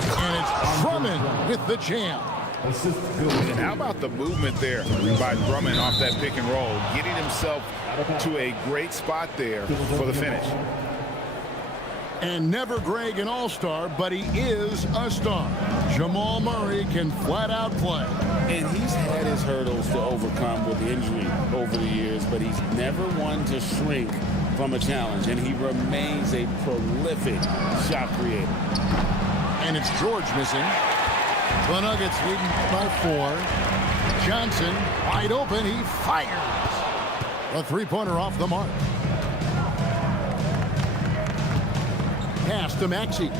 And it's Drummond with the jam. And how about the movement there by Drummond off that pick and roll, getting himself to a great spot there for the finish. And never Greg an all-star, but he is a star. Jamal Murray can flat out play. And he's had his hurdles to overcome with injury over the years, but he's never one to shrink from a challenge, and he remains a prolific shot creator. And it's George missing. The Nuggets leading by 4. Johnson wide open. He fires. A three-pointer off the mark. Pass to Maxey.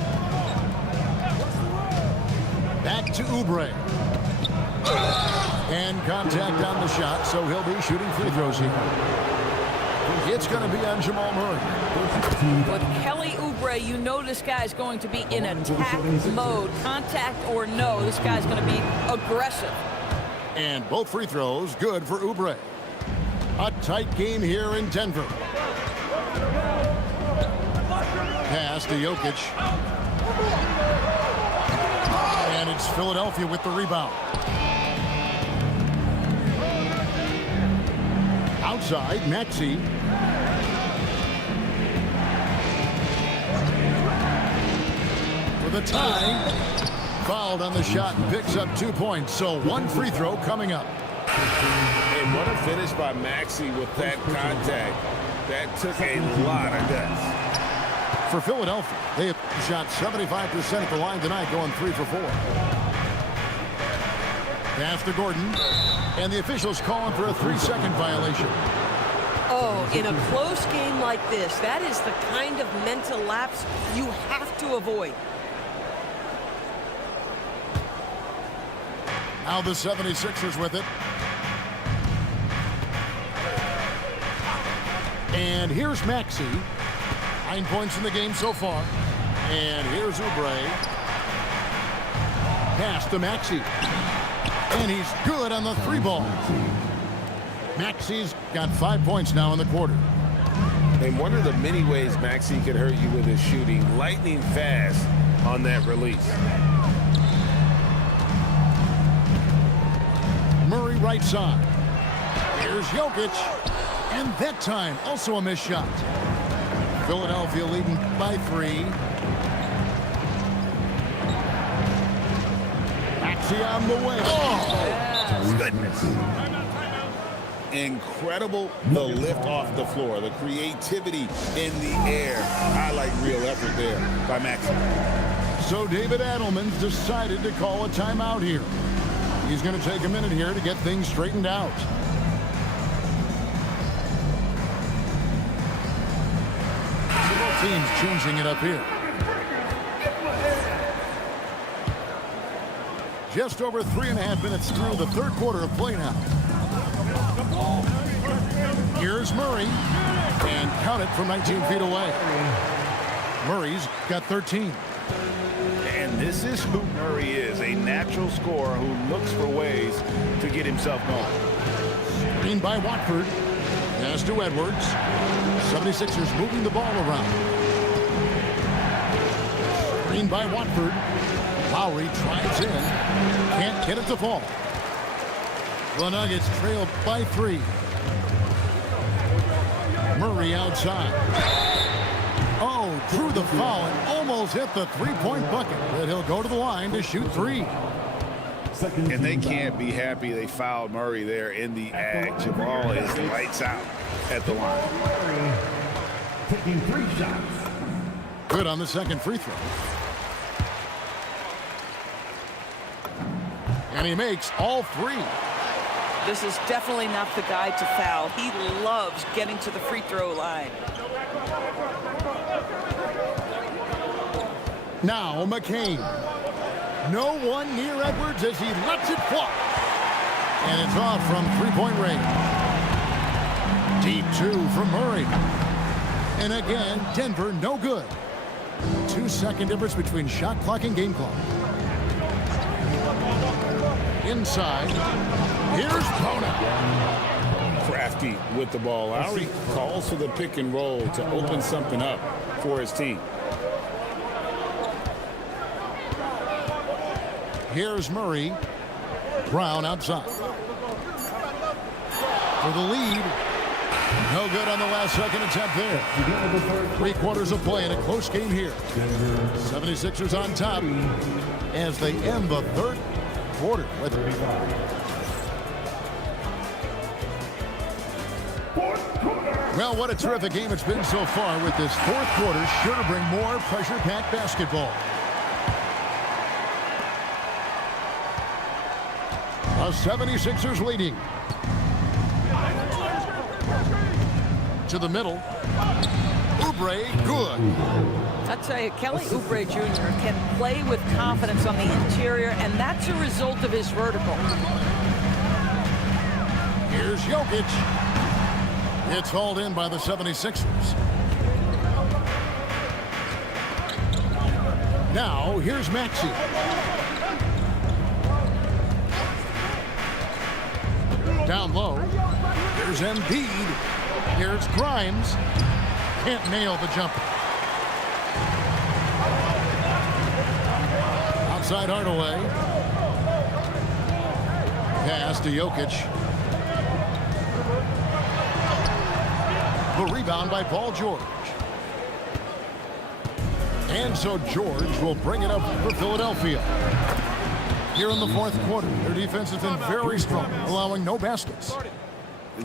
Back to Oubre. And contact on the shot, so he'll be shooting free throws here. It's going to be on Jamal Murray. With Kelly Oubre, you know this guy's going to be in attack mode. Contact or no, this guy's going to be aggressive. And both free throws good for Oubre. A tight game here in Denver. Pass to Jokic. And it's Philadelphia with the rebound. Outside, Maxey. For the tie. Fouled on the shot and picks up 2 points. So 1 free throw coming up. And what a finish by Maxey with that contact. That took a lot of guts. For Philadelphia, they have shot 75% at the line tonight, going 3 for 4. Pass to Gordon. And the officials calling for a 3-second violation. Oh, in a close game like this, that is the kind of mental lapse you have to avoid. Now the 76ers with it. And here's Maxey. 9 points in the game so far. And here's Oubre. Pass to Maxey. And he's good on the 3-ball. Maxey's got 5 points now in the quarter. And one of the many ways Maxey can hurt you with his shooting, lightning fast on that release. Murray right side. Here's Jokic. And that time, also a missed shot. Philadelphia leading by 3. Maxey on the way. Oh, goodness. Incredible, the lift off the floor, the creativity in the air. Highlight real effort there by Maxey. So David Adelman's decided to call a timeout here. He's going to take a minute here to get things straightened out. Both teams changing it up here. Just over 3.5 minutes through the third quarter of play now. Here's Murray, and count it from 19 feet away. Murray's got 13. And this is who Murray is, a natural scorer who looks for ways to get himself going. Screen by Watford. Pass to Edwards. 76ers moving the ball around. Screen by Watford. Lowry drives in. Can't get it to fall. The Nuggets trail by 3. Murray outside. Oh, drew the foul and almost hit the 3-point bucket. But he'll go to the line to shoot 3. And they can't be happy they fouled Murray there in the act. Jamal is lights out at the line. Taking 3 shots. Good on the second free throw. And he makes all 3. This is definitely not the guy to foul. He loves getting to the free throw line. Now McCain. No one near Edwards as he lets it fly. And it's off from 3-point range. Deep 2 from Murray. And again, Denver no good. 2-second difference between shot clock and game clock. Inside. Here's Bona. Crafty with the ball. Lowry calls for the pick and roll to open something up for his team. Here's Murray. Brown outside. For the lead. No good on the last second attempt there. 3 quarters of play in a close game here. 76ers on top as they end the third quarter. Well, what a terrific game it's been so far, with this fourth quarter sure to bring more pressure-packed basketball. The 76ers leading. To the middle. Oubre, good. I tell you, Kelly Oubre Jr. can play with confidence on the interior, and that's a result of his vertical. Here's Jokic. It's hauled in by the 76ers. Now, here's Maxey. Down low. Here's Embiid. Here's Grimes. Can't nail the jumper. Outside Hardaway. Pass to Jokic. The rebound by Paul George. And so George will bring it up for Philadelphia. Here in the fourth quarter, their defense has been very strong, allowing no baskets.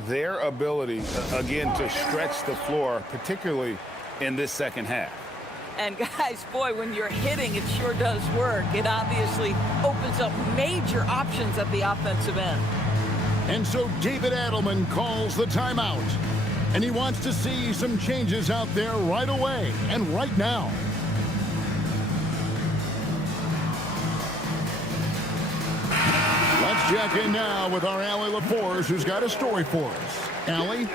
Their ability, again, to stretch the floor, particularly in this second half. And guys, boy, when you're hitting, it sure does work. It obviously opens up major options at the offensive end. And so David Adelman calls the timeout. And he wants to see some changes out there right away and right now. Let's check in now with our Allie LaForce, who's got a story for us. Allie?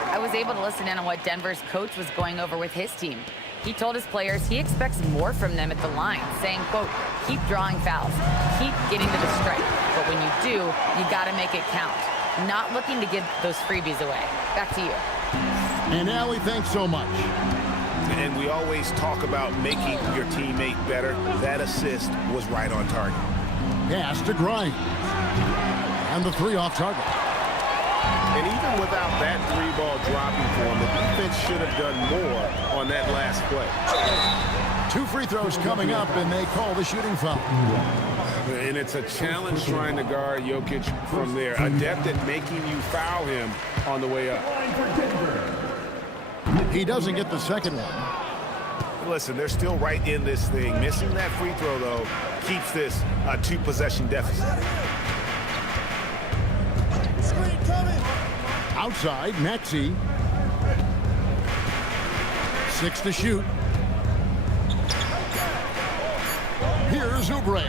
I was able to listen in on what Denver's coach was going over with his team. He told his players he expects more from them at the line, saying, quote, keep drawing fouls, keep getting to the stripe. But when you do, you got to make it count. Not looking to give those freebies away. Back to you. And Allie, thanks so much. And we always talk about making your teammate better. That assist was right on target. Pass to Grimes. And the three off target. And even without that three-ball dropping for him, the defense should have done more on that last play. 2 free throws coming up, and they call the shooting foul. And it's a challenge trying to guard Jokic from there. Adept at making you foul him on the way up. He doesn't get the second one. Listen, they're still right in this thing. Missing that free throw, though, keeps this a 2-possession deficit. Outside, Maxey. 6 to shoot. Here's Oubre.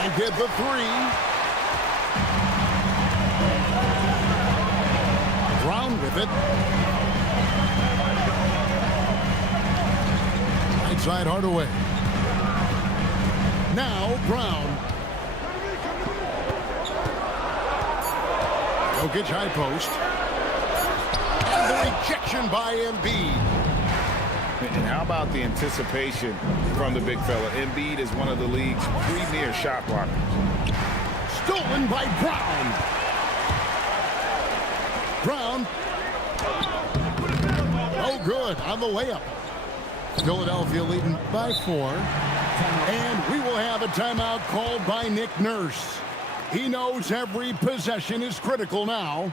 And get the 3. Brown with it. Right side Hardaway. Now Brown. Jokic high post. And the rejection by Embiid. And how about the anticipation from the big fella? Embiid is one of the league's premier shot blockers. Stolen by Brown. Brown. Oh, good on the layup. Philadelphia leading by 4. And we will have a timeout called by Nick Nurse. He knows every possession is critical now.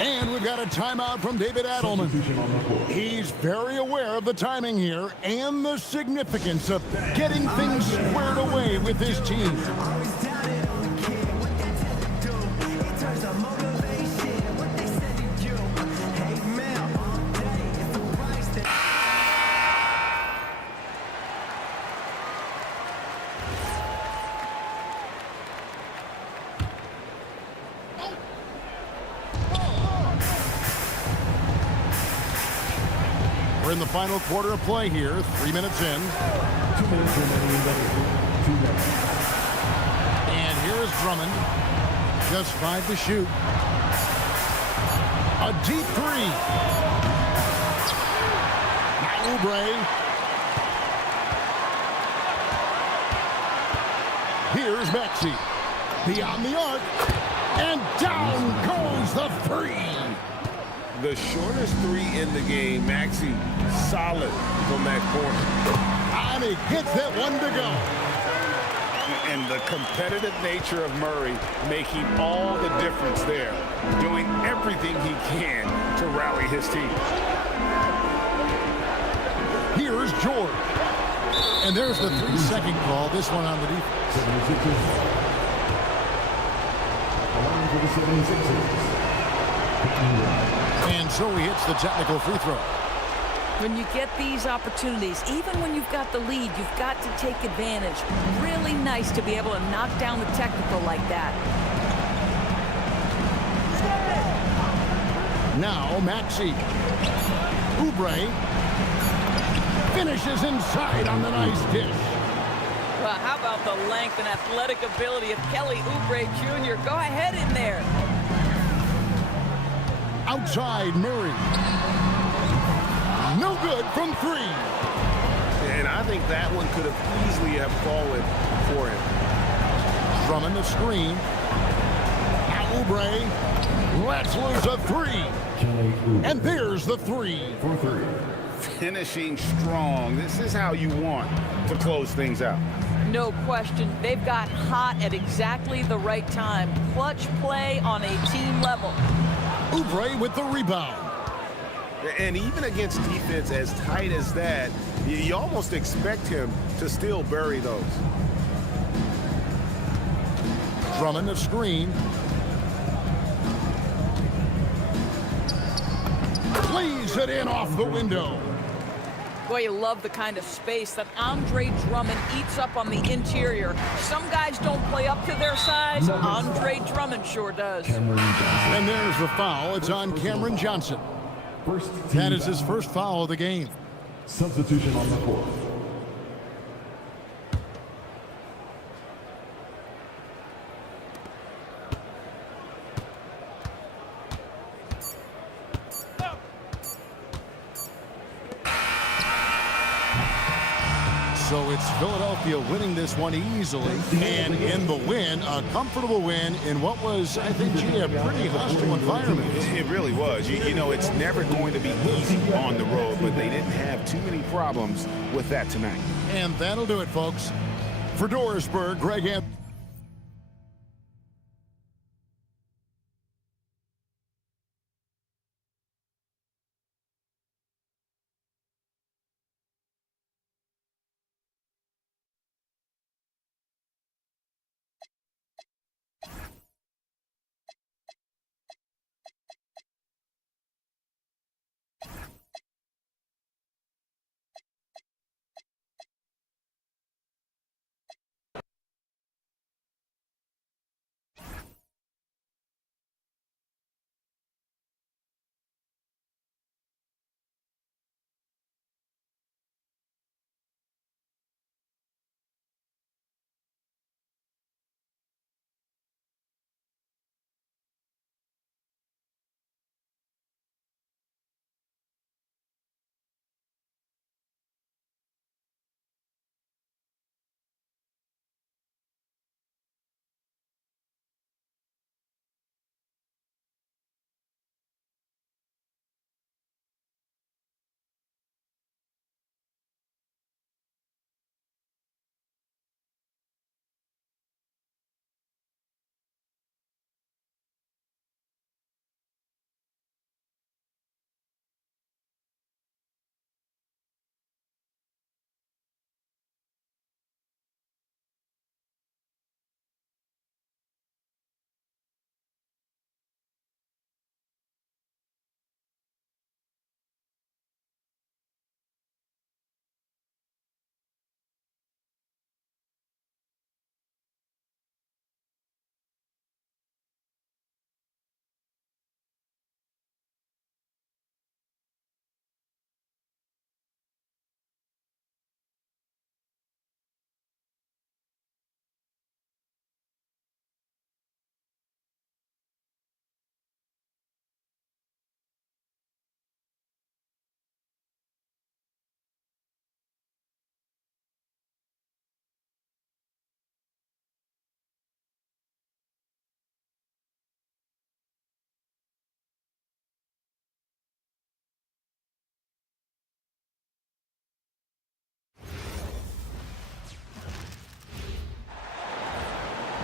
And we've got a timeout from David Adelman. He's very aware of the timing here and the significance of getting things squared away with his team. We're in the final quarter of play here, 3 minutes in. 2 minutes remaining. And here is Drummond. Just 5 to shoot. A deep 3. Now Oubre. Here's Maxey. Beyond the arc. And down goes the 3. The shortest 3 in the game. Maxey solid from that corner. And he gets that one to go. And the competitive nature of Murray making all the difference there. Doing everything he can to rally his team. Here's George. And there's the 3-second call. This one on the defense. And so he hits the technical free throw. When you get these opportunities, even when you've got the lead, you've got to take advantage. Really nice to be able to knock down the technical like that. Now Maxey. Oubre finishes inside on the nice dish. Well, how about the length and athletic ability of Kelly Oubre Jr.? Go ahead in there. Outside Murray. No good from 3. And I think that one could have easily have fallen for him. Drummond the screen. Now Oubre lets loose a 3. And there's the 3. Finishing strong. This is how you want to close things out. No question. They've got hot at exactly the right time. Clutch play on a team level. Oubre with the rebound. And even against defense as tight as that, you almost expect him to still bury those. Drummond a screen. Plays it in off the window. Boy, you love the kind of space that Andre Drummond eats up on the interior. Some guys don't play up to their size. Andre Drummond sure does. And there's the foul. It's on Cameron Johnson. That is his first foul of the game. Substitution on the court. So it's Philadelphia winning this one easily, and in the win, a comfortable win in what was, I think, a pretty hostile environment. It really was. You know, it's never going to be easy on the road, but they didn't have too many problems with that tonight. And that'll do it, folks. For Dorisburg, Greg Anthony.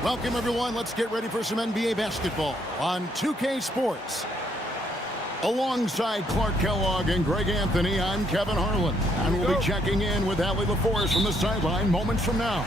Welcome, everyone. Let's get ready for some NBA basketball on 2K Sports. Alongside Clark Kellogg and Greg Anthony, I'm Kevin Harlan. And we'll be checking in with Allie LaForce from the sideline moments from now.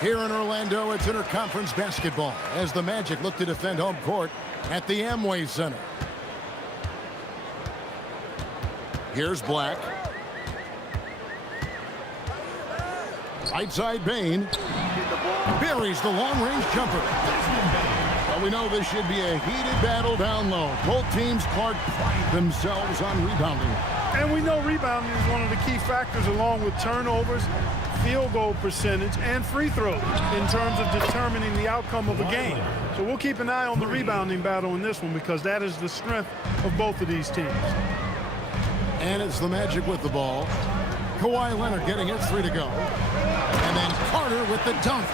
Here in Orlando, it's interconference basketball as the Magic look to defend home court at the Amway Center. Here's Black. Right side Bain. Buries the long-range jumper. Well, we know this should be a heated battle down low. Both teams pride themselves on rebounding. And we know rebounding is one of the key factors along with turnovers, field goal percentage, and free throws in terms of determining the outcome of a game. So we'll keep an eye on the rebounding battle in this one because that is the strength of both of these teams. And it's the Magic with the ball. Kawhi Leonard getting his 3 to go. And then Carter with the dunk.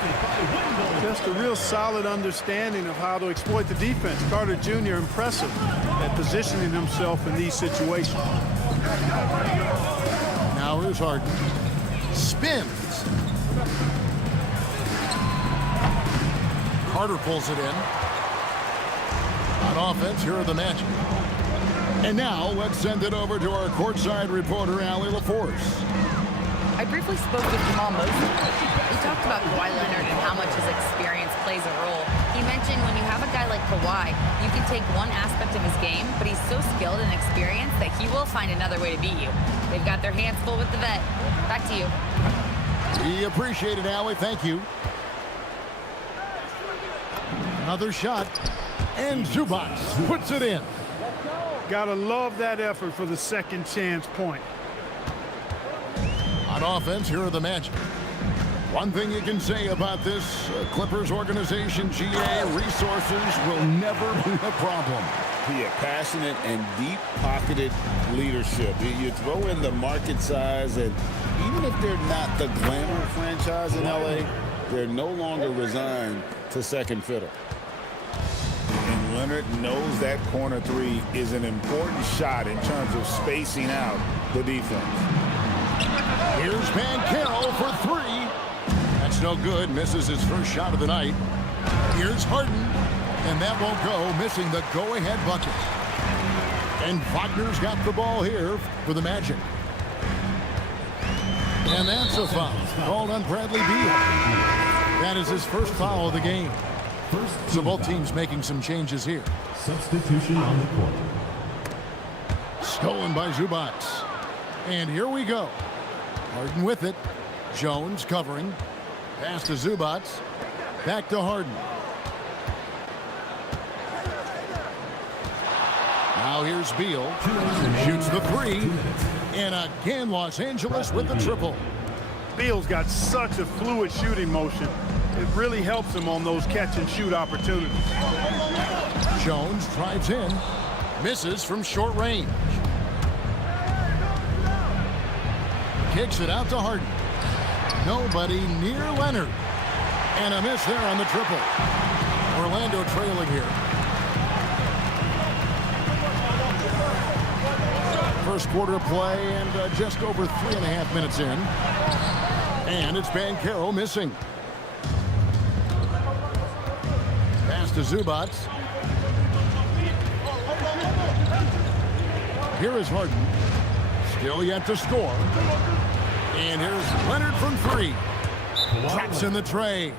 Just a real solid understanding of how to exploit the defense. Carter Jr. impressive at positioning himself in these situations. Now here's Harden. Spins. Carter pulls it in. On offense, here are the Magic. And now let's send it over to our courtside reporter, Allie LaForce. I briefly spoke with Jamal Mosley. We talked about Kawhi Leonard and how much his experience plays a role. He mentioned when you have a guy like Kawhi, you can take one aspect of his game, but he's so skilled and experienced that he will find another way to beat you. They've got their hands full with the vet. Back to you. We appreciate it, Allie. Thank you. Another shot. And Zubac puts it in. Gotta love that effort for the second chance point. On offense, here are the Magic. One thing you can say about this Clippers organization, GA, resources will never be a problem. Yeah, passionate and deep-pocketed leadership. You throw in the market size, and even if they're not the glamour franchise in LA, they're no longer resigned to second fiddle. And Leonard knows that corner 3 is an important shot in terms of spacing out the defense. Here's Banchero for 3. That's no good. Misses his first shot of the night. Here's Harden. And that won't go. Missing the go-ahead bucket. And Wagner's got the ball here for the Magic. And that's a foul called on Bradley Beal. That is his first foul of the game. So both teams making some changes here. Substitution on the court. Stolen by Zubac. And here we go. Harden with it. Jones covering. Pass to Zubac. Back to Harden. Now here's Beal. Shoots the 3. And again, Los Angeles with the triple. Beal's got such a fluid shooting motion. It really helps him on those catch-and-shoot opportunities. Jones drives in. Misses from short range. Kicks it out to Harden. Nobody near Leonard. And a miss there on the triple. Orlando trailing here. First quarter of play and just over 3.5 minutes in. And it's Banchero missing. Pass to Zubac. Here is Harden. Still yet to score. And here's Leonard from 3. Drops in the tray.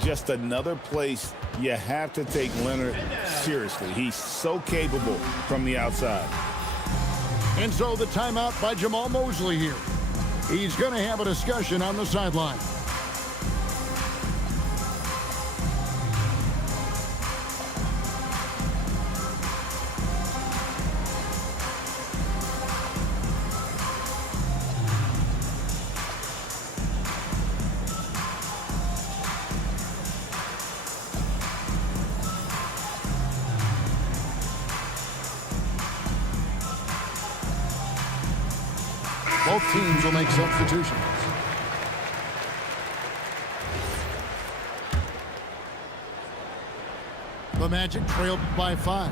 Just another place you have to take Leonard seriously. He's so capable from the outside. And so the timeout by Jamal Mosley here. He's going to have a discussion on the sideline. Both teams will make substitutions. The Magic trailed by 5.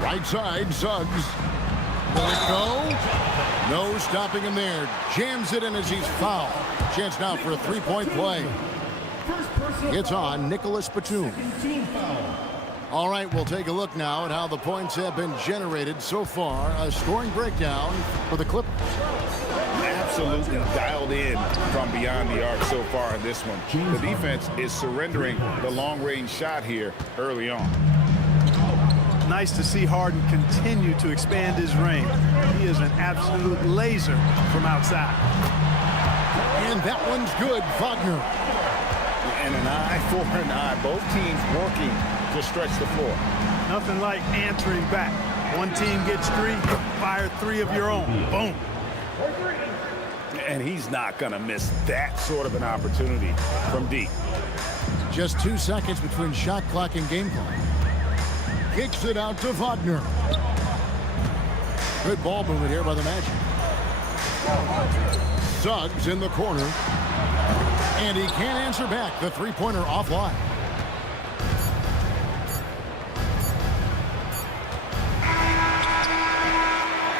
Right side, Suggs. Will it go? No stopping him there. Jams it in as he's fouled. Chance now for a 3-point play. It's on Nicholas Batum. All right, we'll take a look now at how the points have been generated so far. A scoring breakdown for the Clippers. absolutely dialed in from beyond the arc so far in this one. The defense is surrendering the long-range shot here early on. Nice to see Harden continue to expand his range. He is an absolute laser from outside. And that one's good, Wagner. And an eye for an eye. Both teams working to stretch the floor. Nothing like answering back. One team gets three, fire three of your own. Boom. And he's not going to miss that sort of an opportunity from deep. Just 2 seconds between shot clock and game clock. Kicks it out to Wagner. Good ball movement here by the Magic. Suggs in the corner. And he can't answer back. The three-pointer offline.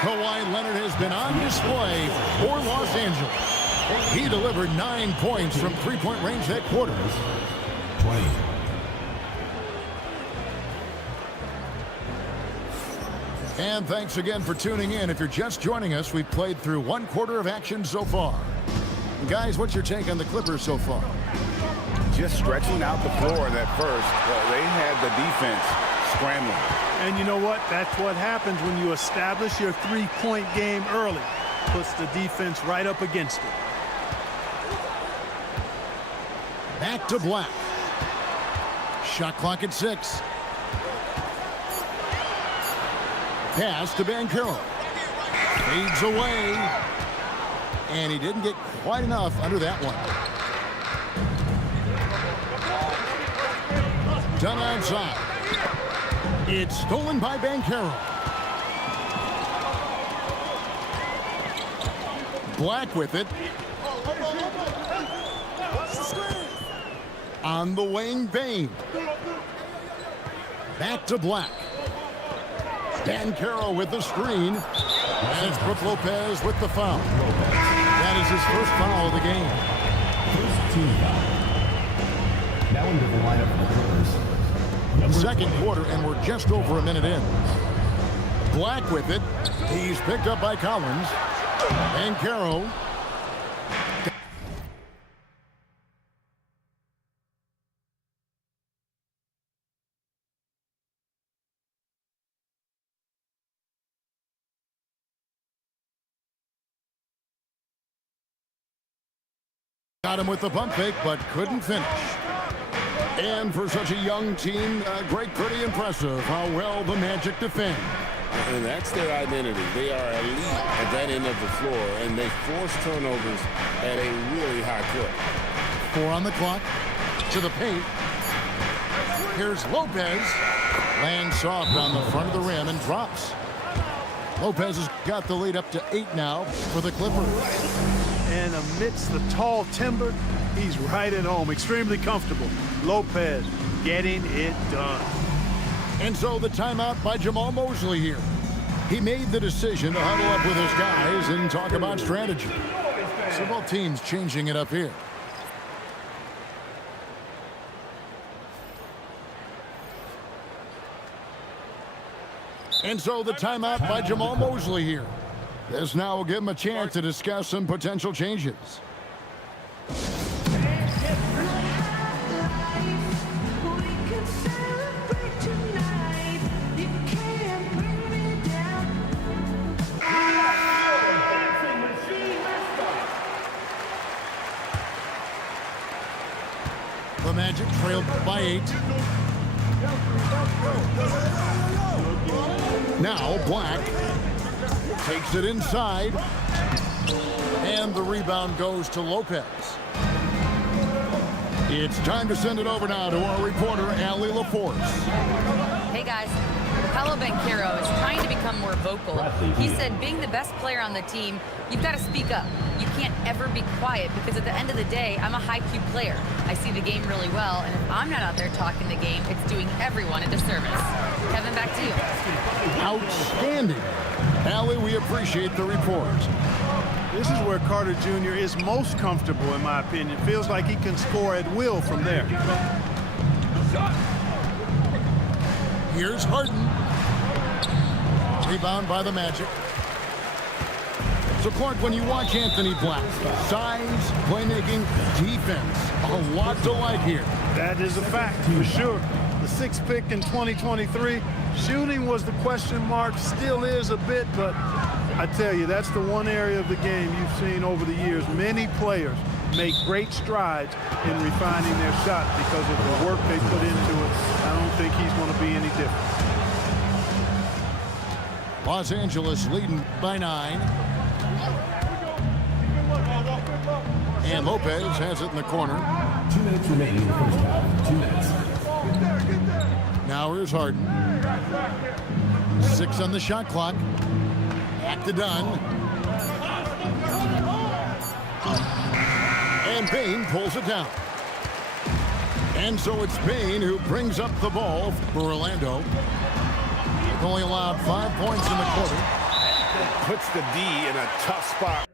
Kawhi Leonard has been on display for Los Angeles. He delivered 9 points from three-point range that quarter. 20. And thanks again for tuning in. If you're just joining us, we've played through 1 quarter of action so far. Guys, what's your take on the Clippers so far? Just stretching out the floor in that first. They had the defense scrambling. And you know what? That's what happens when you establish your three-point game early. Puts the defense right up against it. Back to Black. Shot clock at 6. Pass to Banchero. Fades away. And he didn't get quite enough under that one. Done outside. It's stolen by Banchero. Black with it. On the wing, Bain. Back to Black. Banchero with the screen. And it's Brook Lopez with the foul. That is his first foul of the game. First team foul. Now into the lineup for the Clippers. Second quarter, and we're just over a minute in. Black with it. He's picked up by Collins. Banchero. Got him with the pump fake, but couldn't finish. And for such a young team, pretty impressive how well the Magic defend. And that's their identity. They are elite at that end of the floor, and they force turnovers at a really high clip. 4 on the clock. To the paint. Here's Lopez. Lands soft on the front of the rim and drops. Lopez has got the lead up to 8 now for the Clippers. And amidst the tall timber, he's right at home, extremely comfortable. Lopez getting it done. And so the timeout by Jamal Mosley here. He made the decision to huddle up with his guys and talk about strategy. So both teams changing it up here. And so the timeout by Jamal Mosley here. This now will give him a chance to discuss some potential changes. The Magic trailed by 8. Now Black takes it inside, and the rebound goes to Lopez. It's time to send it over now to our reporter, Allie LaForce. Hey guys, Paolo Banchero is trying to become more vocal. He said being the best player on the team, you've got to speak up. You can't ever be quiet because at the end of the day, I'm a high-Q player. I see the game really well, and if I'm not out there talking the game, it's doing everyone a disservice. Kevin, back to you. Outstanding. Allie, we appreciate the report. This is where Carter Jr. is most comfortable, in my opinion. Feels like he can score at will from there. Here's Harden. Rebound by the Magic. So, Clark, when you watch Anthony Black, size, playmaking, defense, a lot to like here. That is a fact, for sure. The 6th pick in 2023. Shooting was the question mark, still is a bit, but I tell you, that's the one area of the game you've seen over the years. Many players make great strides in refining their shot because of the work they put into it. I don't think he's going to be any different. Los Angeles leading by 9. And Lopez has it in the corner. 2 minutes remaining in the first half. 2 minutes. Now here's Harden. 6 on the shot clock. Back to Dunn. And Payne pulls it down. And so it's Payne who brings up the ball for Orlando. They've only allowed 5 points in the quarter. Puts the D in a tough spot.